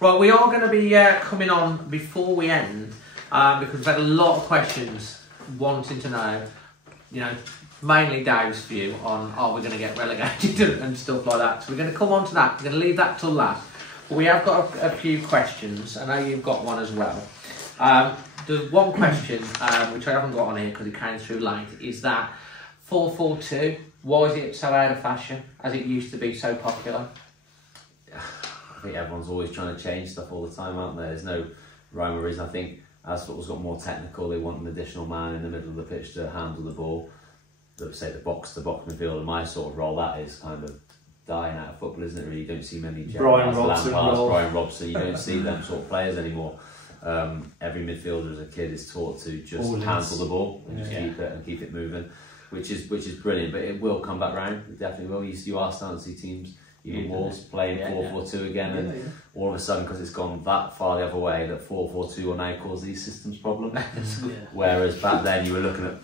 Right, we are going to be coming on before we end because we've had a lot of questions wanting to know, mainly Dave's view on are we going to get relegated and stuff like that. So we're going to come on to that. We're going to leave that till last. But we have got a few questions. I know you've got one as well. The one question which I haven't got on here because it came through late is that 4-4-2. Why is it so out of fashion, as it used to be so popular? I think everyone's always trying to change stuff all the time, aren't there? There's no rhyme or reason. I think as football's got more technical, they want an additional man in the middle of the pitch to handle the ball. Say the box midfielder, my sort of role, that is kind of dying out of football, isn't it? Really, you don't see many Brian Robson. You don't see them sort of players anymore. Every midfielder as a kid is taught to just handle the ball and just keep it moving, which is brilliant. But it will come back round. It definitely will. You are starting to see teams, even Wolves, playing 4-4-2 again, and all of a sudden, because it's gone that far the other way, that 4-4-2 will now cause these systems problems. Whereas back then you were looking at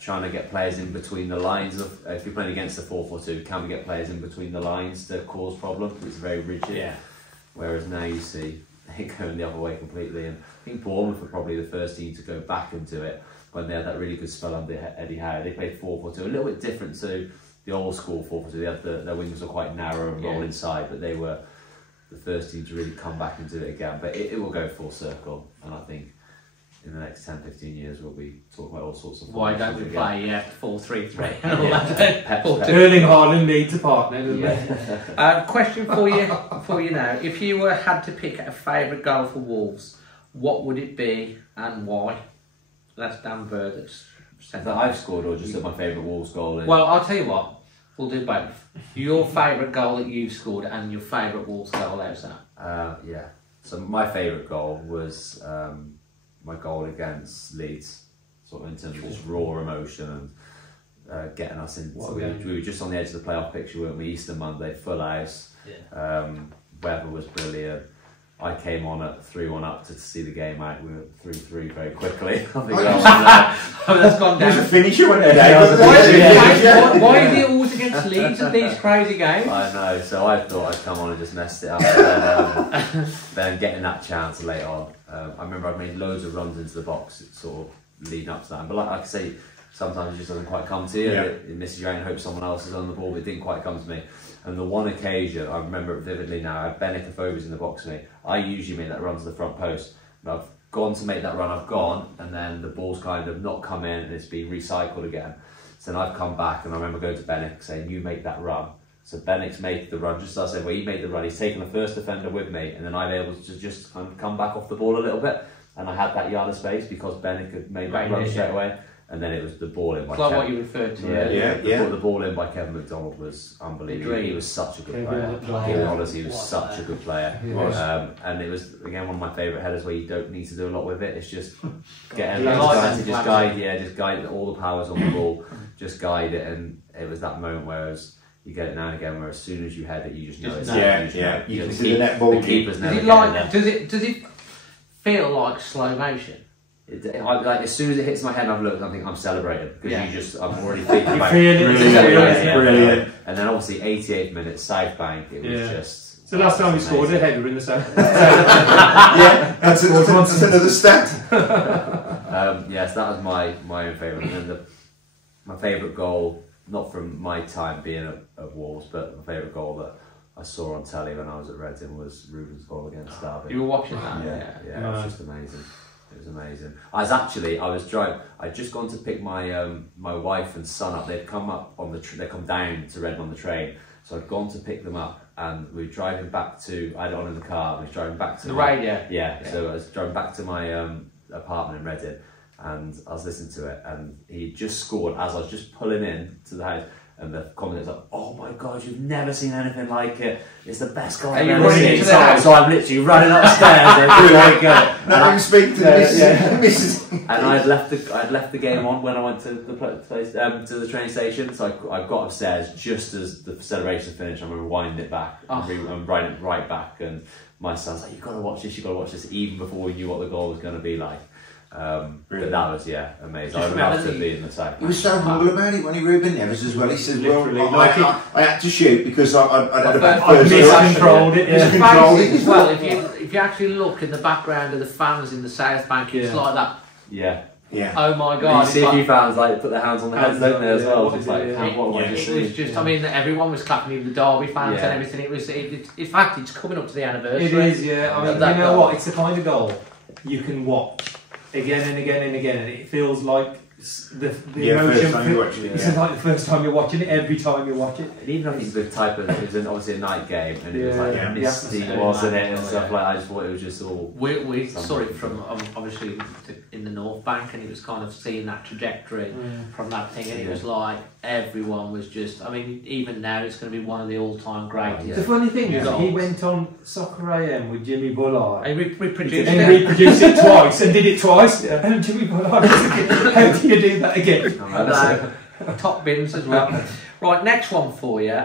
trying to get players in between the lines of, if you're playing against a 4-4-2, can we get players in between the lines to cause problems? It's very rigid. Yeah. Whereas now you see it going the other way completely. And I think Bournemouth were probably the first team to go back into it when they had that really good spell under Eddie Howe. They played 4-4-2, a little bit different to the old school 4-4-2. They had their wings were quite narrow and roll inside, but they were the first team to really come back and do it again. But it will go full circle, and I think in the next 10-15 years we'll be talking about all sorts of why don't we play 4-3-3 Erling Haaland needs a partner, doesn't he? Question for you now. If you had to pick a favourite goal for Wolves, what would it be and why? That's Dan Verder's. that I've scored, or just that my favourite Wolves goal is? Well, I'll tell you what, we'll do both. Your favourite goal that you've scored and your favourite Wolves goal, how's that? Yeah, so my favourite goal was my goal against Leeds, sort of in terms of just raw emotion and getting us in. We were just on the edge of the playoff picture, weren't we? Easter Monday, full house. Weather was brilliant. I came on at 3-1 up to see the game out. We were 3-3 very quickly. I think that's gone down. There's a finisher when they're Why is it always against Leeds at these crazy games? I know, so I thought I'd come on and just messed it up. And then getting that chance late on. I remember I made loads of runs into the box, sort of leading up to that. But like I say, sometimes it just doesn't quite come to you. It misses you out and hope someone else is on the ball, but it didn't quite come to me. And the one occasion, I remember it vividly now, I had Benik in the box to me. I usually make that run to the front post. And I've gone to make that run, I've gone, and then the ball's kind of not come in and it's been recycled again. So then I've come back and I remember going to Benik saying, you make that run. So Benik's made the run, just as I said, well, he made the run, he's taken the first defender with me, and then I'm able to just kind of come back off the ball a little bit. And I had that yard of space because Benik had made that run straight away. And then it was the ball in by Kevin. Like what you referred to. The ball in by Kevin McDonald was unbelievable. He was such a good player. He was such a good player. And it was, again, one of my favourite headers where you don't need to do a lot with it. It's just just guide all the powers on the ball, just guide it. And it was that moment where you get it now and again where as soon as you head it, you just know it's you can see the net ball. The keeper's never getting there. Does it feel like slow motion? Like as soon as it hits my head, I've looked. I think I'm celebrating because I'm already thinking about brilliant. And then obviously 88th minute, South Bank. It was just. It's the last time we scored a header in the South. That's another stat. Yes, that was my own favourite. And then my favourite goal, not from my time being at Wolves, but my favourite goal that I saw on telly when I was at Reading was Ruben's goal against Derby. You were watching that? Yeah. It was just amazing. It was amazing. I'd just gone to pick my my wife and son up. They'd come up on they come down to Reading on the train. So I'd gone to pick them up, and we were driving back to. I had it on in the car. We were driving back to the radio. Yeah. So I was driving back to my apartment in Reading, and I was listening to it, and he just scored as I was just pulling in to the house. And the comment was like, "Oh my God, you've never seen anything like it! It's the best goal I've ever seen." So I'm literally running upstairs and Not even speak to the missus. And I'd left the game on when I went to the place to the train station. So I got upstairs just as the celebration finished. I remember winding it back and writing it right back. And my son's like, "You've got to watch this. You've got to watch this," even before we knew what the goal was going to be like. But that was amazing. I would love to be in the South. He was so humble about it when he Ruben Neves as well. He said, "Well, I had to shoot because I had a bad first miscontrolled it. Well, if you actually look in the background of the fans in the South Bank, it's like that. Yeah. Oh my God! You see a few fans like put their hands on their heads, don't they, as well? It's like, what it was just. I mean, everyone was clapping, even the Derby fans and everything. It was. In fact, it's coming up to the anniversary. It is, yeah. I mean, you know what? It's the kind of goal you can watch again and again and again, and it feels like the First emotion. time you watch it. It's like the first time you're watching it. Every time you watch it, And even I think the type of, it was obviously a night game, and it was like Yeah. misty, Yeah. wasn't it, and Yeah. stuff like. I just thought it was just all. We saw it from obviously in the North Bank, and it was kind of seeing that trajectory from that thing, and it was like everyone was just. I mean, even now it's going to be one of the all-time greatest. the funny thing is, Yeah. he went on Soccer AM with Jimmy Bullard. He reproduced And it. reproduced it twice and did it twice. And Jimmy Bullard, how do you do that again? Top bins as well. Right, next one for you.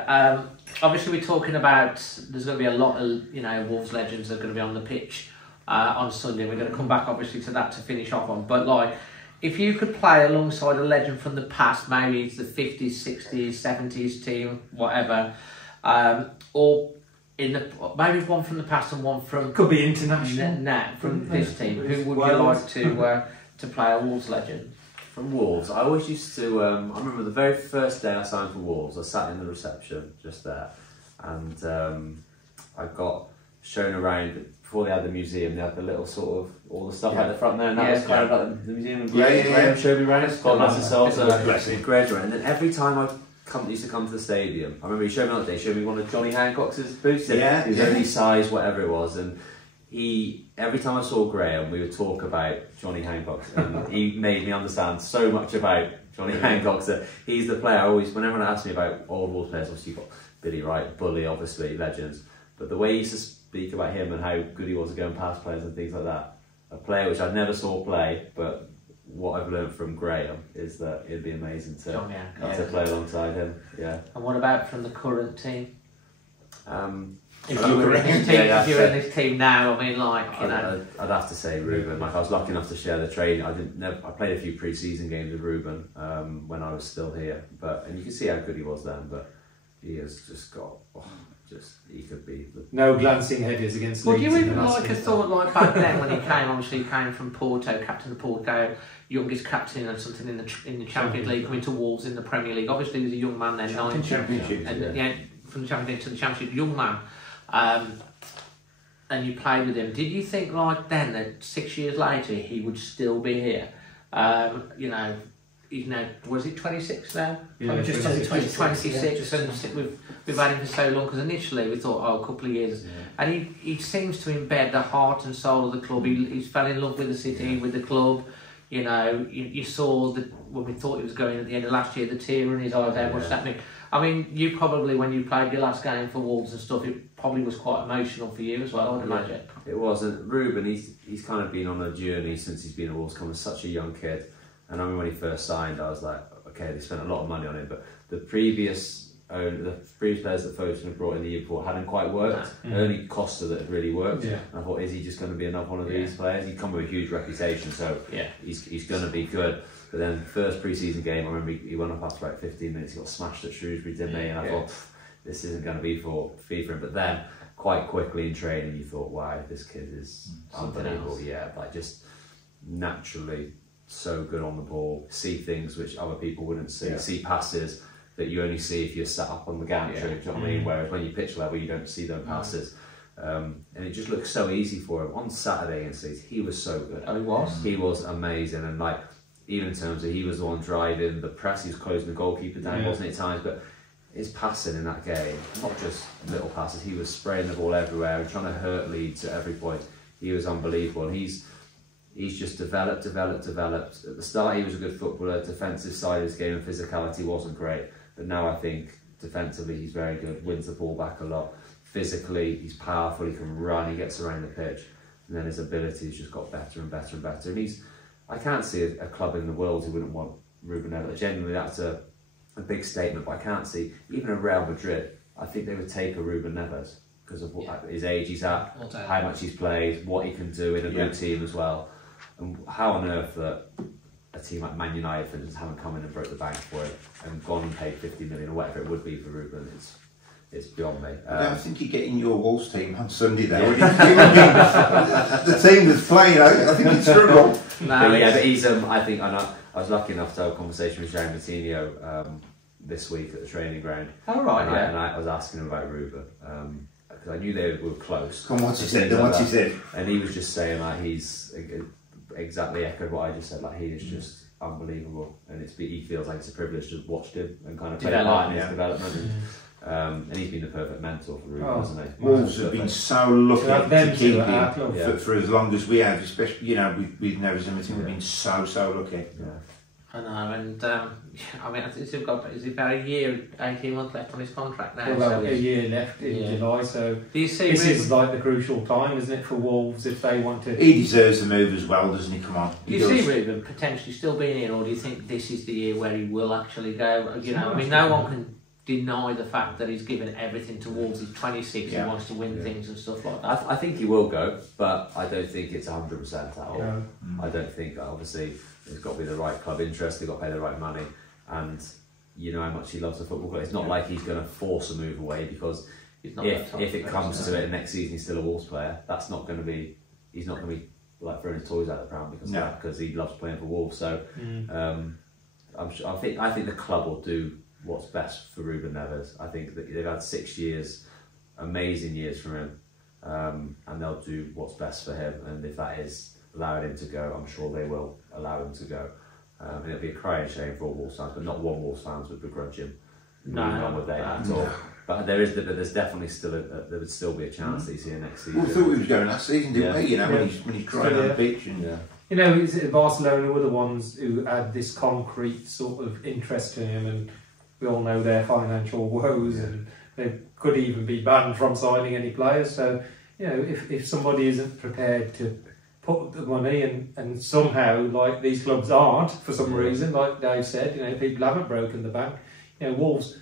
Obviously, we're talking about there's going to be a lot of Wolves legends that are going to be on the pitch on Sunday. We're going to come back obviously to that to finish off on. But like, if you could play alongside a legend from the past, maybe it's the 50s, 60s, 70s team, whatever, or in the maybe one from the past and one from Could be international. from this team. Who would you like to play a Wolves legend? From Wolves, I always used to. I remember the very first day I signed for Wolves, I sat in the reception just there, and I got shown around. Before they had the museum, they had the little sort of all the stuff at the front there, and that was kind of like the museum. And Graham showed me around it. God bless his soul. So Greg around, and then every time used to come to the stadium, I remember he showed me on the day. He showed me one of Johnny Hancock's boots. He was only size whatever it was, and every time I saw Graham, we would talk about Johnny Hancock, and he made me understand so much about Johnny Hancock that he's the player. I always, whenever anyone asks me about old Wolves players, obviously you've got Billy Wright, Bully, obviously legends, but the way he used to speak about him and how good he was at going past players and things like that, a player which I never saw play, but what I've learned from Graham is that it'd be amazing to play alongside him. Yeah. And what about from the current team? If you were in this team now, I mean, like, I'd have to say Ruben. Like, I was lucky enough to share the training. I played a few pre-season games with Ruben when I was still here, and you can see how good he was then. But he has just got, he could be. No glancing headers against. Well, do Leeds you in the even last like a thought like back then when he came? Obviously, he came from Porto, captain of Porto, youngest captain or something in the Champions League, coming to Wolves in the Premier League. Obviously, he was a young man then, 19, Championship, and from the Championship to the Championship, young man. And you played with him. Did you think like then that 6 years later he would still be here? He's now, was it 26 now? Yeah, just 26, and we've had him for so long, because initially we thought, a couple of years. Yeah. And he seems to embed the heart and soul of the club. He fell in love with the city, with the club. You saw that when we thought he was going at the end of last year, the tear in his eyes, how much that meant. I mean, you probably, when you played your last game for Wolves and stuff, it probably was quite emotional for you as well, I would imagine. It was, and Ruben, he's kind of been on a journey since he's been at Wolves, coming as such a young kid. And I remember when he first signed, I was like, okay, they spent a lot of money on him, but the previous players that Foden had brought in the year before hadn't quite worked. Only Costa that had really worked. Yeah. And I thought, is he just going to be another one of these players? He'd come with a huge reputation, so he's going to be good. But then first pre-season game, I remember he went up after like 15 minutes. He got smashed at Shrewsbury, didn't he? And I thought, this isn't going to be for FIFA. But then, quite quickly in training, you thought, wow, this kid is unbelievable. Else. Yeah, like just naturally so good on the ball. See things which other people wouldn't see. See passes that you only see if you're sat up on the gantry. Do you know what I mean? Whereas when you pitch level, you don't see those passes. And it just looked so easy for him. On Saturday against Leeds, he was so good. Oh, he was? He was amazing. And like, even in terms of he was the one driving the press, he was closing the goalkeeper down, wasn't it, at times? But his passing in that game, not just little passes, he was spraying the ball everywhere and trying to hurt Leeds at every point. He was unbelievable. And he's just developed. At the start, he was a good footballer. Defensive side of his game and physicality wasn't great. But now I think defensively he's very good, wins the ball back a lot. Physically, he's powerful, he can run, he gets around the pitch. And then his ability's just got better and better and better. And I can't see a club in the world who wouldn't want Ruben Neves. Genuinely, that's a big statement, but I can't see, even a Real Madrid, I think they would take a Ruben Neves because of his age he's at, how much he's played, what he can do in a good team as well. And how on earth that a team like Man United, for instance, haven't come in and broke the bank for it and gone and paid 50 million or whatever it would be for Ruben. It's beyond me. I think you get in your Wolves team on Sunday though. The team that's playing, I think he'd struggle. But he's. I was lucky enough to have a conversation with Jerry Martino this week at the training ground. Oh right, and I was asking him about Ruben because I knew they were close. Come on, what's he said? And he was just saying like he's exactly echoed what I just said. Like he is just unbelievable, and he feels like it's a privilege to have watched him and kind of play a Develop, part in his development. And he's been the perfect mentor for Ruben, hasn't he? Wolves have been so lucky to keep him for as long as we have, especially, you know, with Neves and we've been so lucky. I know, and I mean, is it about a year, 18 months left on his contract now? Well, a year left in July, so do you see this is like the crucial time, isn't it, for Wolves if they want to... He deserves the move as well, doesn't he? Come on. Do you see Ruben potentially still being here, or do you think this is the year where he will actually go? You know, I mean, no one can deny the fact that he's given everything to Wolves. He's 26, he wants to win things and stuff like that. I think he will go, but I don't think it's 100% at all. No. I don't think, obviously, it's got to be the right club interest, they've got to pay the right money, and you know how much he loves the football club. It's not like he's going to force a move away, because if it comes to it next season he's still a Wolves player, that's not going to be, he's not going to be like throwing his toys out of the pram because of that, because he loves playing for Wolves. So I think the club will do what's best for Ruben Neves. I think that they've had 6 years, amazing years from him, and they'll do what's best for him, and if that is allowing him to go, I'm sure they will allow him to go. And it'll be a crying shame for all Wolves fans, but not one Wolves fans would begrudge him moving on with that at all. But there's definitely still there would still be a chance that he's here next season. Well, we thought we was going last season, didn't we? You know, when he's crying on the beach. And you know, Barcelona were the ones who had this concrete sort of interest in him, and we all know their financial woes, and they could even be banned from signing any players. So, you know, if somebody isn't prepared to put the money, and somehow, like these clubs aren't for some reason, like Dave said, you know, people haven't broken the bank. You know, Wolves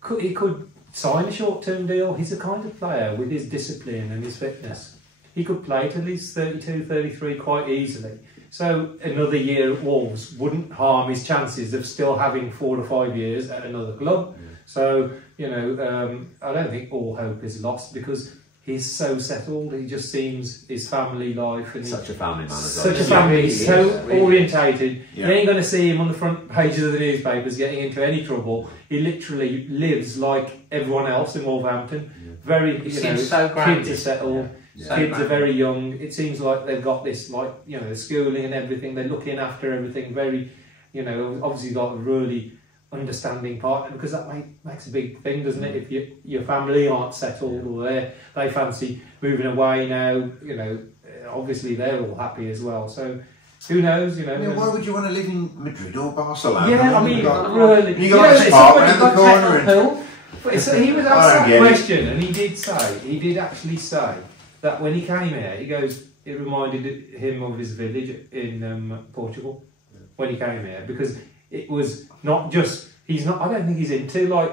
could sign a short-term deal. He's the kind of player with his discipline and his fitness. He could play till he's 32, 33 quite easily. So another year at Wolves wouldn't harm his chances of still having 4 to 5 years at another club. So, you know, I don't think all hope is lost, because he's so settled. He just seems his family life, and such a family man as well. Such a family. He's so orientated. You ain't going to see him on the front pages of the newspapers getting into any trouble. He literally lives like everyone else in Wolverhampton. Very, you know, so kids are settled. Kids are very young. It seems like they've got this, like, you know, the schooling and everything. They're looking after everything. Very, you know, obviously got a really understanding partner, because that makes a big thing, doesn't it? If your family aren't settled, or they fancy moving away now, you know, obviously they're all happy as well. So who knows, you know? I mean, why would you want to live in Madrid or Barcelona? Yeah, I mean, really. You got a spot around the corner. He was asked that question, and he did actually say that when he came here, he goes, it reminded him of his village in Portugal when he came here, because it was not just, I don't think he's into like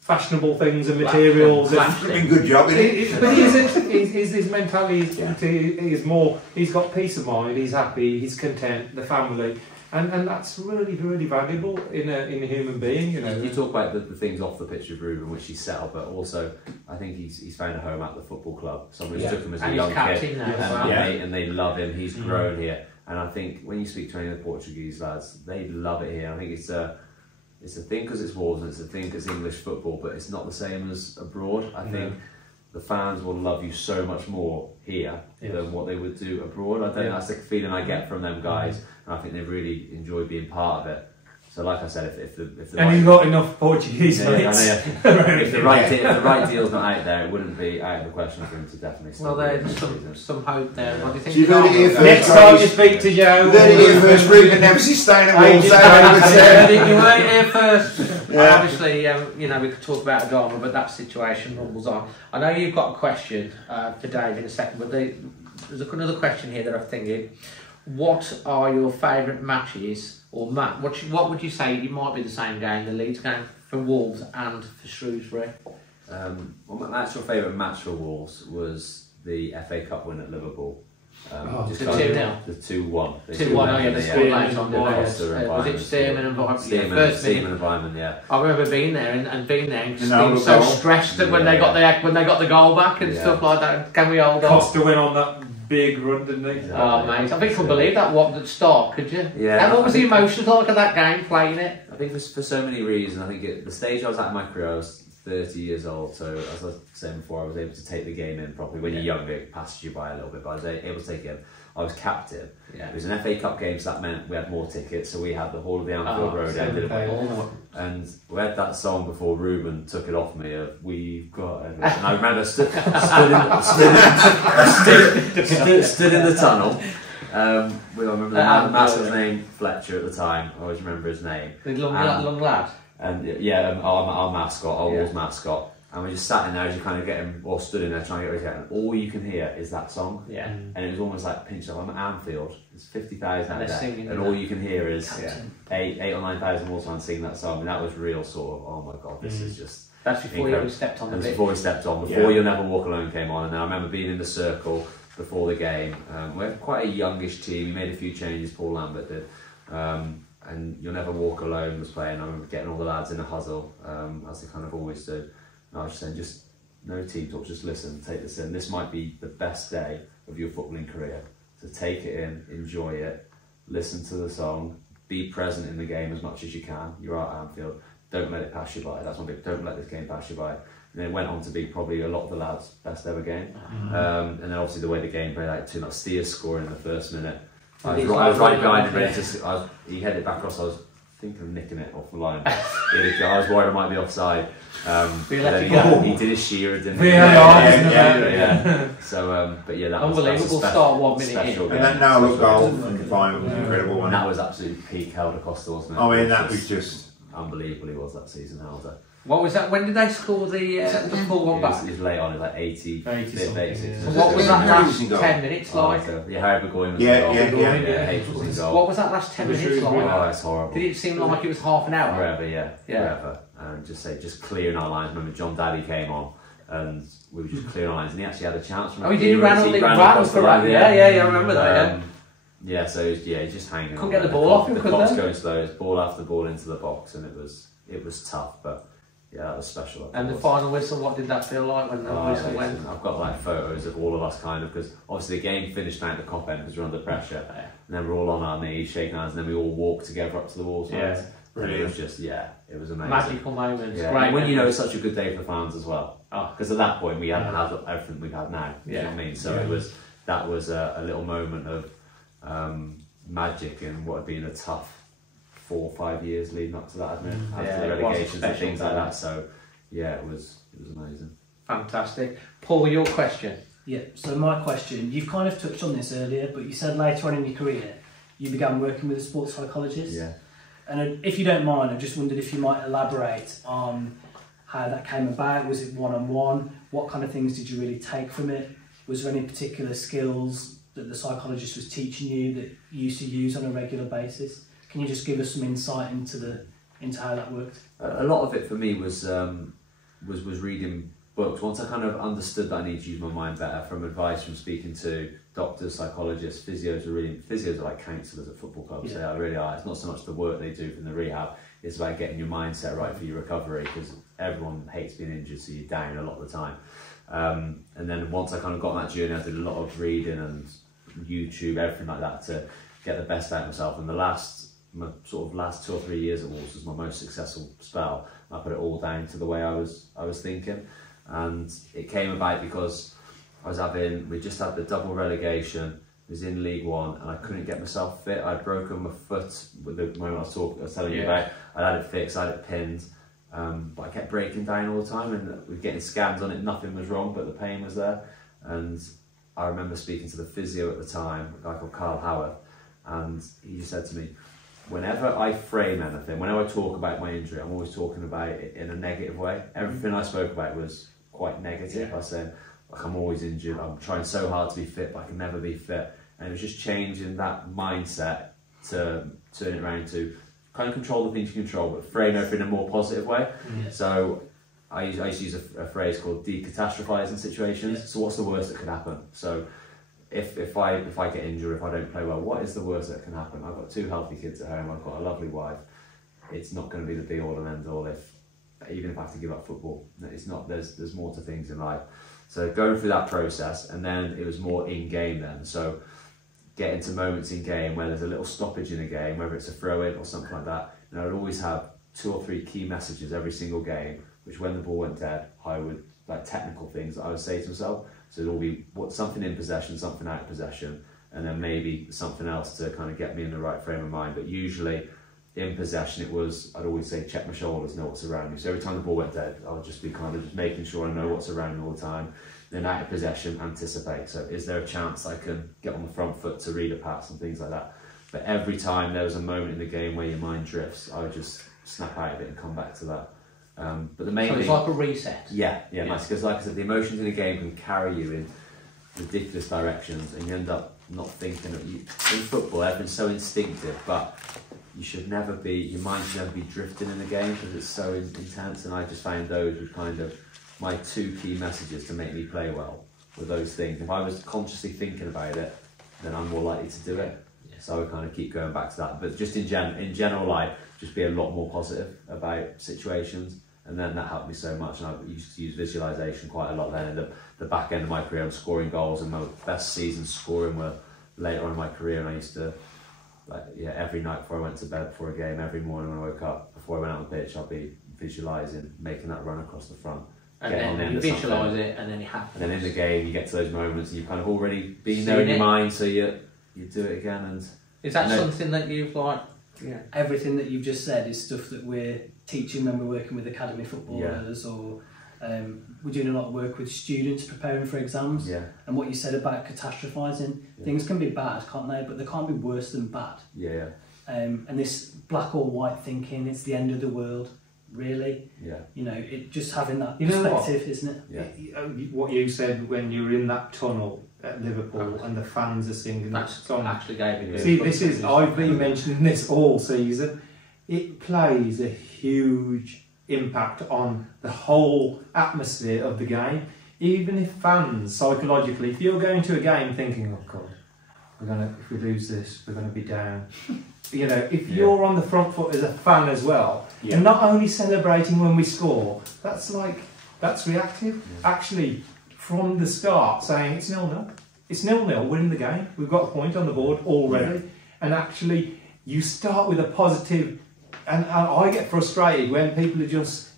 fashionable things and materials. It's been a good job, isn't it? But he isn't. His mentality is more, he's got peace of mind, he's happy, he's content, the family. And that's really, really valuable in a human being, you know. You talk about the things off the pitch of Ruben, which he's settled, but also I think he's found a home at the football club. Someone who took him as a young kid, and they love him. He's grown here, and I think when you speak to any of the Portuguese lads, they love it here. I think it's a thing because it's Wolves, and it's a thing because it's English football, but it's not the same as abroad. I think the fans will love you so much more here than what they would do abroad. I think that's the feeling I get from them guys, and I think they really enjoy being part of it. So, like I said, if the you've got enough Portuguese mates. If the right deal's not out there, it wouldn't be out of the question for him to definitely stay. Well, there's some hope there. What do you think? So you've heard it here first. Next time you speak to Joe, you heard it here first. Ruben Neves is staying at Wolves. You heard it here first. Obviously, you know, we could talk about Adama, but that situation rumbles on. I know you've got a question for Dave in a second, but there's another question here that I'm thinking. What are your favourite matches? Or what would you say? It might be the same game, the Leeds game for Wolves and for Shrewsbury. Well, my actual favourite match for Wolves was the FA Cup win at Liverpool. The 2-0. The 2-1. 2-1. The scoreline on the was it Stearman and Environment? Yeah. I remember being there and being there and just being so stressed that when they got the goal back and stuff like that. Can we hold on? Costa went on that big run, didn't he? Exactly. Oh mate, I think you could believe that at the start, could you? Yeah. And what was the emotions like of that game, playing it? I think for so many reasons. I think at the stage I was at in my career, I was 30 years old, so as I was saying before, I was able to take the game in properly. When you're younger, it passes you by a little bit, but I was able to take it in. I was captain. Yeah. It was an FA Cup game, so that meant we had more tickets. So we had the whole of the Anfield Road ended and we had that song before Ruben took it off me of "We've Got," and I remember stood in the tunnel. I remember the mascot's name, Fletcher at the time. I always remember his name. The long lad. And yeah, our mascot, our Wolves mascot. And we just sat in there as you kind of get him, or stood in there trying to get ready to get him. All you can hear is that song. Yeah. And it was almost like pinch up. I'm at Anfield. There's 50,000 out there. And all all you can hear is 8 or 9,000 Wolves fans singing that song. And that was real sort of, oh my God, this is just. That's before incredible. you stepped on the Before we stepped on, before You'll Never Walk Alone came on. And then I remember being in the circle before the game. We had quite a youngish team. We made a few changes, Paul Lambert did. And You'll Never Walk Alone was playing. I remember getting all the lads in a huddle, as they kind of always do. And I was just saying, just no team talk, just listen, take this in. This might be the best day of your footballing career. So take it in, enjoy it, listen to the song, be present in the game as much as you can. You're at Anfield, don't let it pass you by. That's one big, don't let this game pass you by. And then it went on to be probably a lot of the lads' best ever game. And then obviously the way the game played out too, like Steers scoring in the first minute. I was right behind him, ready to, he headed back across, I was thinking of nicking it off the line. I was worried I might be offside. He did his shearer, didn't he? Yeah. So, but yeah, that unbelievable was start 1 minute special in. And that now look goal from the final was incredible. And that was absolutely peak Helder Costa, wasn't it? I mean, that was just unbelievable. He was that season, Helder. What was that? When did they score the full one back? It was late on, it was like 80, 86. So what was that last 10 minutes like? Harry Burgoyne was H was in goal. What was that last 10 minutes like? Oh, it's horrible. Did it seem like it was half an hour? Forever, forever. And just clearing our lines. Remember, John Daddy came on, and we were just clearing our lines, and he actually had a chance. Oh, he did. He ran across the line. Yeah, I remember that. Yeah, so he's just hanging. Couldn't get the ball off him, the could clock's they? going slow. It's ball after ball into the box, and it was tough, but. Yeah, that was special. And the final whistle, what did that feel like when the whistle went? I've got like photos of all of us kind of, because obviously the game finished down at the Cop end because we're under pressure. And then we're all on our knees, shaking hands, and then we all walked together up to the Wolves fans. Brilliant. It was just, it was amazing. Magical moments. Yeah. Great. When you know it's such a good day for the fans as well. Because at that point we hadn't had everything we've had now. You know what I mean? So that was a little moment of magic in what had been a tough 4 or 5 years leading up to that, hadn't it? After the relegations and things like that. So yeah, it was amazing. Fantastic. Paul, your question. Yeah, so my question, you've kind of touched on this earlier, but you said later on in your career you began working with a sports psychologist. Yeah. And if you don't mind, I just wondered if you might elaborate on how that came about. Was it one-on-one? What kind of things did you really take from it? Was there any particular skills that the psychologist was teaching you that you used to use on a regular basis? Can you just give us some insight into how that worked? A lot of it for me was reading books. Once I kind of understood that I need to use my mind better, from advice from speaking to doctors, psychologists, physios are like counsellors at football clubs. They really are. It's not so much the work they do from the rehab, it's about getting your mindset right for your recovery, because everyone hates being injured, so you're down a lot of the time. And then once I kind of got on that journey, I did a lot of reading and YouTube, everything like that, to get the best out of myself. And my sort of last 2 or 3 years at Wolves was my most successful spell. I put it all down to the way I was thinking, and it came about because we just had the double relegation, was in League One, and I couldn't get myself fit. I'd broken my foot with the moment I was telling you about. I had it fixed, I had it pinned, but I kept breaking down all the time, and we were getting scans on it, nothing was wrong, but the pain was there. And I remember speaking to the physio at the time, a guy called Carl Howarth, and he just said to me, whenever I frame anything, whenever I talk about my injury, I'm always talking about it in a negative way. Everything I spoke about was quite negative. I was saying, like, I'm always injured, I'm trying so hard to be fit, but I can never be fit. And it was just changing that mindset to turn it around to kind of control the things you control, but frame everything in a more positive way. So I used to use a phrase called decatastrophizing situations. So what's the worst that could happen? So if I get injured, if I don't play well, what is the worst that can happen? I've got 2 healthy kids at home, I've got a lovely wife. It's not going to be the be all and end all even if I have to give up football. It's not. There's more to things in life. So going through that process, and then it was more in game then. So getting to moments in game where there's a little stoppage in a game, whether it's a throw in or something like that, and I would always have 2 or 3 key messages every single game, which when the ball went dead, I would, like technical things that I would say to myself. So it'll be something in possession, something out of possession, and then maybe something else to kind of get me in the right frame of mind. But usually in possession, I'd always say check my shoulders, know what's around me. So every time the ball went dead, I would just be kind of just making sure I know what's around me all the time. Then out of possession, anticipate. So is there a chance I can get on the front foot to read a pass and things like that? But every time there was a moment in the game where your mind drifts, I would just snap out of it and come back to that. But the main so it's thing, like a reset. Yeah, nice. Because like I said, the emotions in a game can carry you in ridiculous directions, and you end up not thinking of you. In football, everything's so instinctive, but your mind should never be drifting in the game because it's so intense. And I just found those were kind of my two key messages to make me play well, were those things. If I was consciously thinking about it, then I'm more likely to do it. Yeah. So I would kind of keep going back to that. But just in general life, just be a lot more positive about situations. And then that helped me so much. And I used to use visualization quite a lot then. In the back end of my career, I'm scoring goals, and my best seasons scoring were later on in my career. And I used to, every night before I went to bed, before a game, every morning when I woke up, before I went out on the pitch, I'll be visualising, making that run across the front. And then you visualise it, and then it happens. And then in the game, you get to those moments, and you've kind of already been there in your mind, so you do it again. And is that something that you've Everything that you've just said is stuff that we're teaching when we're working with academy footballers, or we're doing a lot of work with students preparing for exams. Yeah. And what you said about catastrophising, things can be bad, can't they? But they can't be worse than bad. Yeah. And this black or white thinking, it's the end of the world. Really, it just having that perspective, isn't it? Yeah. What you said when you were in that tunnel at Liverpool and the fans are singing that song. Actually gave me. See, I've been mentioning this all season. It plays a huge impact on the whole atmosphere of the game. Even if fans psychologically, if you're going to a game thinking, "Oh God, if we lose this, we're gonna be down." If you're on the front foot as a fan as well, and not only celebrating when we score, that's reactive. Yeah. Actually, from the start, saying it's 0-0. It's 0-0, we're in the game. We've got a point on the board already. Yeah. And actually, you start with a positive, and I get frustrated when people are just,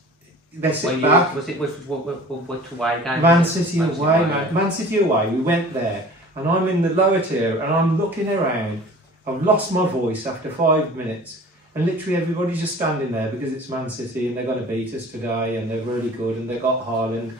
they sit back. Was it which away game? Man City away, Man City away. We went there, and I'm in the lower tier, and I'm looking around. I've lost my voice after 5 minutes, and literally everybody's just standing there because it's Man City and they're going to beat us today and they're really good and they've got Haaland.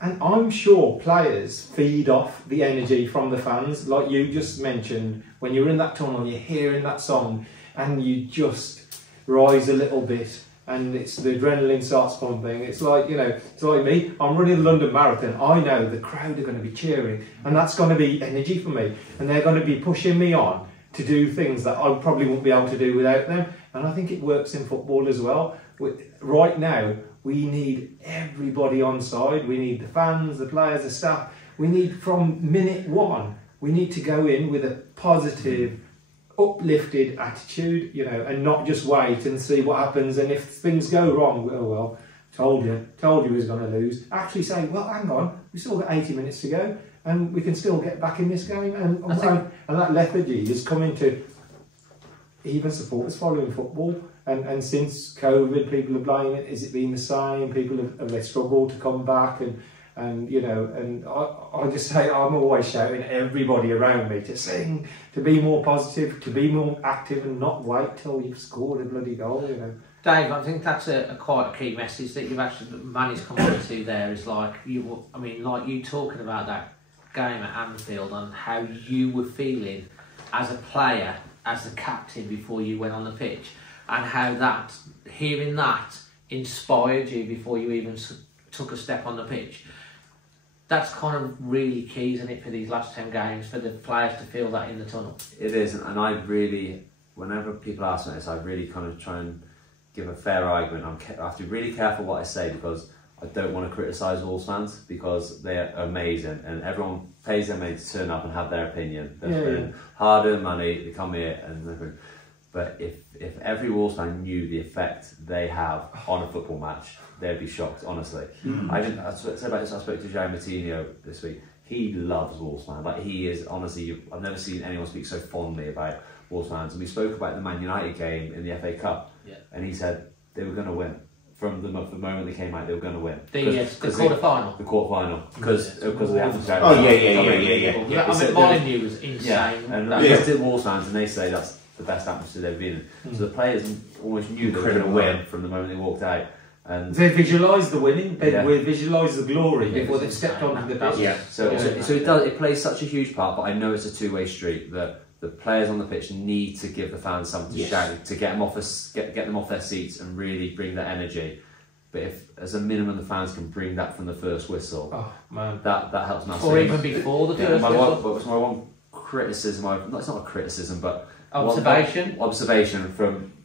And I'm sure players feed off the energy from the fans, like you just mentioned. When you're in that tunnel, you're hearing that song and you just rise a little bit and the adrenaline starts pumping. It's like, it's like me. I'm running the London Marathon. I know the crowd are going to be cheering, and that's going to be energy for me. And they're going to be pushing me on to do things that I probably won't be able to do without them. And I think it works in football as well. Right now, we need everybody on side. We need the fans, the players, the staff. We need, from minute one, we need to go in with a positive, uplifted attitude, and not just wait and see what happens. And if things go wrong, well, told you he was going to lose. Actually say, well, hang on, we've still got 80 minutes to go, and we can still get back in this game. And that lethargy is coming to even supporters following football. And since COVID, people are blaming it. Is it been the same? People have they struggled to come back, and I just say, I'm always shouting at everybody around me to sing, to be more positive, to be more active, and not wait till you've scored a bloody goal. Dave, I think that's a quite a key message that you've actually Manny's come on to there. Is like you talking about that game at Anfield and how you were feeling as a player, as the captain before you went on the pitch, and how hearing that inspired you before you even took a step on the pitch. That's kind of really key, isn't it, for these last 10 games, for the players to feel that in the tunnel? It is, and I really, whenever people ask me this, I really kind of try and give a fair argument. I have to be really careful what I say, because I don't want to criticise Wolves fans, because they're amazing and everyone pays their money to turn up and have their opinion. They're spending hard-earned money, they come here and but if every Wolves fan knew the effect they have on a football match, they'd be shocked, honestly. I spoke to Joe Martino this week. He loves Wolves fans. Like, he is, honestly, I've never seen anyone speak so fondly about Wolves fans. And we spoke about the Man United game in the FA Cup, and he said they were going to win. from the moment they came out they were going to win. The quarter-final? The quarter-final. Because of the atmosphere. Oh, yeah. I mean, Molyneux was insane. Yeah, and I did Wolves fans, and they say that's the best atmosphere they've been in. So the players almost knew they were going to win from the moment they walked out. And they visualised the winning, they visualised the glory before they stepped onto the pitch. Yeah. So it plays such a huge part, but I know it's a two-way street that the players on the pitch need to give the fans something to shout, to get them off their seats and really bring that energy. But if, as a minimum, the fans can bring that from the first whistle, that helps massively. Or even before the first whistle. My one criticism, it's not a criticism, but observation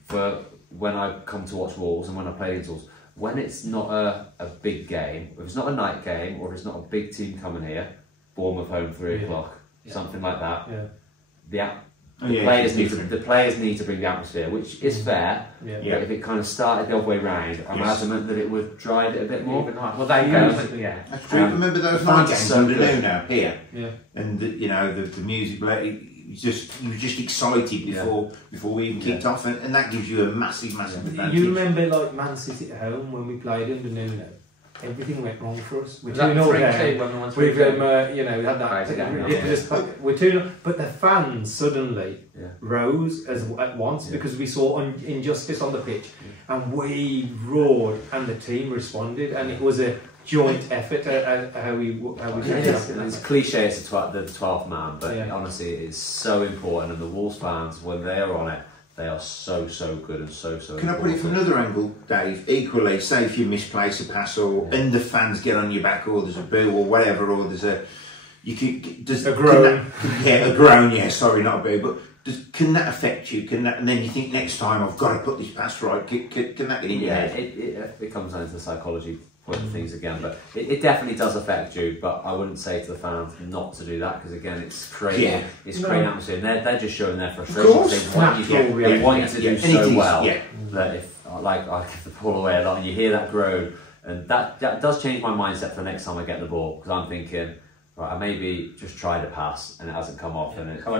for when I come to watch Wolves and when I play against Wolves. When it's not a big game, if it's not a night game, or if it's not a big team coming here, Bournemouth home 3 o'clock, something like that. Yeah. The players need to bring the atmosphere, which is fair. But if it kind of started the other way round, I'm adamant that it would drive it a bit more. Well, they go. That's true. Remember those night games under Nuno here, and the music. You were just excited before we even kicked off, and that gives you a massive advantage. You remember like Man City at home when we played under Nuno? Everything went wrong for us. We're 2-0 down. We've had that ridiculous. We're 2-0, but the fans suddenly rose at once because we saw injustice on the pitch, and we roared, and the team responded, and it was a joint effort how we did it. It's cliche, it's the 12th man, but honestly, it's so important. And the Wolves fans, when they are on it, they are so good and so. Can I put it from another angle, Dave? Equally, say if you misplace a pass, and the fans get on your back, or there's a boo, or whatever, or there's a groan. A groan. Yeah, sorry, not a boo, but can that affect you? And then you think next time I've got to put this pass right. Can that get in your head? It comes down to the psychology point of things again, but it definitely does affect you. But I wouldn't say to the fans not to do that, because again, it's creating atmosphere, and they're just showing their frustration. They want you to do so well that if I give the ball away a lot, and you hear that groan, and that does change my mindset for the next time I get the ball, because I'm thinking, right, I maybe just tried a pass and it hasn't come off, and so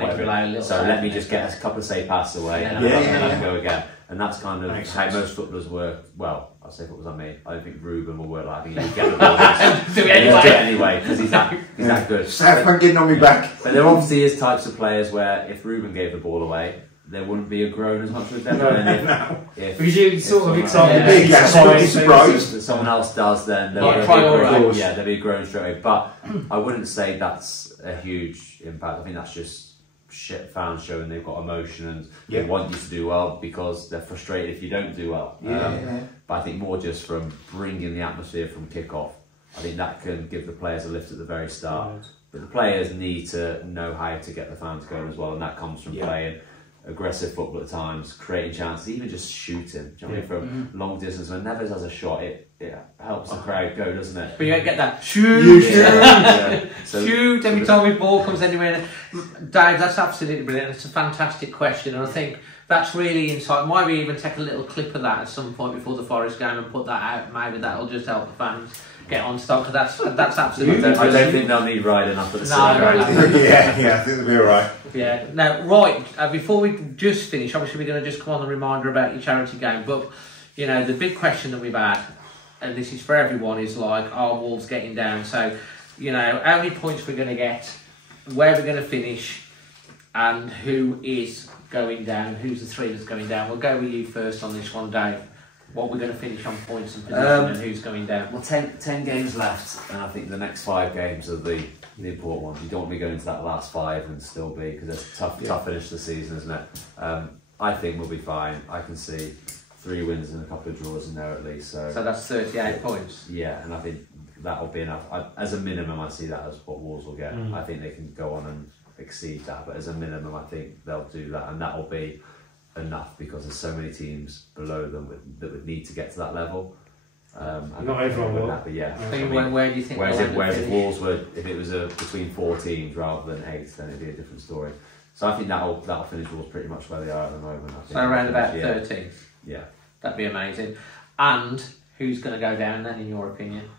let me just get a couple of safe passes away, and then I can go again. And that's kind of how most footballers work. Well, I'll say footballers on me. I don't think Ruben will work like that. I think he'll get the ball. Do it anyway, because he's that good. I'm getting on me back. But there obviously is types of players where if Ruben gave the ball away, there wouldn't be a groan as much with them. Because you sort of excited. Someone else does, then there'll be a groan straight away. But I wouldn't say that's a huge impact. I think that's just fans showing they've got emotion, and they want you to do well because they're frustrated if you don't do well. But I think more just from bringing the atmosphere from kick-off, I think that can give the players a lift at the very start. But the players need to know how to get the fans going as well, and that comes from playing aggressive football at times, creating chances, even just shooting. Do you know what I mean? From long distance, when Neves has a shot, it helps the crowd go, doesn't it? But you don't get that shoot, shoot every time the ball comes anywhere. Dave, that's absolutely brilliant. It's a fantastic question, and I think that's really insightful. Might we even take a little clip of that at some point before the Forest game and put that out? Maybe that'll just help the fans get on stock, because that's absolutely. I don't think they'll need riding up at the I think they'll be alright. Yeah. Now, right, before we just finish, obviously we're going to just come on the reminder about your charity game, but the big question that we've had, and this is for everyone, is like, are Wolves getting down? So, how many points we're going to get, where we're going to finish, and who is going down, who's the three that's going down. We'll go with you first on this one, Dave. What we're going to finish on points and position, and who's going down. Well, 10 games left, and I think the next 5 games are the important ones. You don't want to be going to that last 5 and still be, because it's a tough finish to the season, isn't it? I think we'll be fine. I can see 3 wins and a couple of draws in there at least. So that's 38 points. Yeah, and I think that'll be enough. As a minimum, I see that as what Wolves will get. I think they can go on and exceed that, but as a minimum, I think they'll do that, and that'll be enough, because there's so many teams below them that would need to get to that level. Not everyone will. But where do you think? Whereas if Wolves were, if it was between 4 teams rather than 8, then it'd be a different story. So I think that'll finish Wolves pretty much where they are at the moment. I think so around about 13th. Yeah, that'd be amazing. And who's going to go down then, in your opinion?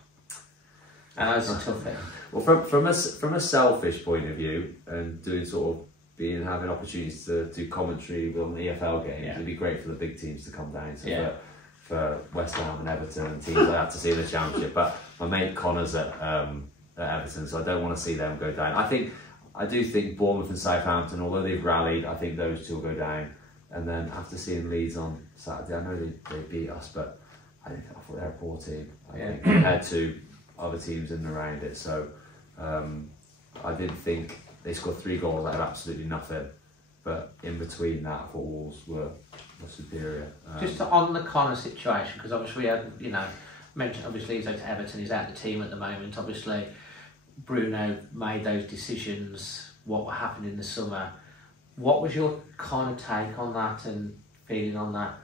And that's a tough thing. Well, from a selfish point of view, and doing sort of having opportunities to do commentary on the EFL games, it'd be great for the big teams to come down. So for West Ham and Everton and teams like that to see the Championship. But my mate Connor's at Everton, so I don't want to see them go down. I do think Bournemouth and Southampton, although they've rallied, I think those two will go down. And then after seeing Leeds on Saturday, I know they beat us, but I thought they're a poor team. I think compared to other teams in and around it. So I did think they scored 3 goals out of absolutely nothing. But in between that, I thought Wolves were superior. Just on the Connor situation, because obviously we had, mentioned obviously he's out to Everton, he's out of the team at the moment. Obviously, Bruno made those decisions, what happened in the summer. What was your kind of take on that and feeling on that?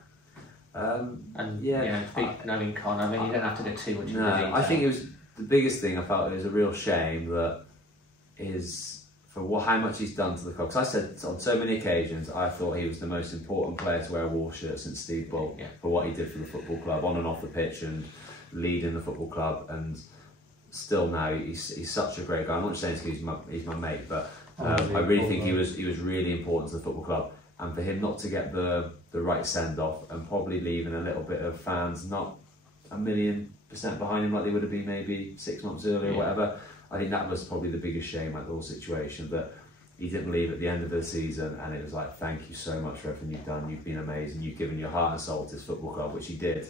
Knowing Connor, I mean, you don't have to go too much into detail. I think it was the biggest thing. I felt it was a real shame that how much he's done to the club. Because I said on so many occasions, I thought he was the most important player to wear a Wolves shirt since Steve Bull for what he did for the football club on and off the pitch and leading the football club. And still now, he's such a great guy. I'm not saying he's my mate, but I really think he was really important to the football club. And for him not to get the right send off and probably leaving a little bit of fans not 1,000,000% behind him like they would have been maybe 6 months earlier or whatever. I think that was probably the biggest shame at the whole situation, that he didn't leave at the end of the season and it was like, thank you so much for everything you've done, you've been amazing, you've given your heart and soul to this football club, which he did.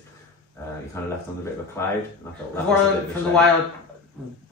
He kind of left on a bit of a cloud, and I felt that was a bit of a from shame. the way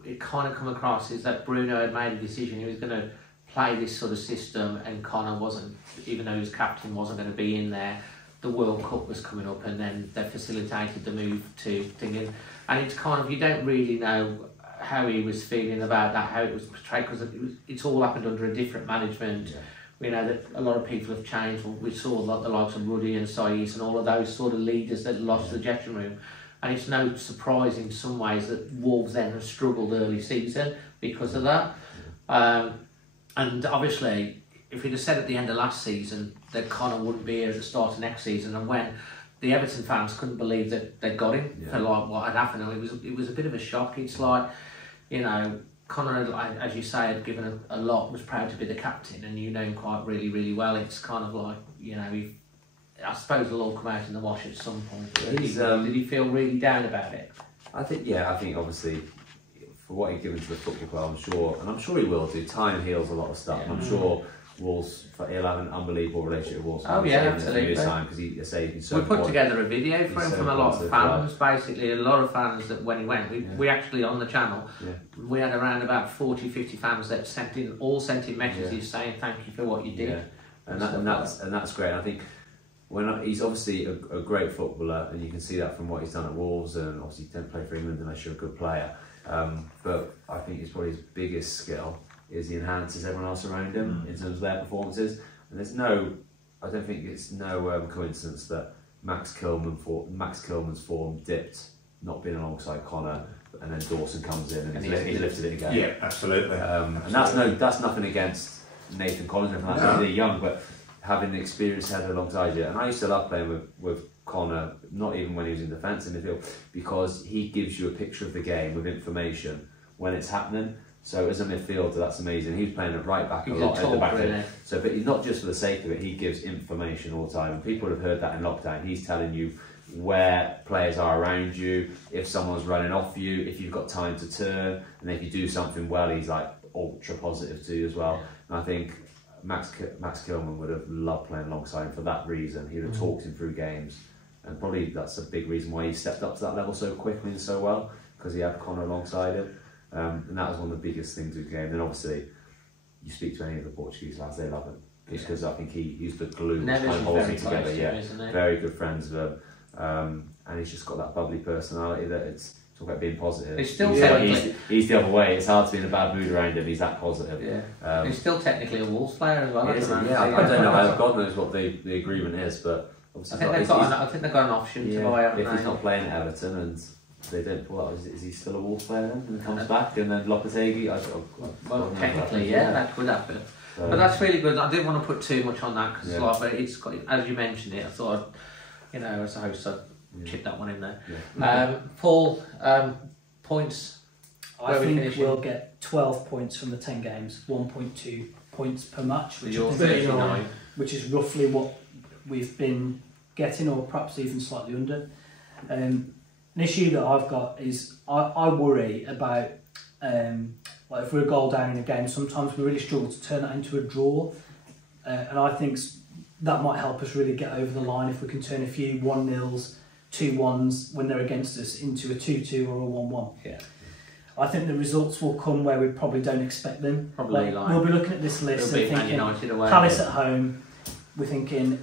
it kind of come across is that Bruno had made a decision, he was going to play this sort of system, and Connor wasn't, even though he was captain, wasn't going to be in there. The World Cup was coming up and then they facilitated the move to thinking, and it's kind of, you don't really know how he was feeling about that, how it was portrayed, because it's all happened under a different management. We know that a lot of people have changed. We saw the likes of Ruddy and Saiz and all of those sort of leaders that lost the dressing room, and it's no surprise in some ways that Wolves then have struggled early season because of that. And obviously, if he'd have said at the end of last season that Connor wouldn't be here at the start of next season, and when the Everton fans couldn't believe that they'd got him for like what had happened, and it was a bit of a shock. It's like, Connor, as you say, had given a lot, was proud to be the captain, and you know him quite really well. It's kind of like, I suppose it'll all come out in the wash at some point. Did he feel really down about it? I think obviously for what he's given to the football club, I'm sure he will do. Time heals a lot of stuff, and I'm sure Wolves, he'll have an unbelievable relationship with Wolves. Absolutely. Because he's been so we put together a video for him from a lot of fans, basically a lot of fans that when he went, we actually on the channel, we had around about 40-50 fans that sent in messages saying thank you for what you did. And that's great. I think he's obviously a great footballer, and you can see that from what he's done at Wolves, and obviously he didn't play for England unless you're a good player. But I think it's probably his biggest skill is he enhances everyone else around him in terms of their performances. And I don't think it's no coincidence that Max Kilman's form dipped, not being alongside Connor, and then Dawson comes in and he lifted it again. Yeah, absolutely. And that's nothing against Nathan Collins or anything like that. They're young, but having the experience head alongside you. And I used to love playing with Connor, not even when he was in defence in the field, because he gives you a picture of the game with information when it's happening. So as a midfielder, that's amazing. He was playing at right back a lot at the back end. So, but he's not just for the sake of it. He gives information all the time, and people have heard that in lockdown. He's telling you where players are around you, if someone's running off you, if you've got time to turn, and if you do something well, he's like ultra positive to you as well. And I think Max Kilman would have loved playing alongside him for that reason. He would have talked him through games, and probably that's a big reason why he stepped up to that level so quickly and so well, because he had Connor alongside him. And that was one of the biggest things of the game. And obviously, you speak to any of the Portuguese lads, they love him. Just because I think he's the glue that kind of holds it together. Very good friends with him. And he's just got that bubbly personality that it's talk about being positive. He's still he's the other way. It's hard to be in a bad mood around him. He's that positive. He's still technically a Wolves player as well. I don't know how God knows what the agreement is, but obviously I think they've got an option to buy him. If he's not playing at Everton and they don't pull out, is he still a Wolves player then? And comes back, and then Lopetegui? Well, technically, that could happen. But that's really good. I didn't want to put too much on that because, but it's got, as you mentioned it, I thought, as a host, I'd chip that one in there. Paul, points. I think we'll get 12 points from the 10 games, 1.2 points per match, which is roughly what we've been getting, or perhaps even slightly under. An issue that I've got is I worry about like if we're a goal down in a game, sometimes we really struggle to turn that into a draw, and I think that might help us really get over the line if we can turn a few 1-0s, 2-1s when they're against us into a 2-2 or a 1-1. Yeah. I think the results will come where we probably don't expect them. Probably we'll be looking at this list and thinking away, Palace at home, we're thinking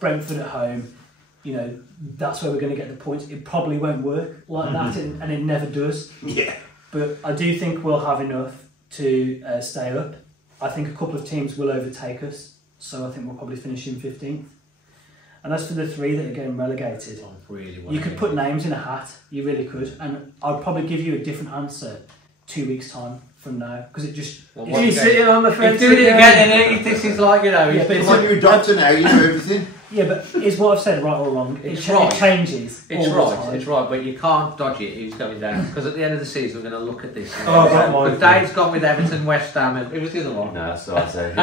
Brentford at home, you know, that's where we're going to get the points. It probably won't work like that, and it never does. Yeah. But I do think we'll have enough to stay up. I think a couple of teams will overtake us, so I think we'll probably finish in 15th. And as for the 3 that are getting relegated, you could put names in a hat, you really could, and I'd probably give you a different answer 2 weeks' time from now, because it just... He's sitting on the fence. He's doing it again, and this is like, you know... Yeah, it's like you're a doctor now, you know everything. Yeah, but is what I've said right or wrong? It changes all the time. It's right, but you can't dodge it who's going down, because at the end of the season we're going to look at this. Oh, Dave's gone with Everton, West Ham, and who was the other one? No, so I'd say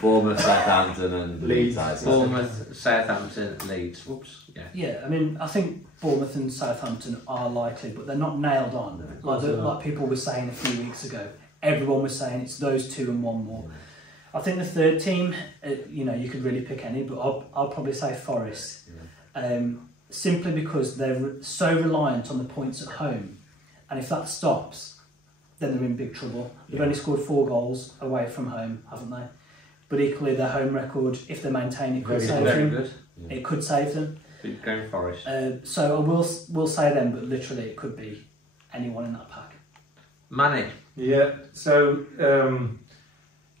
Bournemouth, Southampton and Leeds. Bournemouth, Southampton, Leeds. Whoops. Yeah, I mean, I think Bournemouth and Southampton are likely, but they're not nailed on. Like people were saying a few weeks ago. Everyone was saying it's those 2 and 1 more. I think the third team, you know, you could really pick any, but I'll probably say Forest. Simply because they're so reliant on the points at home. And if that stops, then they're in big trouble. They've only scored 4 goals away from home, haven't they? But equally, their home record, if they maintain it, could save them. It could save them. Going Forest. So we'll say them, but literally it could be anyone in that pack. Manny. Yeah, so...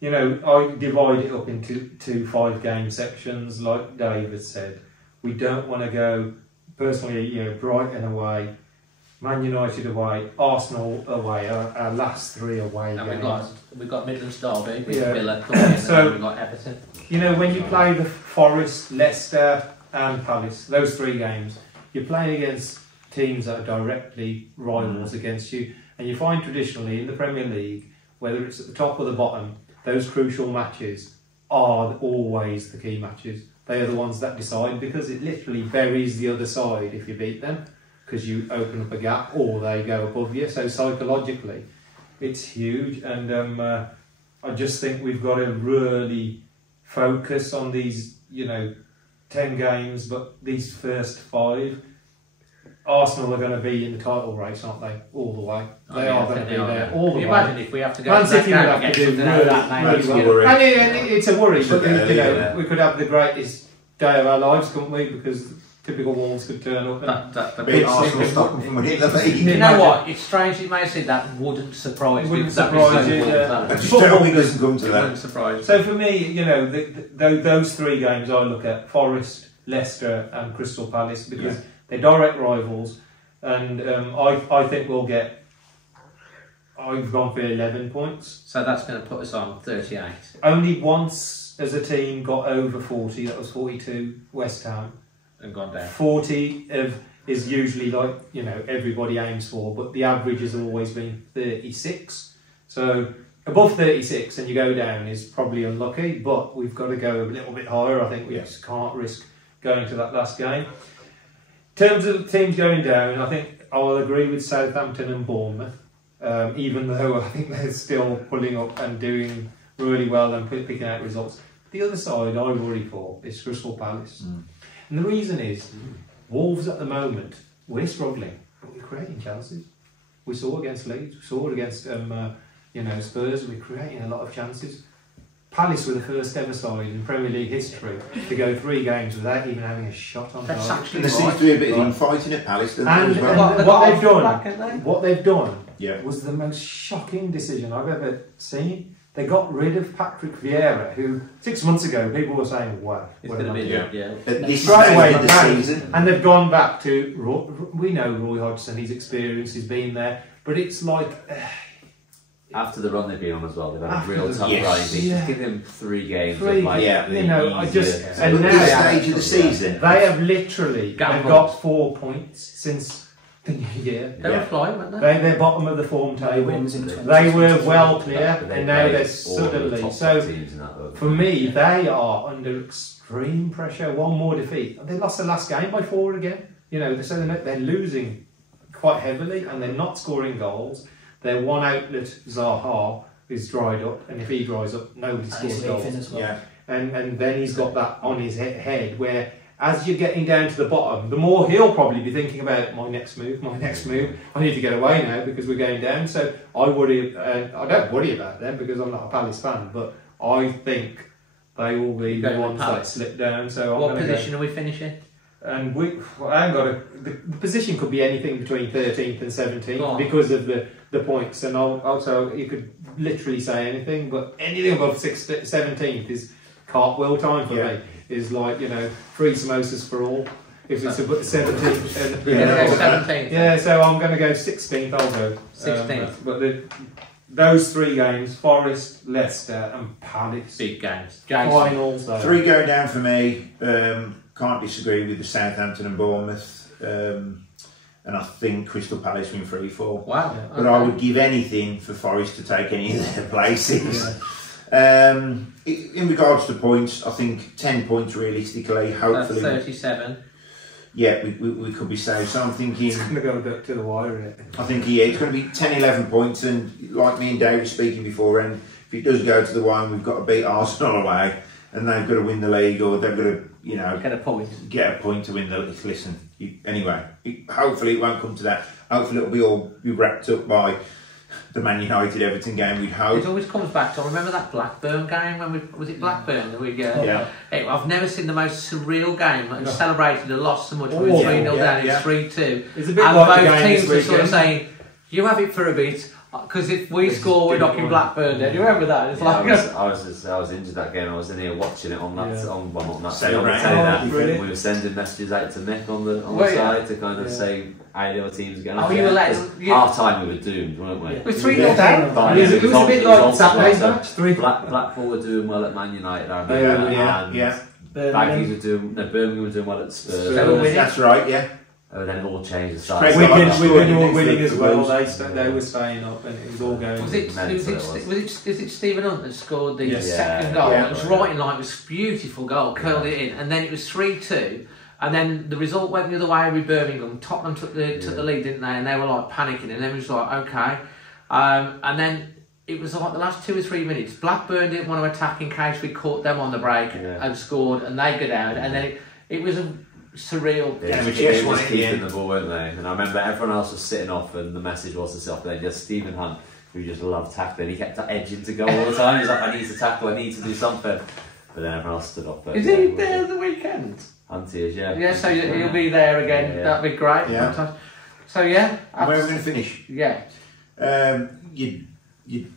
you know, I divide it up into 2 5-game sections, like David said. We don't want to go, personally, you know, Brighton away, Man United away, Arsenal away, our last 3 away and games. We've got Midlands Derby, with Villa, so, we've got Everton. You know, when you play the Forest, Leicester and Palace, those 3 games, you're playing against teams that are directly rivals against you. And you find traditionally in the Premier League, whether it's at the top or the bottom, those crucial matches are always the key matches. They are the ones that decide, because it literally buries the other side if you beat them, because you open up a gap or they go above you. So psychologically, it's huge. And I just think we've got to really focus on these, you know, 10 games, but these first 5. Arsenal are going to be in the title race, aren't they? All the way. They are going to be there all the way. Imagine if we have to go Man City would have to do really well. And it's a worry, but you know, we could have the greatest day of our lives, couldn't we? Because typical Wolves could turn up and beat Arsenal, stop them from winning the league. You know what? It's strange you may say that wouldn't surprise me. Wouldn't surprise you. I just don't think doesn't come to that. Wouldn't surprise. So for me, you know, those 3 games I look at: Forest, Leicester, and Crystal Palace, because they're direct rivals, and I think we'll get. I've gone for 11 points. So that's going to put us on 38. Only once as a team got over 40. That was 42. West Ham. And gone down. 40 is usually like, you know, everybody aims for, but the average has always been 36. So above 36 and you go down is probably unlucky, but we've got to go a little bit higher. I think we just can't risk going to that last game. In terms of teams going down, I think I will agree with Southampton and Bournemouth, even though I think they're still pulling up and doing really well and picking out results. The other side I worry for is Crystal Palace. And the reason is, Wolves at the moment, we're struggling, but we're creating chances. We saw it against Leeds, we saw it against Spurs, we're creating a lot of chances. Palace were the first ever side in Premier League history to go 3 games without even having a shot on target. And there seems to be a bit of infighting at Palace. And what they've done was the most shocking decision I've ever seen. They got rid of Patrick Vieira, who 6 months ago people were saying, "Wow, it's going to be straight away the season." And they've gone back to we know Roy Hodgson, his experience, he's been there, but it's like after the run they've been on as well, they've had a real tough run. Just give them 3 games. And now at this stage of the season, they have literally they've got 4 points since. They were flying, weren't they? They're bottom of the form table. They were well clear, and now they're suddenly. So, for me, they are under extreme pressure. 1 more defeat. They lost the last game by 4 again. you know, they're losing quite heavily and they're not scoring goals. Their one outlet, Zaha, is dried up, and if he dries up, nobody scores goals. As well. Yeah. And then he's got that on his head where, as you're getting down to the bottom, the more he'll probably be thinking about my next move. I need to get away now because we're going down. So I worry. I don't worry about them because I'm not a Palace fan, but I think they will be the ones that slip down. So what position are we finishing? And I haven't got the position could be anything between 13th and 17th because of the points. And also you could literally say anything, but anything above 17th is cartwheel time for me. Is like, you know, free samosas for all. If it's about 17th, We're going to go 17th. Yeah, so I'm going to go 16th. I'll go 16th. But those 3 games: Forest, Leicester, and Palace. Big games. Finals. 3 go down for me. Can't disagree with the Southampton and Bournemouth. And I think Crystal Palace win 3-4. Wow. But Okay. I would give anything for Forest to take any of their places. Yeah. In regards to points, I think 10 points realistically. Hopefully, That's 37. yeah, we could be safe. So I'm thinking, It's going to go back to the wire, isn't it? I think it's going to be 10, 11 points. And like me and Dave were speaking before, and if it does go to the wire, we've got to beat Arsenal away, and they've got to win the league, or they've got to, you know, Get a point. get a point to win the league. Listen, anyway, hopefully it won't come to that. Hopefully it'll be all be wrapped up by the Man United Everton game, we'd hope. It always comes back to, I remember that Blackburn game when was it Blackburn that we Yeah. I've never seen the most surreal game. Like, celebrated a loss so much. We Oh, were yeah, 3-0 down, yeah. it's 3-2. It's a bit And like the both game teams this were sort of weekend. saying, you have it for a bit, because if we score, we're knocking Blackburn down. Do you remember that? It's like, I was injured that game. I was in here watching it on that Yeah. on not that So day, on the right. telly Oh, that. brilliant. We were sending messages out to Nick on the Well, yeah. side to kind of Yeah. say how the other teams are going. Oh, you were letting- you- Half time we were doomed, weren't we? we're 3-0 down. But It was a bit like Saturday's so match. 3. Blackpool were doing well at Man United, I remember. Yeah. Baggies were doing, Birmingham were doing well at Spurs. They were winning. That's right, yeah. Oh, then it all changed. The Craig start. Wigan- Wigan were Wigan winning as well. Wolves. They were staying up, and it was all going. Was it Stephen Hunt that scored the Yes. second Yeah, goal? yeah. It was right in line, it was a beautiful goal, curled it in, and then it was 3-2, and then the result went the other way with Birmingham. Tottenham took the lead, didn't they? And they were like panicking, and then it was like, okay. And then it was like the last 2 or 3 minutes, Blackburn didn't want to attack in case we caught them on the break and scored, and they go down, and then it was a surreal. They Yeah, just we keep- just they won just it in the keeping end. the ball, weren't they? And I remember everyone else was sitting off, and the message was to sit off there. Just Stephen Hunt, who just loved tackling. He kept edging to go all the time. He's like, I need to tackle, I need to do something. But then everyone else stood off there. Is he there the weekend? Hunty is, yeah. Yeah, so he'll be there again. Yeah. That'd be great. Yeah. Fantastic. So yeah, Where are we going to finish? yeah. You'd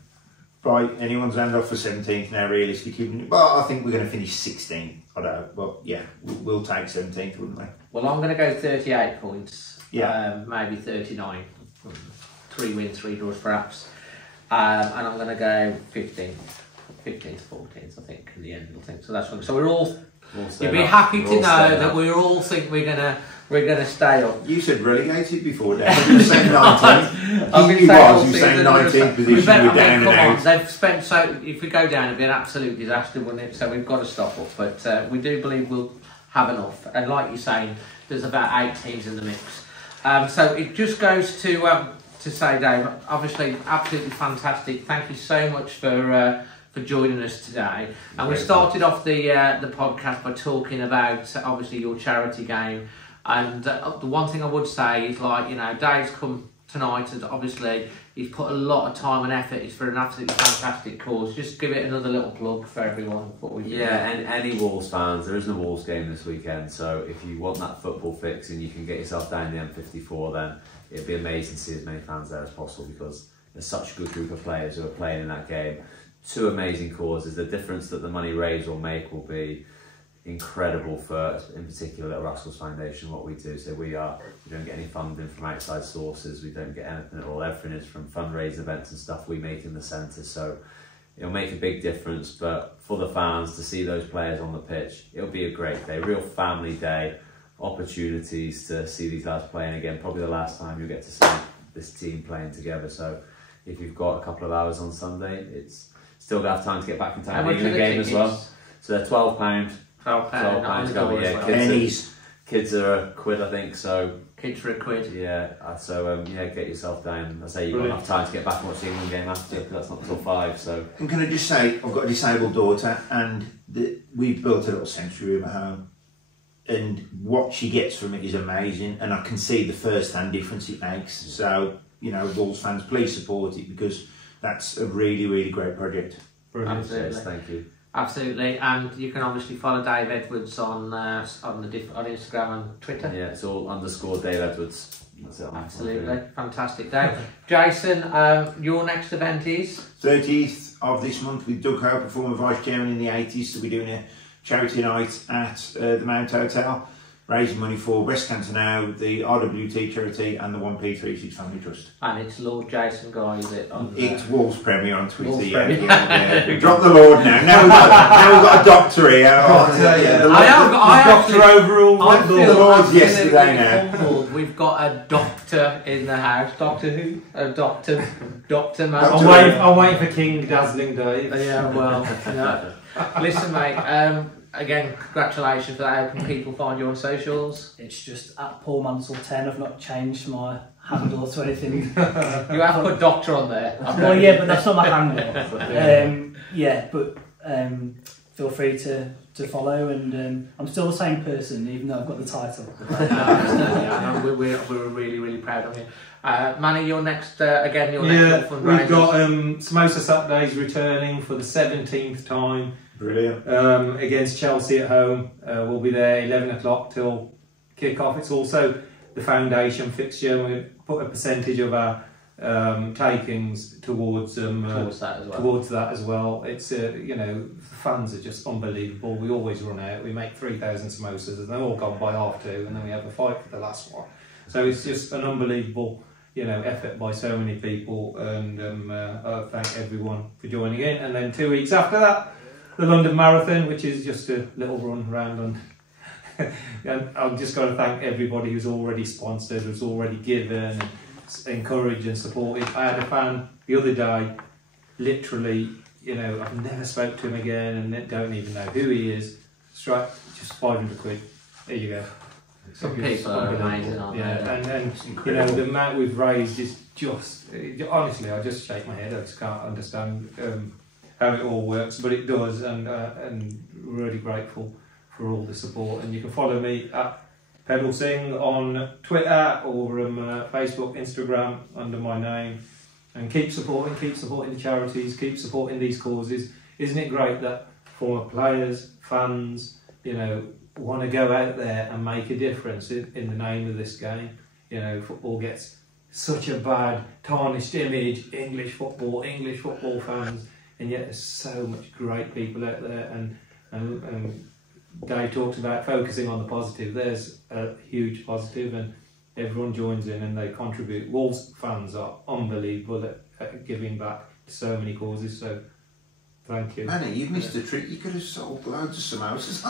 bite anyone's hand off for 17th now, realistically. Well, I think we're going to finish 16th. I don't know. Well, yeah, we'll take 17th, wouldn't we? Well, I'm going to go 38 points. Yeah. Maybe 39. 3 wins, 3 draws, perhaps. And I'm going to go 15th, 14th, I think, in the end. I think so. That's one. So we're all. You'd be happy to know that we all think we're gonna stay up. You said relegated before, Dan. You said 19th. I've been You saying all was, you saying season, 19th position, we're down and come on, out. they've spent so. If we go down, it'd be an absolute disaster, wouldn't it? So we've got to stop up. But we do believe we'll have enough. And like you're saying, there's about 8 teams in the mix. So it just goes to say, Dave, obviously, absolutely fantastic. Thank you so much for joining us today. And we started off the podcast by talking about obviously your charity game. And the one thing I would say is, like, you know, Dave's come tonight, and obviously he's put a lot of time and effort. It's for an absolutely fantastic cause. Just give it another little plug for everyone. And any Wolves fans, there isn't a Wolves game this weekend, so if you want that football fix and you can get yourself down the M54, then it'd be amazing to see as many fans there as possible, because there's such a good group of players who are playing in that game. 2 amazing causes. The difference that the money raised will make will be incredible for, in particular, Little Rascals Foundation, what we do. So we don't get any funding from outside sources, we don't get anything at all. Everything is from fundraising events and stuff we make in the centre. So it'll make a big difference, but for the fans to see those players on the pitch, it'll be a great day, real family day, opportunities to see these lads playing again, probably the last time you'll get to see this team playing together. So if you've got a couple of hours on Sunday, it's still got time to get back in time for the game as well. So they're £12. £12 to go, yeah, well. kids. Pennies. Kids are £1, I think, so... Kids for £1. Yeah, so yeah, get yourself down. I say you've got enough time to get back and watch the England game after, because that's not until 5, so... And can I just say, I've got a disabled daughter, and we've built a little sensory room at home, and what she gets from it is amazing, and I can see the first-hand difference it makes. So, you know, Wolves fans, please support it, because that's a really, really great project. Brilliant. Absolutely. Yes, thank you. Absolutely, and you can obviously follow Dave Edwards on Instagram and Twitter. Yeah, it's all _ Dave Edwards. That's it. Absolutely, fantastic, Dave. Jason, your next event is 30th of this month with Doug Hope, former vice chairman in the 80s, so we're doing a charity night at the Mount Hotel, raising money for Breast Cancer Now, the RWT charity, and the 1P36 Family Trust. and it's Lord Jason Guy, is it? It's Wolves Premier on Twitter. Wolves Yeah, Premier. yeah. We dropped the Lord now. Now we've got a doctor here. Doctor overall. I feel Lord's yesterday absolutely humbled. We've got a doctor in the house. Doctor who? A doctor man. I'm waiting for King Dazzling Dave. Yeah, well, yeah. Listen, mate. Again, congratulations for that. How can people find you on socials? It's just at Paul Mansell 10. I've not changed my handle to anything. You have put doctor on there. Well, yeah, but that's not my handle. Yeah, but feel free to follow, and I'm still the same person, even though I've got the title. We're really, really proud of you. Manny, your next, again, your next fundraiser. We've got Samosa Saturdays returning for the 17th time. Brilliant. Against Chelsea at home. We'll be there 11 o'clock till kick-off. It's also the foundation fixture. We put a percentage of our takings towards that as well. It's you know, the fans are just unbelievable. We always run out. We make 3,000 samosas, and they're all gone by 2:30, and then we have a fight for the last one. So it's just an unbelievable, you know, effort by so many people, and I thank everyone for joining in. And then 2 weeks after that, the London Marathon, which is just a little run around London. And I've just got to thank everybody who's already sponsored, who's already given, and encouraged and supported. I had a fan the other day, literally, you know, I've never spoke to him again and don't even know who he is. Straight, just 500 quid. There you go. Some people are amazing, aren't they? And you know, the amount we've raised is just, honestly, I just shake my head. I just can't understand how it all works, but it does, and really grateful for all the support. And you can follow me at Pedalsing on Twitter or Facebook, Instagram under my name, and keep supporting the charities, keep supporting these causes. Isn't it great that former players, fans, you know, want to go out there and make a difference in the name of this game? You know, football gets such a bad, tarnished image, English football fans, and yet there's so much great people out there, and Dave talks about focusing on the positive. There's a huge positive, and everyone joins in and they contribute. Wolves fans are unbelievable at giving back to so many causes, so thank you. Manny, you've missed a treat. You could have sold loads of samosas.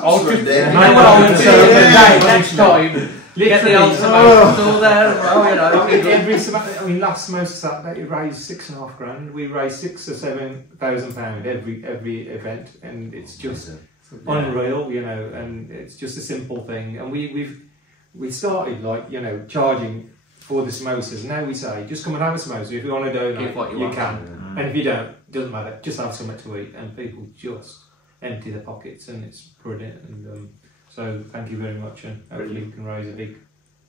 Next time, get the old samosa store there. Oh, you know, last Samosa Saturday we raised $6,500. We raised £6,000 or £7,000 every event, and it's just unreal, you know. And it's just a simple thing. And we started, like, you know, charging for the samosas. Now we say, just come and have a samosa. If you want to donate, you can. And if you don't, doesn't matter. Just have something to eat, and people just empty their pockets, and it's brilliant. And so thank you very much, and hopefully we can raise a big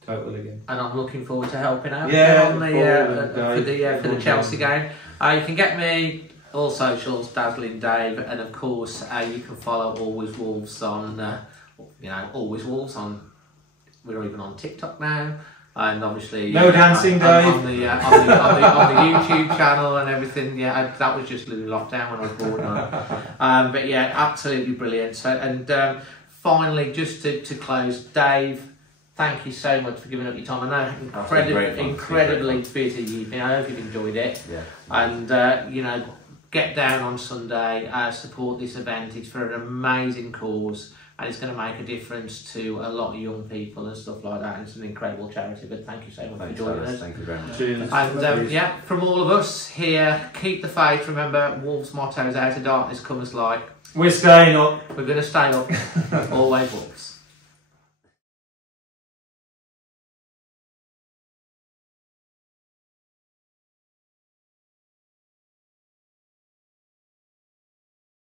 total again. And I'm looking forward to helping out on for the Chelsea game. You can get me all socials, Dazzling Dave, and of course you can follow Always Wolves on, Always Wolves on. We're even on TikTok now. And obviously, no dancing, Dave. On the YouTube channel and everything. Yeah, that was just Lou lockdown when I was born on. But yeah, absolutely brilliant. So, and finally, just to close, Dave, thank you so much for giving up your time. I know incredibly busy evening. I hope you've enjoyed it. Yeah. And you know, get down on Sunday, support this event. It's for an amazing cause. And it's going to make a difference to a lot of young people and stuff like that. And it's an incredible charity. But thank you so much for joining us. Thank you very much. Cheers. And yeah, from all of us here, keep the faith. Remember, Wolves' motto is out of darkness, come as light. We're staying up. We're going to stay up. Always Wolves.